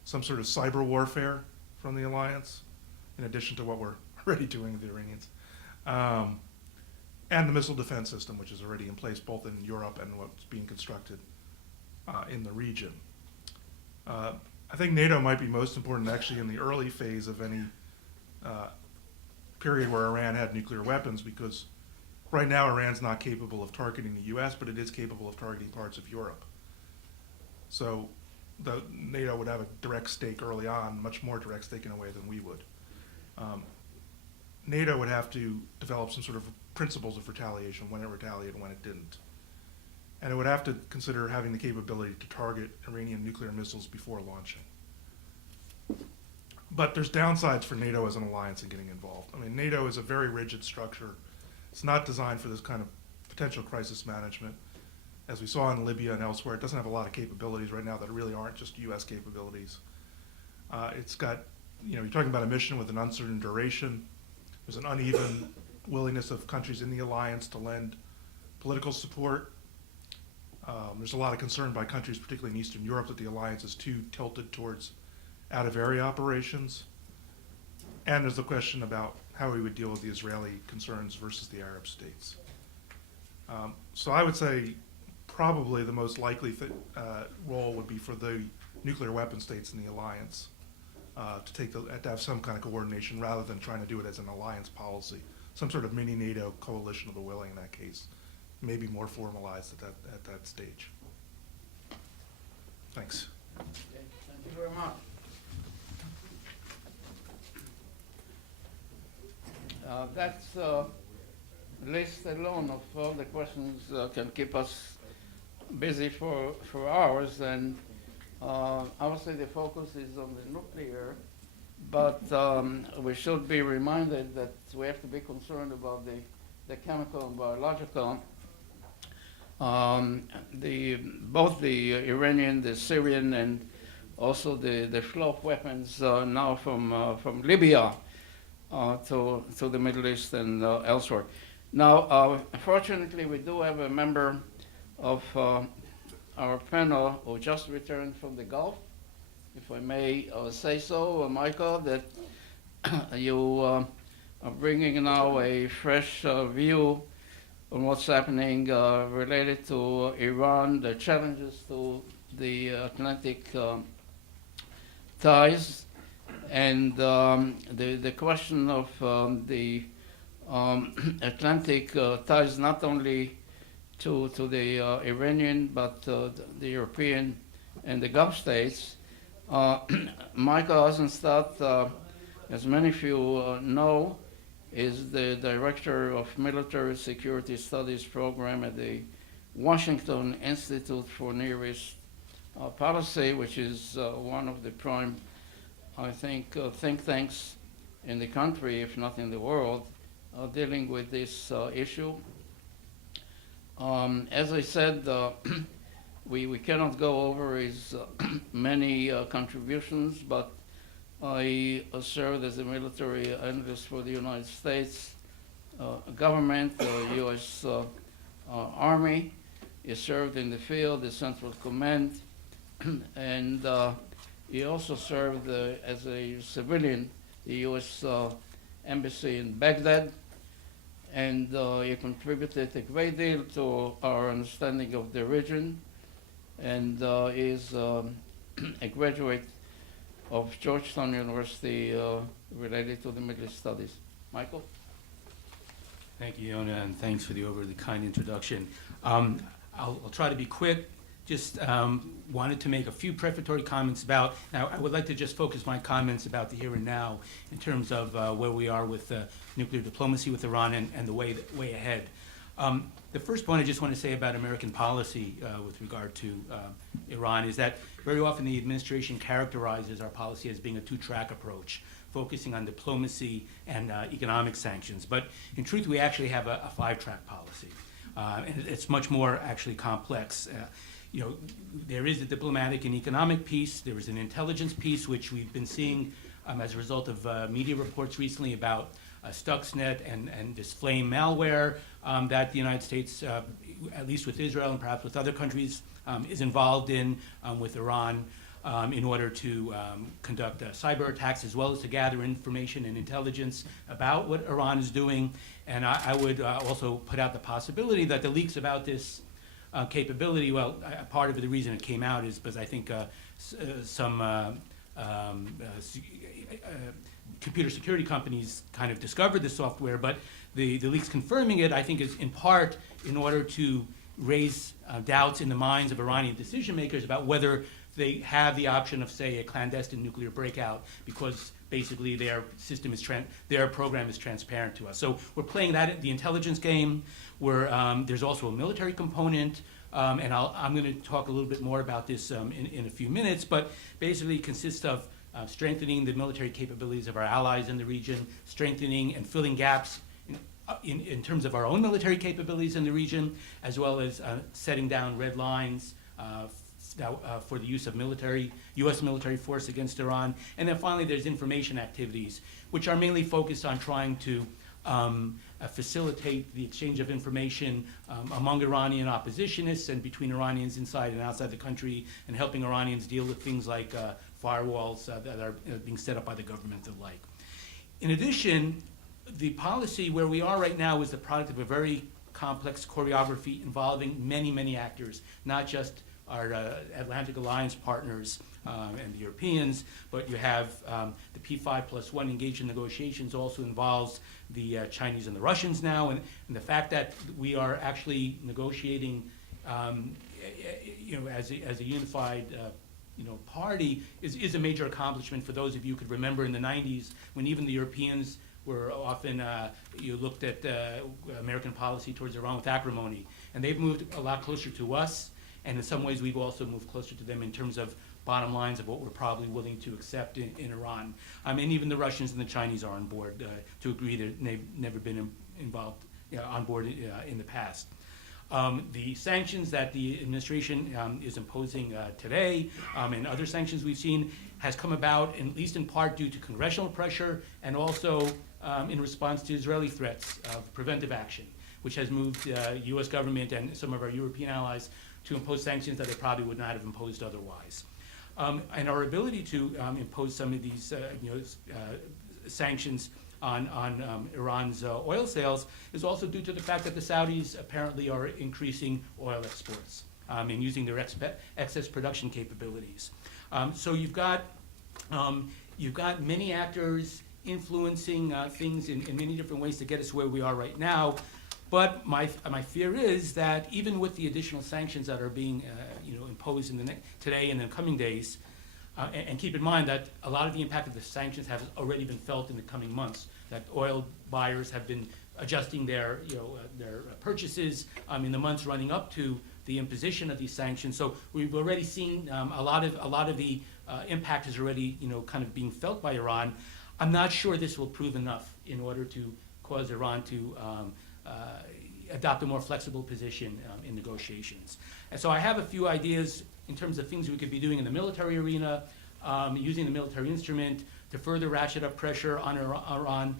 some sort of cyber warfare from the alliance, in addition to what we're already doing with the Iranians. And the missile defense system, which is already in place both in Europe and what's being constructed in the region. I think NATO might be most important actually in the early phase of any period where Iran had nuclear weapons, because right now Iran's not capable of targeting the US, but it is capable of targeting parts of Europe. So NATO would have a direct stake early on, much more direct stake in a way than we would. NATO would have to develop some sort of principles of retaliation, when it retaliated and when it didn't. And it would have to consider having the capability to target Iranian nuclear missiles before launching. But there's downsides for NATO as an alliance in getting involved. I mean, NATO is a very rigid structure. It's not designed for this kind of potential crisis management. As we saw in Libya and elsewhere, it doesn't have a lot of capabilities right now that really aren't just US capabilities. It's got, you're talking about a mission with an uncertain duration. There's an uneven willingness of countries in the alliance to lend political support. There's a lot of concern by countries, particularly in Eastern Europe, that the alliance is too tilted towards out-of-area operations. And there's the question about how we would deal with the Israeli concerns versus the Arab states. So I would say probably the most likely role would be for the nuclear weapon states in the alliance to have some kind of coordination rather than trying to do it as an alliance policy. Some sort of mini NATO coalition of the willing in that case, maybe more formalized at that stage. Thanks. Okay, thank you very much. That list alone of all the questions can keep us busy for hours, and obviously the focus is on the nuclear, but we should be reminded that we have to be concerned about the chemical and biological. Both the Iranian, the Syrian, and also the flow of weapons now from Libya to the Middle East and elsewhere. Now, fortunately, we do have a member of our panel who just returned from the Gulf, if I may say so, Michael, that you are bringing now a fresh view on what's happening related to Iran, the challenges to the Atlantic ties, and the question of the Atlantic ties not only to the Iranian but the European and the Gulf states. Michael Eisenstadt, as many of you know, is the Director of Military Security Studies Program at the Washington Institute for Near East Policy, which is one of the prime, I think, think tanks in the country, if not in the world, dealing with this issue. As I said, we cannot go over his many contributions, but I served as a military analyst for the United States government, the U.S. Army. He served in the field, the Central Command, and he also served as a civilian, the U.S. Embassy in Baghdad. and he contributed a great deal to our understanding of the region, and is a graduate of Georgetown University related to the Middle East Studies. Michael? Thank you, Yona, and thanks for the overly kind introduction. I'll try to be quick. Just wanted to make a few prefatory comments about, now I would like to just focus my comments about the here and now in terms of where we are with nuclear diplomacy with Iran and the way ahead. The first point I just want to say about American policy with regard to Iran is that very often the administration characterizes our policy as being a two-track approach, focusing on diplomacy and economic sanctions. But in truth, we actually have a five-track policy. And it's much more actually complex. You know, there is a diplomatic and economic piece. There is an intelligence piece, which we've been seeing as a result of media reports recently about Stuxnet and this flame malware that the United States, at least with Israel and perhaps with other countries, is involved in with Iran in order to conduct cyber attacks as well as to gather information and intelligence about what Iran is doing. And I would also put out the possibility that the leaks about this capability, well, part of the reason it came out is because I think some computer security companies kind of discovered the software, but the leaks confirming it, I think, is in part in order to raise doubts in the minds of Iranian decision makers about whether they have the option of, say, a clandestine nuclear breakout, because basically their system is their program is transparent to us. So we're playing that the intelligence game. There's also a military component, and I'm going to talk a little bit more about this in a few minutes. But basically, it consists of strengthening the military capabilities of our allies in the region, strengthening and filling gaps in terms of our own military capabilities in the region, as well as setting down red lines for the use of U.S. military force against Iran. And then finally, there's information activities, which are mainly focused on trying to facilitate the exchange of information among Iranian oppositionists and between Iranians inside and outside the country, and helping Iranians deal with things like firewalls that are being set up by the government and the like. In addition, the policy where we are right now is the product of a very complex choreography involving many, many actors, not just our Atlantic Alliance partners and the Europeans, but you have the P5+1 engaged in negotiations also involves the Chinese and the Russians now, and the fact that we are actually negotiating as a unified party is a major accomplishment for those of you who could remember in the 90s when even the Europeans were often, you looked at American policy towards Iran with acrimony, and they've moved a lot closer to us. And in some ways, we've also moved closer to them in terms of bottom lines of what we're probably willing to accept in Iran. And even the Russians and the Chinese are on board to agree that they've never been involved on board in the past. The sanctions that the administration is imposing today and other sanctions we've seen has come about, at least in part, due to congressional pressure and also in response to Israeli threats of preventive action, which has moved the U.S. government and some of our European allies to impose sanctions that they probably would not have imposed otherwise. And our ability to impose some of these sanctions on Iran's oil sales is also due to the fact that the Saudis apparently are increasing oil exports and using their excess production capabilities. So you've got many actors influencing things in many different ways to get us where we are right now. But my fear is that even with the additional sanctions that are being imposed today and in the coming days, and keep in mind that a lot of the impact of the sanctions has already been felt in the coming months, that oil buyers have been adjusting their purchases in the months running up to the imposition of these sanctions. So we've already seen a lot of the impact is already kind of being felt by Iran. I'm not sure this will prove enough in order to cause Iran to adopt a more flexible position in negotiations. And so I have a few ideas in terms of things we could be doing in the military arena, using the military instrument to further ratchet up pressure on Iran,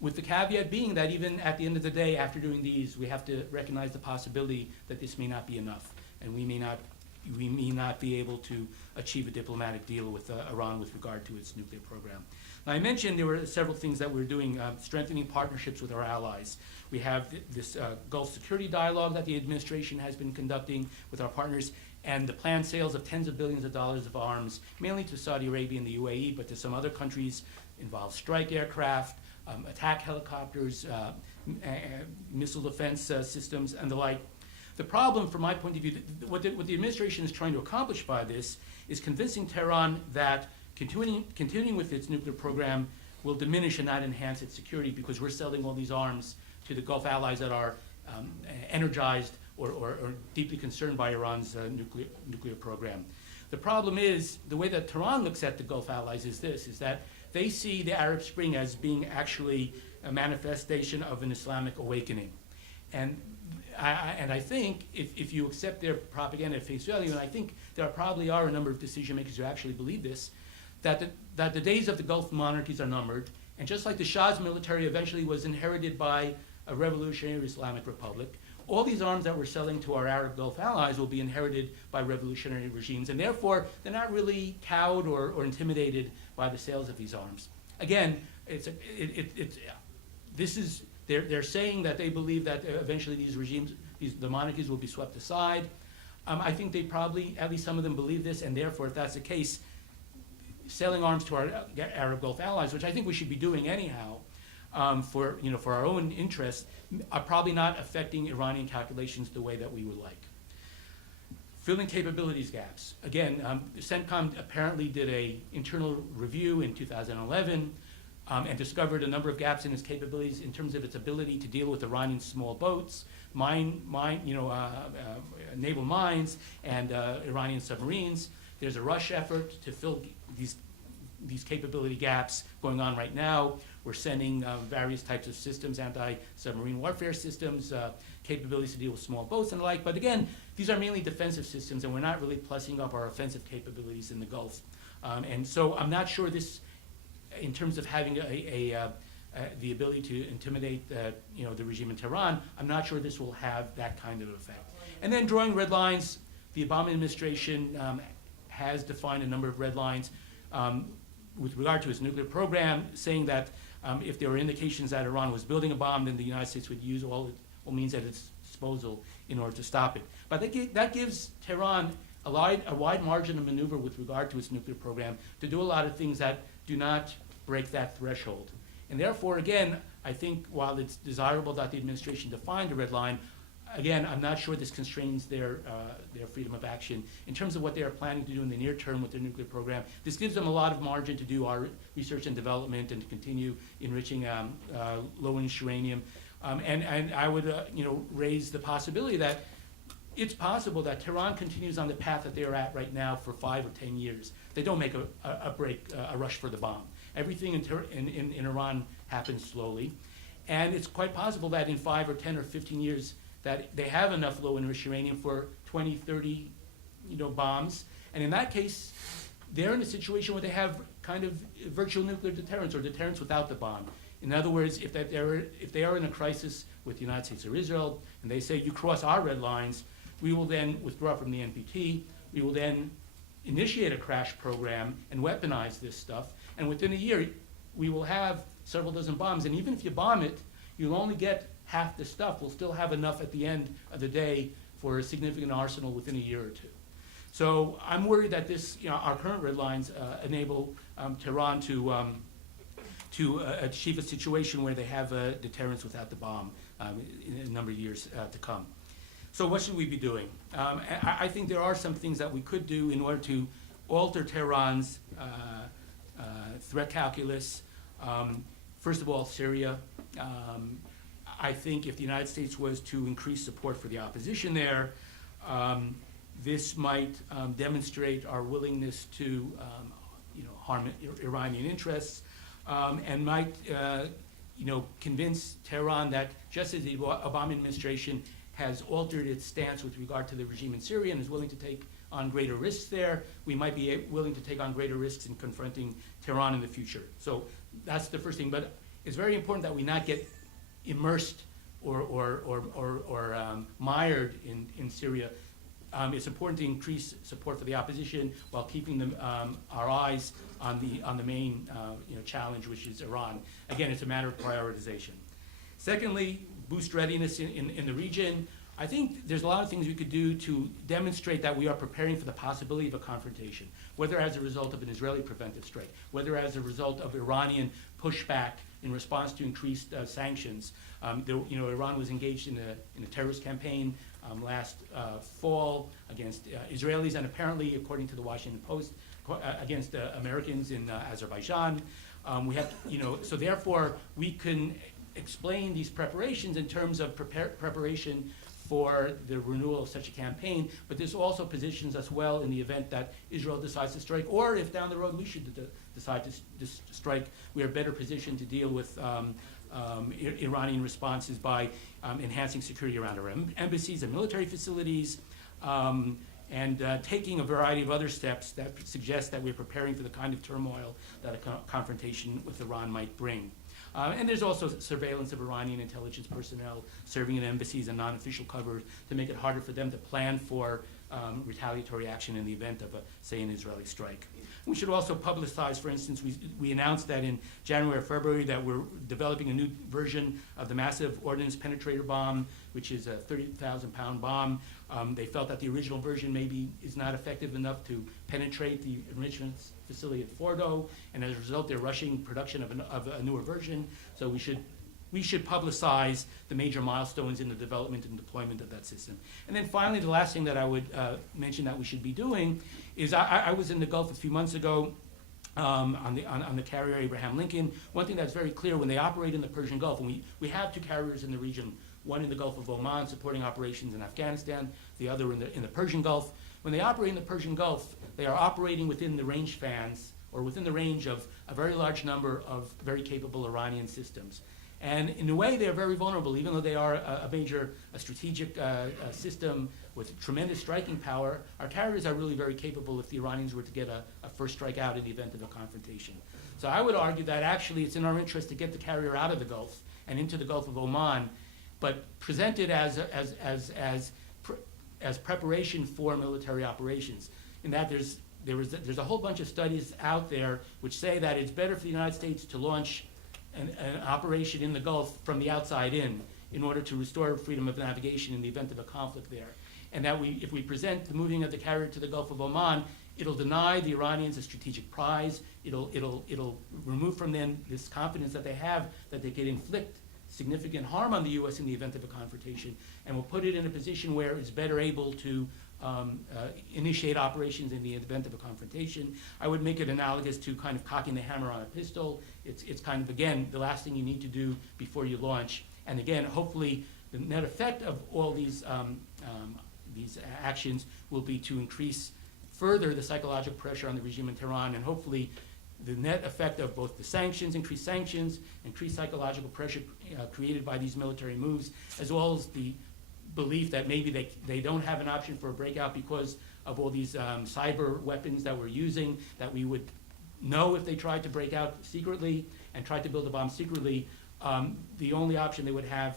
with the caveat being that even at the end of the day, after doing these, we have to recognize the possibility that this may not be enough, and we may not be able to achieve a diplomatic deal with Iran with regard to its nuclear program. Now, I mentioned there were several things that we're doing, strengthening partnerships with our allies. We have this Gulf Security Dialogue that the administration has been conducting with our partners, and the planned sales of tens of billions of dollars of arms, mainly to Saudi Arabia and the UAE, but to some other countries, involve strike aircraft, attack helicopters, missile defense systems, and the like. The problem, from my point of view, what the administration is trying to accomplish by this is convincing Tehran that continuing with its nuclear program will diminish and not enhance its security, because we're selling all these arms to the Gulf allies that are energized or deeply concerned by Iran's nuclear program. The problem is, the way that Tehran looks at the Gulf allies is this, is that they see the Arab Spring as being actually a manifestation of an Islamic awakening. And I think if you accept their propaganda at face value, and I think there probably are a number of decision makers who actually believe this, that the days of the Gulf monarchies are numbered, and just like the Shah's military eventually was inherited by a revolutionary Islamic republic, all these arms that we're selling to our Arab Gulf allies will be inherited by revolutionary regimes, and therefore they're not really cowed or intimidated by the sales of these arms. Again, they're saying that they believe that eventually these regimes, the monarchies, will be swept aside. I think they probably, at least some of them, believe this, and therefore, if that's the case, selling arms to our Arab Gulf allies, which I think we should be doing anyhow, for our own interests, are probably not affecting Iranian calculations the way that we would like. Filling capabilities gaps. Again, CENTCOM apparently did an internal review in 2011 and discovered a number of gaps in its capabilities in terms of its ability to deal with Iranian small boats, naval mines, and Iranian submarines. There's a rush effort to fill these capability gaps going on right now. We're sending various types of systems, anti-submarine warfare systems, capabilities to deal with small boats and the like. But again, these are mainly defensive systems, and we're not really plussing up our offensive capabilities in the Gulf. And so I'm not sure this, in terms of having the ability to intimidate the regime in Tehran, I'm not sure this will have that kind of effect. And then drawing red lines, the Obama administration has defined a number of red lines with regard to its nuclear program, saying that if there were indications that Iran was building a bomb, then the United States would use all means at its disposal in order to stop it. But that gives Tehran a wide margin of maneuver with regard to its nuclear program to do a lot of things that do not break that threshold. And therefore, again, I think while it's desirable that the administration define the red line, again, I'm not sure this constrains their freedom of action. In terms of what they are planning to do in the near term with their nuclear program, this gives them a lot of margin to do our research and development and to continue enriching low-enriched uranium. And I would raise the possibility that it's possible that Tehran continues on the path that they are at right now for 5 or 10 years. They don't make a rush for the bomb. Everything in Iran happens slowly. And it's quite possible that in 5 or 10 or 15 years that they have enough low-enriched uranium for 20, 30 bombs. And in that case, they're in a situation where they have kind of virtual nuclear deterrence or deterrence without the bomb. In other words, if they are in a crisis with the United States or Israel, and they say, you cross our red lines, we will then withdraw from the NPT, we will then initiate a crash program and weaponize this stuff, and within a year, we will have several dozen bombs, and even if you bomb it, you'll only get half the stuff. We'll still have enough at the end of the day for a significant arsenal within a year or two. So I'm worried that this, our current red lines enable Tehran to achieve a situation where they have a deterrence without the bomb in a number of years to come. So what should we be doing? I think there are some things that we could do in order to alter Tehran's threat calculus. First of all, Syria. I think if the United States was to increase support for the opposition there, this might demonstrate our willingness to harm Iranian interests, and might convince Tehran that just as the Obama administration has altered its stance with regard to the regime in Syria and is willing to take on greater risks there, we might be willing to take on greater risks in confronting Tehran in the future. So that's the first thing. But it's very important that we not get immersed or mired in Syria. it's important to increase support for the opposition while keeping them, our eyes on the main challenge, which is Iran. Again, it's a matter of prioritization. Secondly, boost readiness in the region. I think there's a lot of things we could do to demonstrate that we are preparing for the possibility of a confrontation, whether as a result of an Israeli preventive strike, whether as a result of Iranian pushback in response to increased sanctions. Iran was engaged in a terrorist campaign last fall against Israelis, and apparently, according to the Washington Post, against Americans in Azerbaijan. We have, so therefore, we can explain these preparations in terms of preparation for the renewal of such a campaign, but this also positions us well in the event that Israel decides to strike, or if down the road we should decide to strike, we are better positioned to deal with Iranian responses by enhancing security around our embassies and military facilities, and taking a variety of other steps that suggest that we're preparing for the kind of turmoil that a confrontation with Iran might bring. And there's also surveillance of Iranian intelligence personnel serving in embassies and non-official cover to make it harder for them to plan for retaliatory action in the event of, say, an Israeli strike. We should also publicize, for instance, we announced that in January or February that we're developing a new version of the massive ordnance penetrator bomb, which is a 30,000-pound bomb. They felt that the original version maybe is not effective enough to penetrate the enrichment facility at Fordo, and as a result, they're rushing production of a newer version. So we should publicize the major milestones in the development and deployment of that system. And then finally, the last thing that I would mention that we should be doing is I was in the Gulf a few months ago on the carrier Abraham Lincoln. One thing that's very clear, when they operate in the Persian Gulf, and we have two carriers in the region, one in the Gulf of Oman supporting operations in Afghanistan, the other in the Persian Gulf. When they operate in the Persian Gulf, they are operating within the range fans, or within the range of a very large number of very capable Iranian systems. And in a way, they are very vulnerable, even though they are a strategic system with tremendous striking power. Our carriers are really very capable if the Iranians were to get a first strike out in the event of a confrontation. So I would argue that actually it's in our interest to get the carrier out of the Gulf and into the Gulf of Oman, but presented as preparation for military operations. In that there's a whole bunch of studies out there which say that it's better for the United States to launch an operation in the Gulf from the outside in order to restore freedom of navigation in the event of a conflict there. And that if we present the moving of the carrier to the Gulf of Oman, it'll deny the Iranians a strategic prize. It'll remove from them this confidence that they have that they can inflict significant harm on the U.S. in the event of a confrontation, and will put it in a position where it's better able to initiate operations in the event of a confrontation. I would make it analogous to kind of cocking the hammer on a pistol. It's kind of, again, the last thing you need to do before you launch. And again, hopefully, the net effect of all these actions will be to increase further the psychological pressure on the regime in Tehran, and hopefully the net effect of both the sanctions, increased psychological pressure created by these military moves, as well as the belief that maybe they don't have an option for a breakout because of all these cyber weapons that we're using, that we would know if they tried to break out secretly and tried to build a bomb secretly. The only option they would have,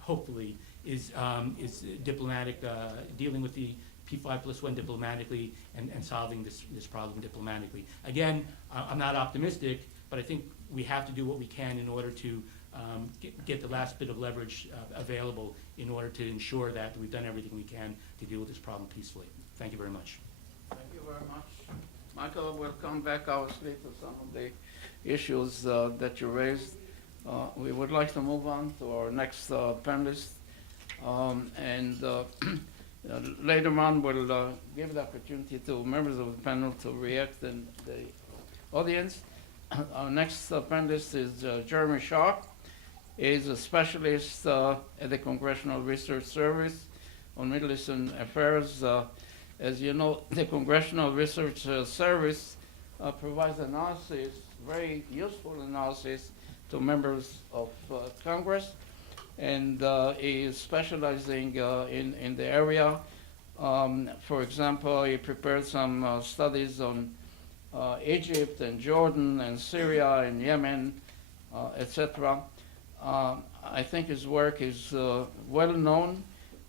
hopefully, is diplomatic, dealing with the P5+1 diplomatically and solving this problem diplomatically. Again, I'm not optimistic, but I think we have to do what we can in order to get the last bit of leverage available in order to ensure that we've done everything we can to deal with this problem peacefully. Thank you very much. Thank you very much. Michael, we'll come back obviously to some of the issues that you raised. We would like to move on to our next panelist. Later on, we'll give the opportunity to members of the panel to react in the audience. Our next panelist is Jeremy Sharp. He's a specialist at the Congressional Research Service on Middle Eastern Affairs. As you know, the Congressional Research Service provides analysis, very useful analysis, to members of Congress, and he is specializing in the area. For example, he prepared some studies on Egypt and Jordan and Syria and Yemen, etc. I think his work is well known,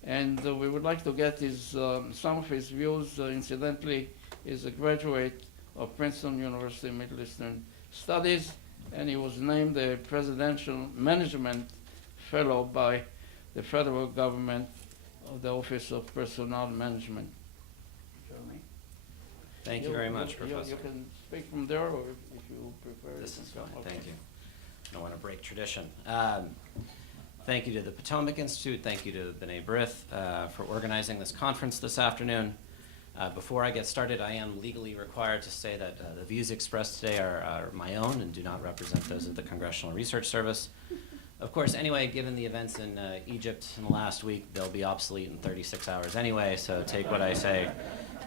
And we would like to get some of his views. Incidentally, he's a graduate of Princeton University Middle Eastern Studies, and he was named a Presidential Management Fellow by the federal government of the Office of Personnel Management. Jeremy? Thank you very much, Professor. You can speak from there, or if you prefer. This you is can fine, come. thank you. I don't want to break tradition. Thank you to the Potomac Institute, thank you to B'nai B'rith for organizing this conference this afternoon. Before I get started, I am legally required to say that the views expressed today are my own and do not represent those of the Congressional Research Service. Of course, anyway, given the events in Egypt in the last week, they'll be obsolete in 36 hours anyway, so take what I say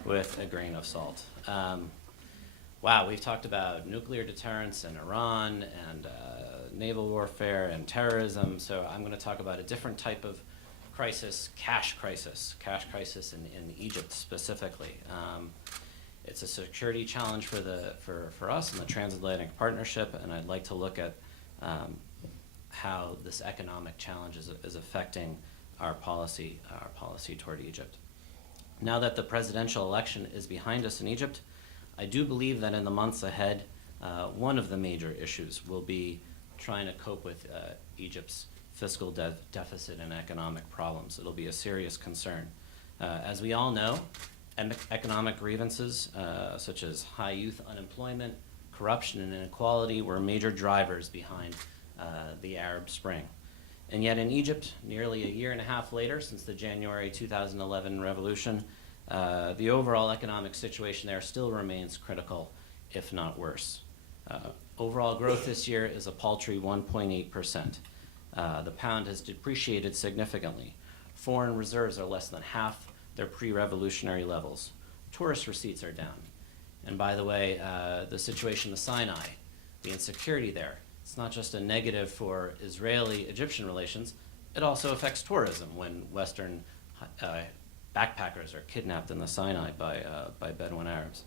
with a grain of salt. Wow, we've talked about nuclear deterrence and Iran and naval warfare and terrorism, so I'm going to talk about a different type of crisis, cash crisis in Egypt specifically. It's a security challenge for us in the transatlantic partnership, and I'd like to look at how this economic challenge is affecting our policy toward Egypt. Now that the presidential election is behind us in Egypt, I do believe that in the months ahead, one of the major issues will be trying to cope with Egypt's fiscal deficit and economic problems. It'll be a serious concern. As we all know, economic grievances such as high youth unemployment, corruption, and inequality were major drivers behind the Arab Spring. And yet in Egypt, nearly a year and a half later, since the January 2011 revolution, the overall economic situation there still remains critical, if not worse. Overall growth this year is a paltry 1.8%. The pound has depreciated significantly. Foreign reserves are less than half their pre-revolutionary levels. Tourist receipts are down. And by the way, the situation in the Sinai, the insecurity there, it's not just a negative for Israeli-Egyptian relations, it also affects tourism when Western backpackers are kidnapped in the Sinai by Bedouin Arabs.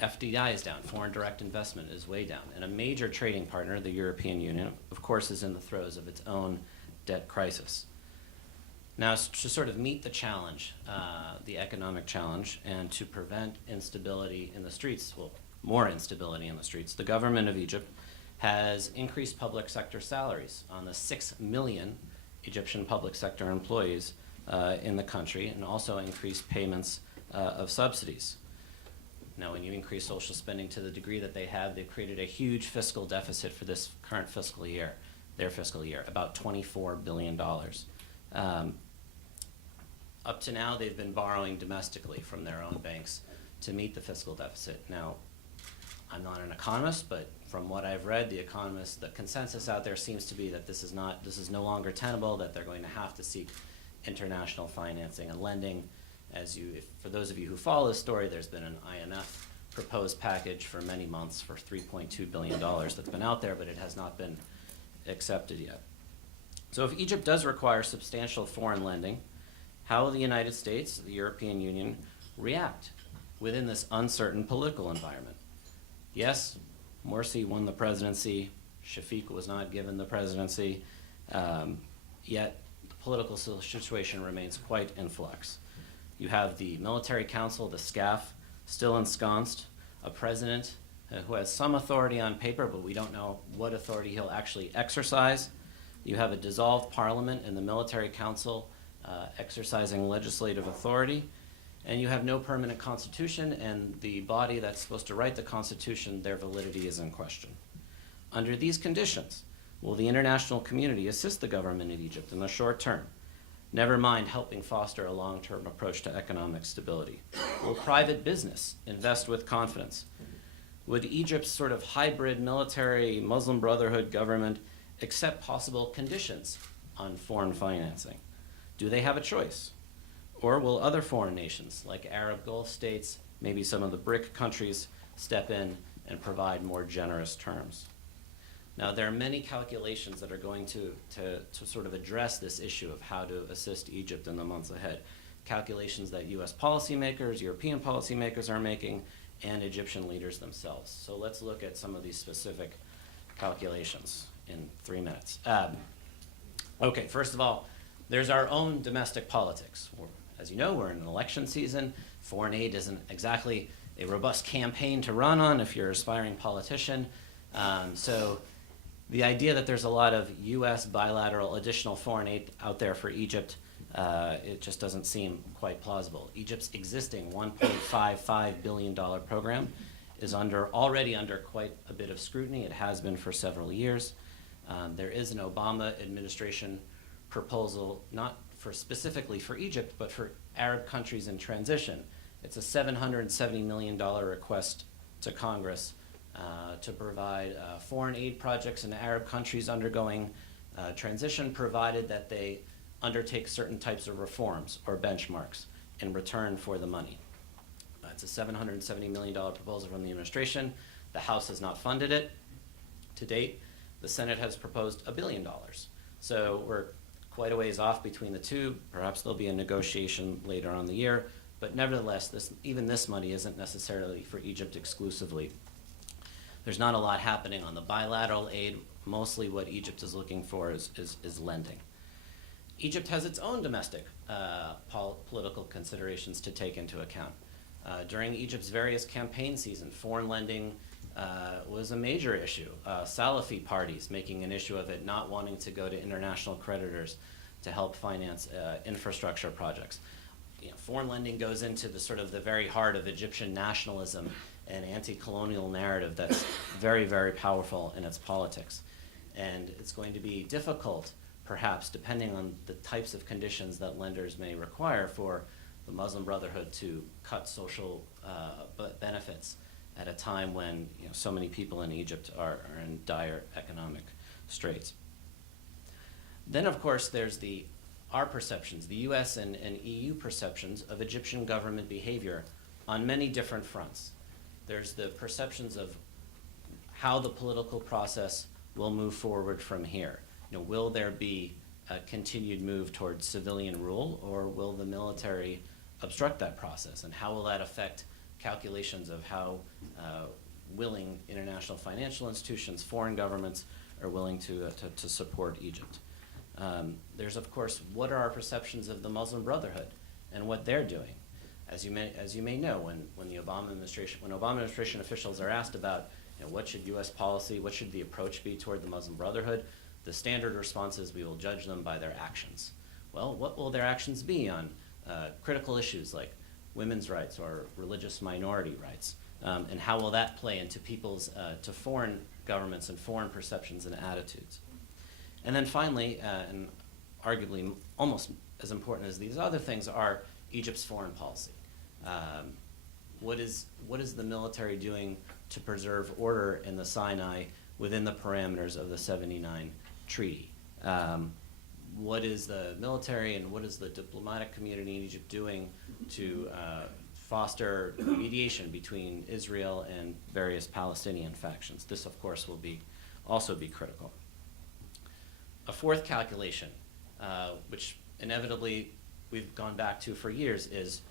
FDI is down, foreign direct investment is way down, and a major trading partner, the European Union, of course, is in the throes of its own debt crisis. Now, to sort of meet the challenge, the economic challenge, and to prevent instability in the streets, well, more instability in the streets, the government of Egypt has increased public sector salaries on the 6 million Egyptian public sector employees in the country, and also increased payments of subsidies. Now, when you increase social spending to the degree that they have, they've created a huge fiscal deficit for this current fiscal year, their fiscal year, about $24 billion. Up to now, they've been borrowing domestically from their own banks to meet the fiscal deficit. Now, I'm not an economist, but from what I've read, the consensus out there seems to be that this is no longer tenable, that they're going to have to seek international financing and lending. For those of you who follow this story, there's been an IMF proposed package for many months for $3.2 billion that's been out there, but it has not been accepted yet. So if Egypt does require substantial foreign lending, how will the United States, the European Union, react within this uncertain political environment? Yes, Morsi won the presidency. Shafiq was not given the presidency. Yet the political situation remains quite in flux. You have the military council, the SCAF, still ensconced, a president who has some authority on paper, but we don't know what authority he'll actually exercise. You have a dissolved parliament and the military council exercising legislative authority. And you have no permanent constitution, and the body that's supposed to write the constitution, their validity is in question. Under these conditions, will the international community assist the government of Egypt in the short term? Never mind helping foster a long-term approach to economic stability. Will private business invest with confidence? Would Egypt's sort of hybrid military Muslim Brotherhood government accept possible conditions on foreign financing? Do they have a choice? Or will other foreign nations, like Arab Gulf states, maybe some of the BRIC countries, step in and provide more generous terms? Now, there are many calculations that are going to sort of address this issue of how to assist Egypt in the months ahead. Calculations that US policymakers, European policymakers are making, and Egyptian leaders themselves. So let's look at some of these specific calculations. in 3 minutes. Okay, first of all, there's our own domestic politics. As you know, we're in an election season. Foreign aid isn't exactly a robust campaign to run on if you're an aspiring politician. So the idea that there's a lot of U.S. bilateral additional foreign aid out there for Egypt, it just doesn't seem quite plausible. Egypt's existing $1.55 billion program is already under quite a bit of scrutiny. It has been for several years. There is an Obama administration proposal, not specifically for Egypt, but for Arab countries in transition. It's a $770 million request to Congress to provide foreign aid projects in Arab countries undergoing transition, provided that they undertake certain types of reforms or benchmarks in return for the money. It's a $770 million proposal from the administration. The House has not funded it to date. The Senate has proposed $1 billion. So we're quite a ways off between the two. Perhaps there'll be a negotiation later on in the year. But nevertheless, even this money isn't necessarily for Egypt exclusively. There's not a lot happening on the bilateral aid. Mostly what Egypt is looking for is lending. Egypt has its own domestic political considerations to take into account. During Egypt's various campaign seasons, foreign lending was a major issue. Salafi parties making an issue of it, not wanting to go to international creditors to help finance infrastructure projects. Foreign lending goes into the very heart of Egyptian nationalism and anti-colonial narrative that's very, very powerful in its politics. And it's going to be difficult, perhaps, depending on the types of conditions that lenders may require, for the Muslim Brotherhood to cut social benefits at a time when so many people in Egypt are in dire economic straits. Then, of course, there's our perceptions, the US and EU perceptions of Egyptian government behavior on many different fronts. There's the perceptions of how the political process will move forward from here. Will there be a continued move towards civilian rule, or will the military obstruct that process? And how will that affect calculations of how willing international financial institutions, foreign governments, are willing to support Egypt? There's, of course, what are our perceptions of the Muslim Brotherhood and what they're doing? As you may know, when Obama administration officials are asked about what should U.S. policy, what should the approach be toward the Muslim Brotherhood, the standard response is we will judge them by their actions. Well, what will their actions be on critical issues like women's rights or religious minority rights? And how will that play into to foreign governments and foreign perceptions and attitudes? And then finally, and arguably almost as important as these other things, are Egypt's foreign policy. What is the military doing to preserve order in the Sinai within the parameters of the 79 treaty? What is the military and what is the diplomatic community in Egypt doing to foster mediation between Israel and various Palestinian factions? This, of course, will also be critical. A fourth calculation, which inevitably we've gone back to for years, is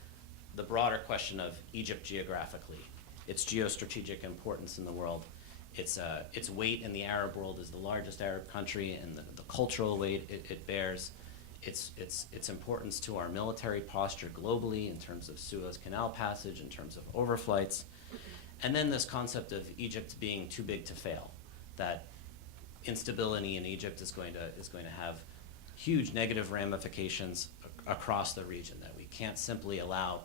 the broader question of Egypt geographically, its geostrategic importance in the world, its weight in the Arab world as the largest Arab country, and the cultural weight it bears, its importance to our military posture globally in terms of Suez Canal passage, in terms of overflights, and then this concept of Egypt being too big to fail, that instability in Egypt is going to have huge negative ramifications across the region, that we can't simply allow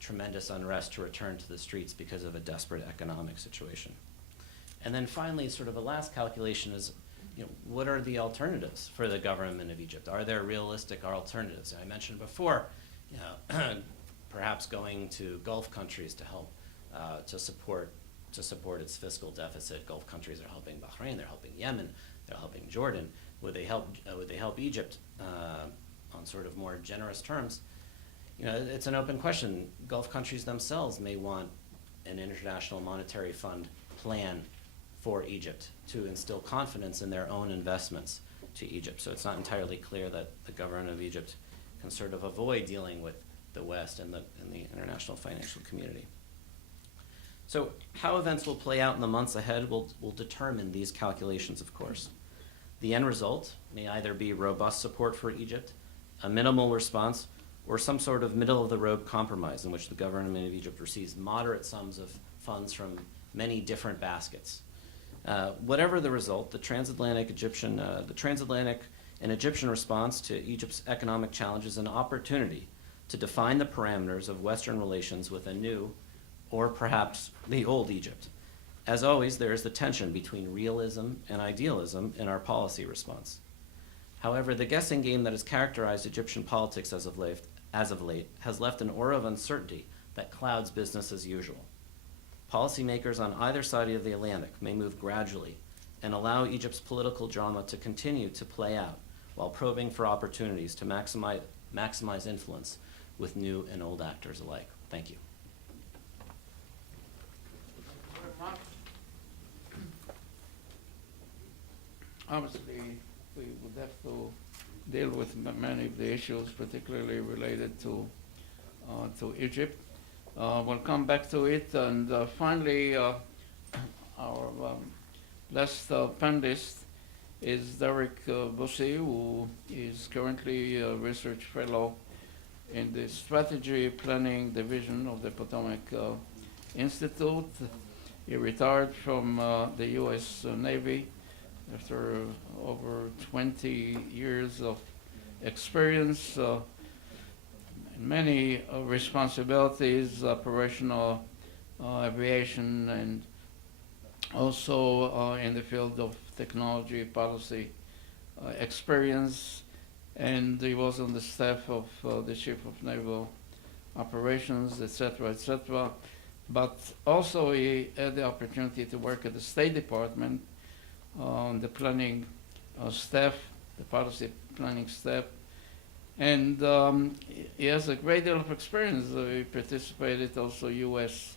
tremendous unrest to return to the streets because of a desperate economic situation. And then finally, sort of a last calculation is, what are the alternatives for the government of Egypt? Are there realistic alternatives? I mentioned before, perhaps going to Gulf countries to help to support its fiscal deficit. Gulf countries are helping Bahrain, they're helping Yemen, they're helping Jordan. Would they help Egypt on sort of more generous terms? It's an open question. Gulf countries themselves may want an International Monetary Fund plan for Egypt to instill confidence in their own investments to Egypt. So it's not entirely clear that the government of Egypt can sort of avoid dealing with the West and the international financial community. So how events will play out in the months ahead will determine these calculations, of course. The end result may either be robust support for Egypt, a minimal response, or some sort of middle-of-the-road compromise in which the government of Egypt receives moderate sums of funds from many different baskets. Whatever the result, the transatlantic and Egyptian response to Egypt's economic challenge is an opportunity to define the parameters of Western relations with a new, or perhaps the old Egypt. As always, there is the tension between realism and idealism in our policy response. However, the guessing game that has characterized Egyptian politics as of late has left an aura of uncertainty that clouds business as usual. Policymakers on either side of the Atlantic may move gradually and allow Egypt's political drama to continue to play out while probing for opportunities to maximize influence with new and old actors alike. Thank you. Obviously, we would have to deal with many of the issues, particularly related to Egypt. We'll come back to it, and finally, our last panelist is Derek Bussey, who is currently a research fellow in the Strategy Planning Division of the Potomac Institute. He retired from the U.S. Navy after over 20 years of experience in many responsibilities, operational aviation, and also in the field of technology policy experience. And he was on the staff of the Chief of Naval Operations, etc., etc. But also he had the opportunity to work at the State Department on the planning staff, the policy planning staff. And he has a great deal of experience. He participated also U.S.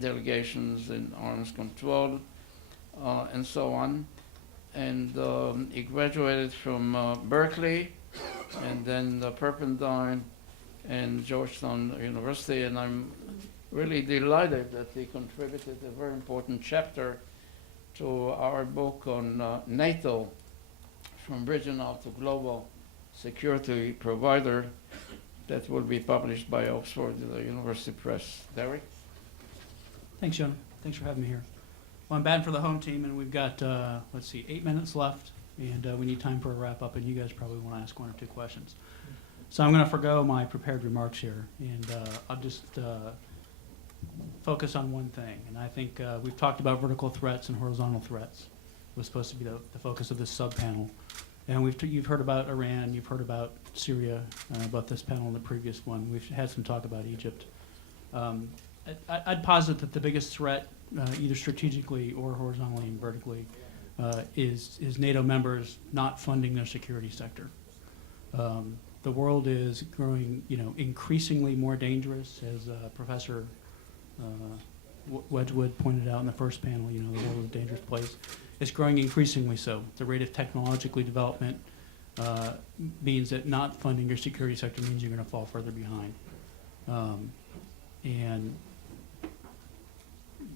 Delegations in arms control and so on. And he graduated from Berkeley and then Pepperdine and Georgetown University. And I'm really delighted that he contributed a very important chapter to our book on NATO, from regional to global security provider, that will be published by Oxford University Press. Derek? Thanks, Jonah. Thanks for having me here. Well, I'm batting for the home team, and we've got, 8 minutes left, and we need time for a wrap-up, and you guys probably want to ask 1 or 2 questions. So I'm going to forgo my prepared remarks here, and I'll just focus on one thing. And I think we've talked about vertical threats and horizontal threats. It was supposed to be the focus of this sub-panel. And you've heard about Iran, you've heard about Syria, about this panel and the previous one. We've had some talk about Egypt. I'd posit that the biggest threat, either strategically or horizontally and vertically, is NATO members not funding their security sector. The world is growing, increasingly more dangerous, as Professor Wedgwood pointed out in the first panel. The world is a dangerous place. It's growing increasingly so. The rate of technological development means that not funding your security sector means you're going to fall further behind. And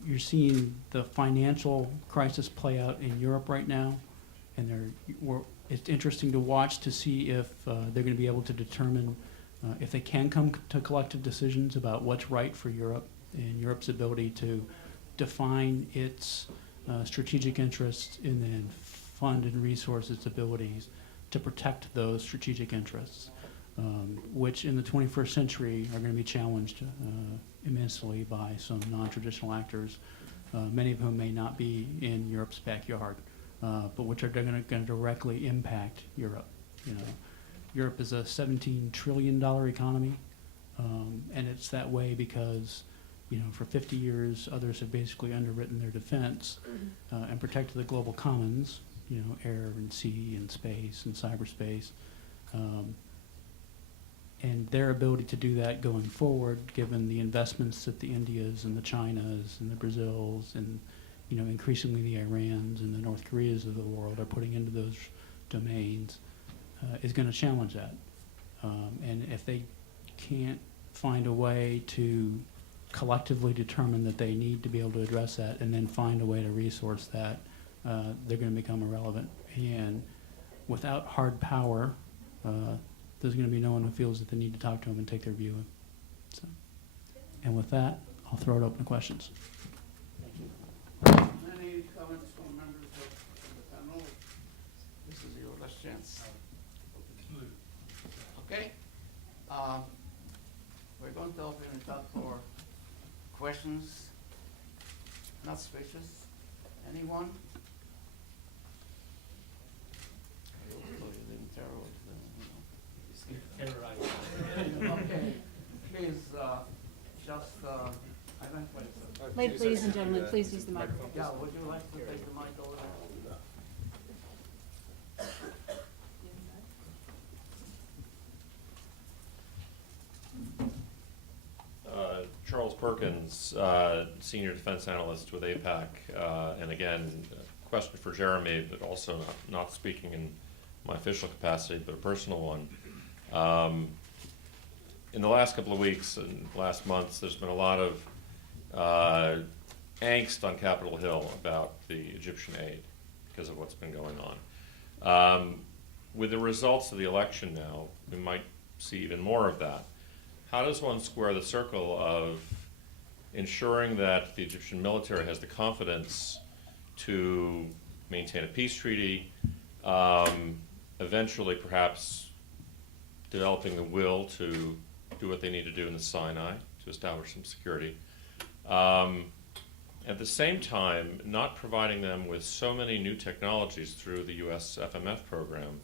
you're seeing the financial crisis play out in Europe right now, and it's interesting to watch to see if they're going to be able to determine if they can come to collective decisions about what's right for Europe and Europe's ability to define its strategic interests and then fund and resource its abilities to protect those strategic interests, which in the 21st century are going to be challenged immensely by some non-traditional actors, many of whom may not be in Europe's backyard, but which are going to directly impact Europe. Europe is a $17 trillion economy, and it's that way because for 50 years, others have basically underwritten their defense and protected the global commons, air and sea and space and cyberspace. And their ability to do that going forward, given the investments that the Indias and the Chinas and the Brazils and, increasingly the Irans and the North Koreas of the world are putting into those domains, is going to challenge that. And if they can't find a way to collectively determine that they need to be able to address that and then find a way to resource that, they're going to become irrelevant And without hard power, there's going to be no one who feels that they need to talk to them and take their view. So, and with that, I'll throw it open to questions. Any comments from members of the panel? This is your last chance. Okay. We're going to open it up for questions, not speeches. Anyone? I hope you didn't terrorize. Okay, please, just Ladies and gentlemen, please use the microphone. Yeah, would you like to take the mic over there? Charles Perkins, Senior Defense Analyst with APAC. And again, a question for Jeremy, but also not speaking in my official capacity, but a personal one. In the last couple of weeks and last months, there's been a lot of angst on Capitol Hill about the Egyptian aid because of what's been going on. With the results of the election now, we might see even more of that. How does one square the circle of ensuring that the Egyptian military has the confidence to maintain a peace treaty, eventually perhaps developing the will to do what they need to do in the Sinai to establish some security, at the same time not providing them with so many new technologies through the US FMF program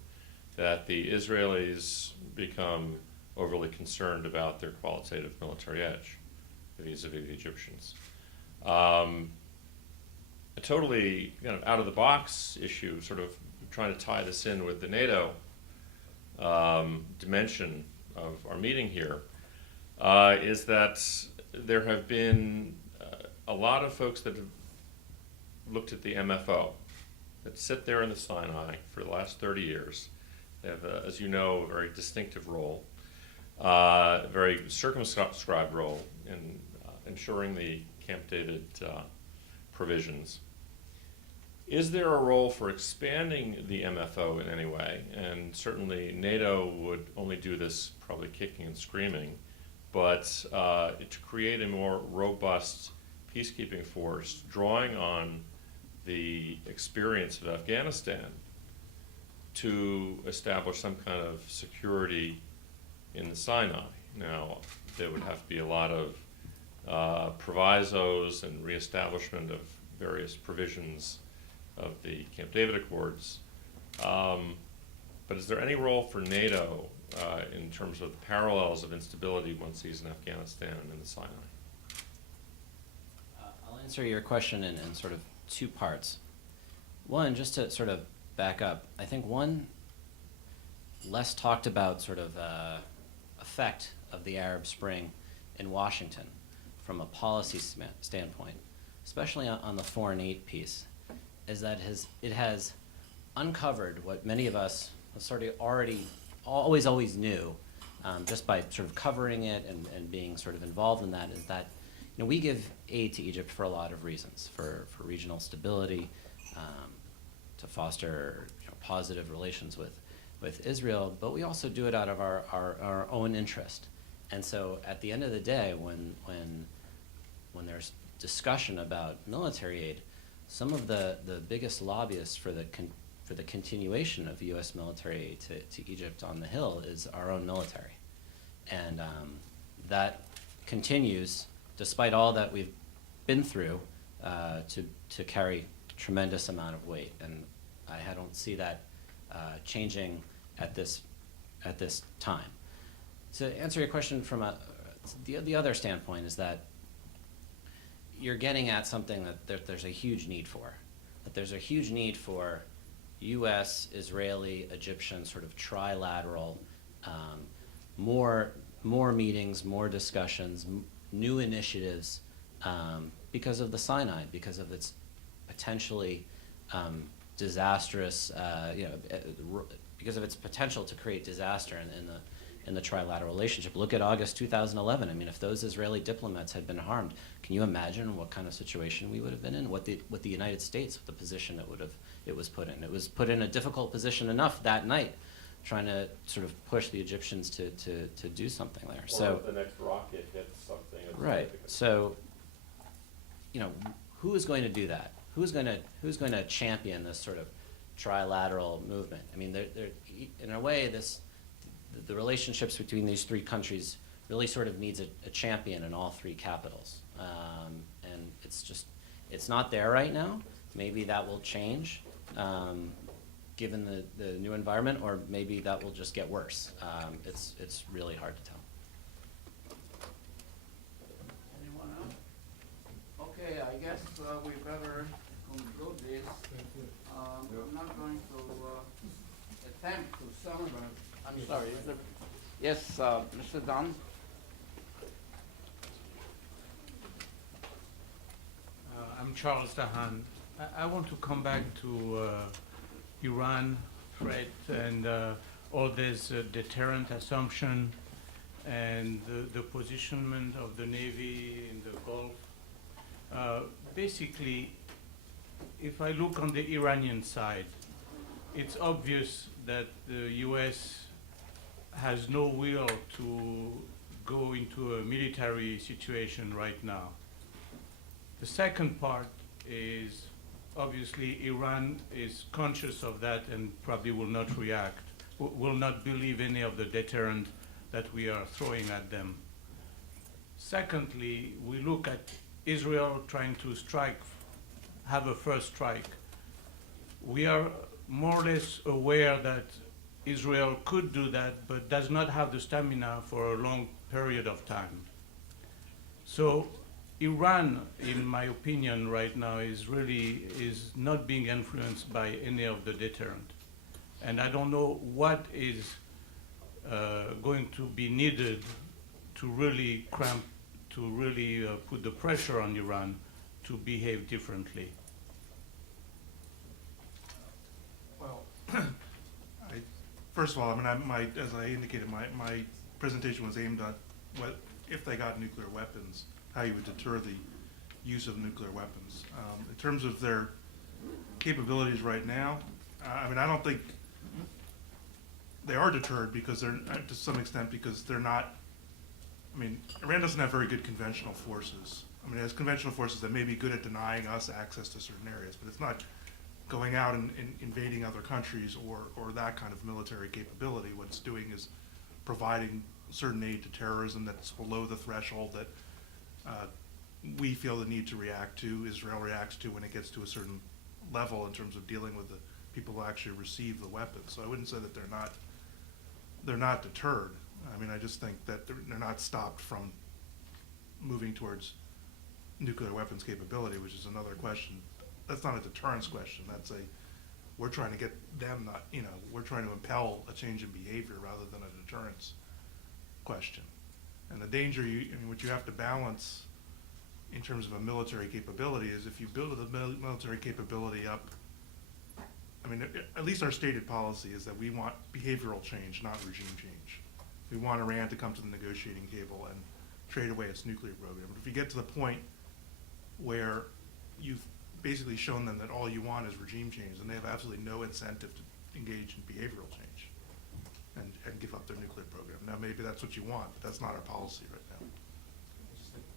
that the Israelis become overly concerned about their qualitative military edge vis-a-vis the Egyptians. A totally kind of out-of-the-box issue, sort of trying to tie this in with the NATO dimension of our meeting here, is that there have been a lot of folks that have looked at the MFO, that sit there in the Sinai for the last 30 years. They have, as you know, a very distinctive role. A very circumscribed role in ensuring the Camp David provisions. Is there a role for expanding the MFO in any way? And certainly NATO would only do this probably kicking and screaming, but to create a more robust peacekeeping force, drawing on the experience of Afghanistan to establish some kind of security in the Sinai. Now, there would have to be a lot of provisos and reestablishment of various provisions of the Camp David Accords. But is there any role for NATO in terms of the parallels of instability one sees in Afghanistan and in the Sinai? I'll answer your question in sort of two parts. One, just to sort of back up, I think one less talked about sort of effect of the Arab Spring in Washington from a policy standpoint, especially on the foreign aid piece, is that it has uncovered what many of us sort of always knew, just by sort of covering it and being sort of involved in that, is that we give aid to Egypt for a lot of reasons, for regional stability, to foster positive relations with Israel, but we also do it out of our own interest. And so at the end of the day, when there's discussion about military aid, some of the biggest lobbyists for the continuation of U.S. military aid to Egypt on the Hill is our own military. And that continues, despite all that we've been through, to carry tremendous amount of weight. And I don't see that changing at this time. To answer your question from the other standpoint is that you're getting at something that there's a huge need for. That there's a huge need for U.S., Israeli, Egyptian sort of trilateral, more meetings, more discussions, new initiatives, because of the Sinai, because of its potentially disastrous, because of its potential to create disaster in the trilateral relationship. Look at August 2011. I mean, if those Israeli diplomats had been harmed, can you imagine what kind of situation we would have been in? What the United States, the position it was put in. It was put in a difficult position enough that night, trying to sort of push the Egyptians to do something there. Or So if the next rocket hits something. it's right. significant. So, you know, who is going to do that? Who's going to champion this sort of trilateral movement? I mean, in a way, the relationships between these three countries really sort of needs a champion in all three capitals. And it's not there right now. Maybe that will change given the new environment, or maybe that will just get worse. It's really hard to tell. Anyone else? Okay, I guess we better conclude this. I'm not going to attempt to summarize. I'm sorry. Yes, Mr. Dunn? I'm Charles Dahan. I want to come back to Iran threat and all this deterrent assumption and the positionment of the Navy in the Gulf. Basically, if I look on the Iranian side, it's obvious that the U.S. has no will to go into a military situation right now. The second part is obviously Iran is conscious of that and probably will not react, will not believe any of the deterrent that we are throwing at them. Secondly, we look at Israel trying to have a first strike. We are more or less aware that Israel could do that, but does not have the stamina for a long period of time. So Iran, in my opinion, right now is not being influenced by any of the deterrent. And I don't know what is going to be needed to really put the pressure on Iran to behave differently. Well, first of all, I mean, as I indicated, my presentation was aimed at what if they got nuclear weapons, how you would deter the use of nuclear weapons. In terms of their capabilities right now, I mean, I don't think they are deterred because they're, to some extent, because they're not, I mean, Iran doesn't have very good conventional forces. I mean, it has conventional forces that may be good at denying us access to certain areas, but it's not going out and invading other countries or that kind of military capability. What it's doing is providing certain aid to terrorism that's below the threshold that we feel the need to react to, Israel reacts to when it gets to a certain level in terms of dealing with the people who actually receive the weapons. So I wouldn't say that they're not deterred. I mean, I just think that they're not stopped from moving towards nuclear weapons capability, which is another question. That's not a deterrence question. That's we're trying to get them not, we're trying to impel a change in behavior rather than a deterrence question. And the danger, what you have to balance in terms of a military capability is if you build the military capability up, I mean, at least our stated policy is that we want behavioral change, not regime change. We want Iran to come to the negotiating table and trade away its nuclear program. But if you get to the point where you've basically shown them that all you want is regime change, and they have absolutely no incentive to engage in behavioral change and give up their nuclear program. Now, maybe that's what you want, but that's not our policy right now.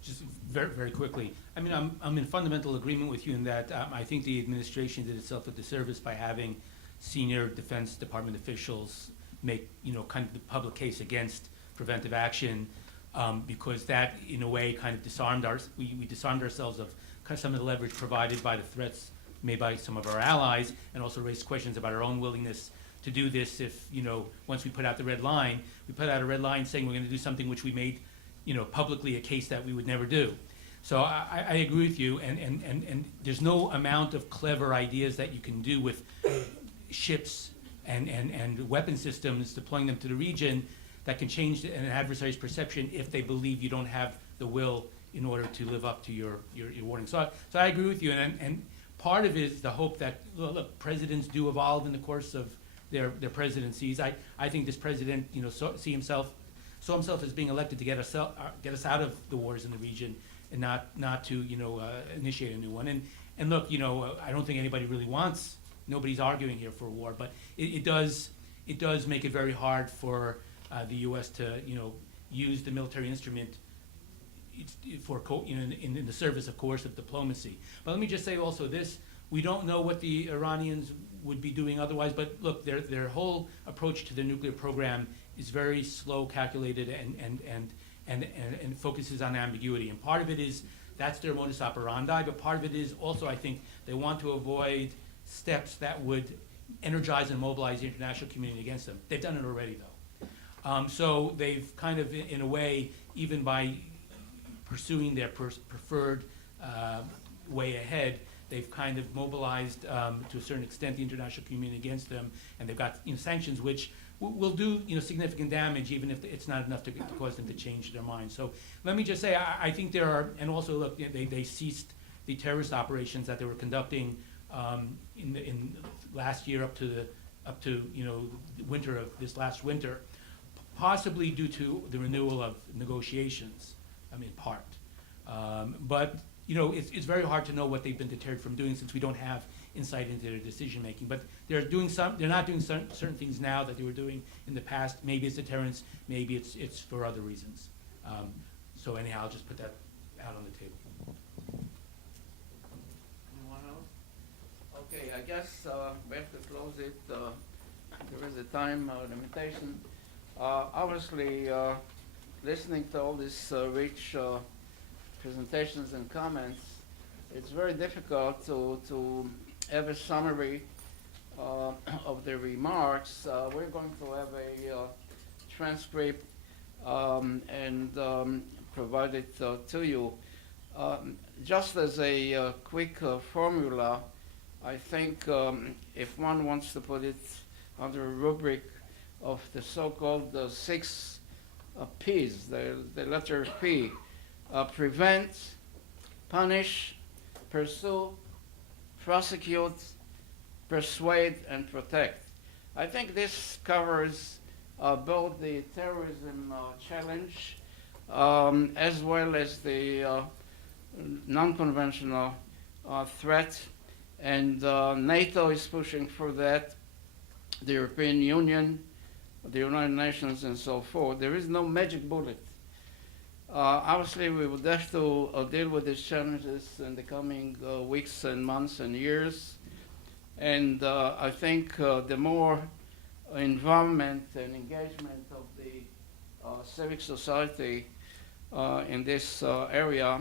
Just very, very quickly. I mean, I'm in fundamental agreement with you in that I think the administration did itself a disservice by having senior Defense Department officials make, kind of the public case against preventive action, because that, in a way, kind of disarmed we disarmed ourselves of kind of some of the leverage provided by the threats made by some of our allies, and also raised questions about our own willingness to do this if, once we put out the red line, we put out a red line saying we're going to do something which we made, publicly a case that we would never do. So I agree with you, and there's no amount of clever ideas that you can do with ships and weapon systems, deploying them to the region, that can change an adversary's perception if they believe you don't have the will in order to live up to your warning. So I agree with you, and part of it is the hope that, look, presidents do evolve in the course of their presidencies. I think this president, see himself saw himself as being elected to get us out of the wars in the region and not to, initiate a new one. And look, I don't think anybody really wants, nobody's arguing here for a war, but it does make it very hard for the U.S. to, use the military instrument for in the service of coercive diplomacy. But let me just say also this: we don't know what the Iranians would be doing otherwise. But look, their whole approach to the nuclear program is very slow, calculated, and focuses on ambiguity. And part of it is that's their modus operandi. But part of it is also, I think, they want to avoid steps that would energize and mobilize the international community against them. They've done it already, though. So they've kind of, in a way, even by pursuing their preferred way ahead, they've kind of mobilized, to a certain extent, the international community against them, and they've got sanctions which will do significant damage, even if it's not enough to cause them to change their mind. So let me just say, I think there are, and also look, they ceased the terrorist operations that they were conducting in last year up to the winter of this last winter, possibly due to the renewal of negotiations. In part, but it's very hard to know what they've been deterred from doing since we don't have insight into their decision making. But they're not doing certain things now that they were doing in the past. Maybe it's deterrence, maybe it's for other reasons. So anyhow, I'll just put that out on the table. Anyone else? Okay, I guess we have to close it. There is a time limitation. Obviously, listening to all these rich presentations and comments, it's very difficult to have a summary of the remarks. We're going to have a transcript and provide it to you. Just as a quick formula, I think if one wants to put it under a rubric of the so-called 6 P's, the letter P: prevent, punish, pursue, prosecute, persuade, and protect. I think this covers both the terrorism challenge as well as the non-conventional threat, and NATO is pushing for that, the European Union, the United Nations, and so forth. There is no magic bullet. Obviously, we would have to deal with these challenges in the coming weeks and months and years. And I think the more involvement and engagement of the civic society in this area,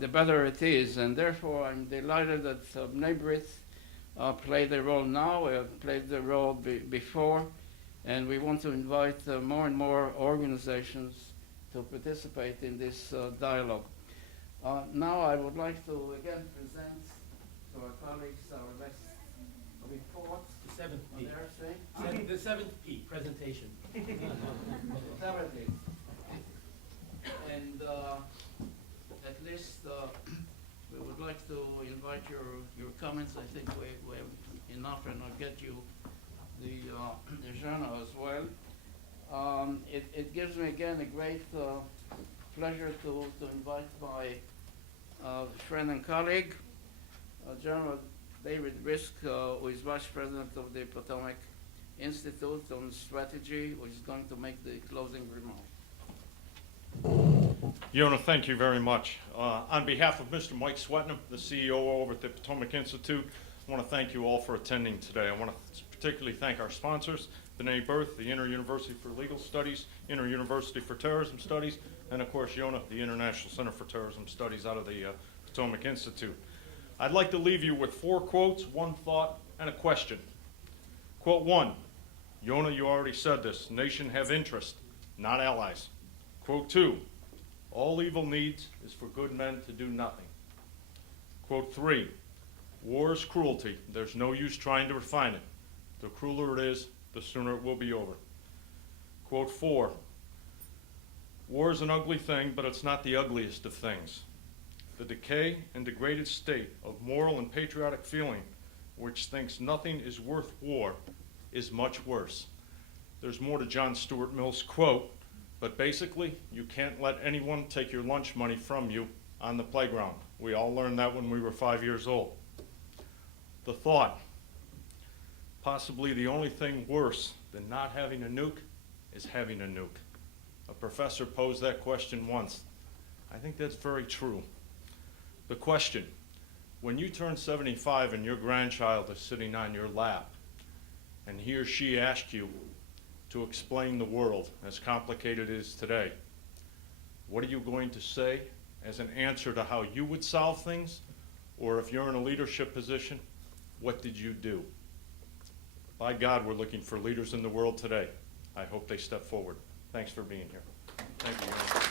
the better it is. And therefore, I'm delighted that B'nai B'rith played a role now, played the role before. And we want to invite more and more organizations to participate in this dialogue. Now I would like to again present to our colleagues our next report. The 7th P. On their thing. The 7th P, presentation. 70. And at least we would like to invite your comments. I think we have enough, and I'll get you the journal as well. It gives me again a great pleasure to invite my friend and colleague, General David Risk, who is Vice President of the Potomac Institute on Strategy, who is going to make the closing remarks. Yonah, thank you very much. On behalf of Mr. Mike Swetnam, the CEO over at the Potomac Institute, I want to thank you all for attending today. I want to particularly thank our sponsors, B'nai B'rith, the Inter-University for Legal Studies, Inter-University for Terrorism Studies, and of course Yonah, the International Center for Terrorism Studies out of the Potomac Institute. I'd like to leave you with 4 quotes, 1 thought, and a question. Quote 1, Yonah, you already said this, nation have interest, not allies. Quote 2, all evil needs is for good men to do nothing. Quote 3, war is cruelty. There's no use trying to refine it. The crueler it is, the sooner it will be over. Quote 4, war is an ugly thing, but it's not the ugliest of things. The decay and degraded state of moral and patriotic feeling, which thinks nothing is worth war, is much worse. There's more to John Stuart Mill's quote But basically, you can't let anyone take your lunch money from you on the playground. We all learned that when we were 5 years old. The thought, possibly the only thing worse than not having a nuke is having a nuke. A professor posed that question once. I think that's very true. The question, when you turn 75 and your grandchild is sitting on your lap, and he or she asks you to explain the world as complicated as it is today, what are you going to say as an answer to how you would solve things? Or if you're in a leadership position, what did you do? By God, we're looking for leaders in the world today. I hope they step forward. Thanks for being here. Thank you.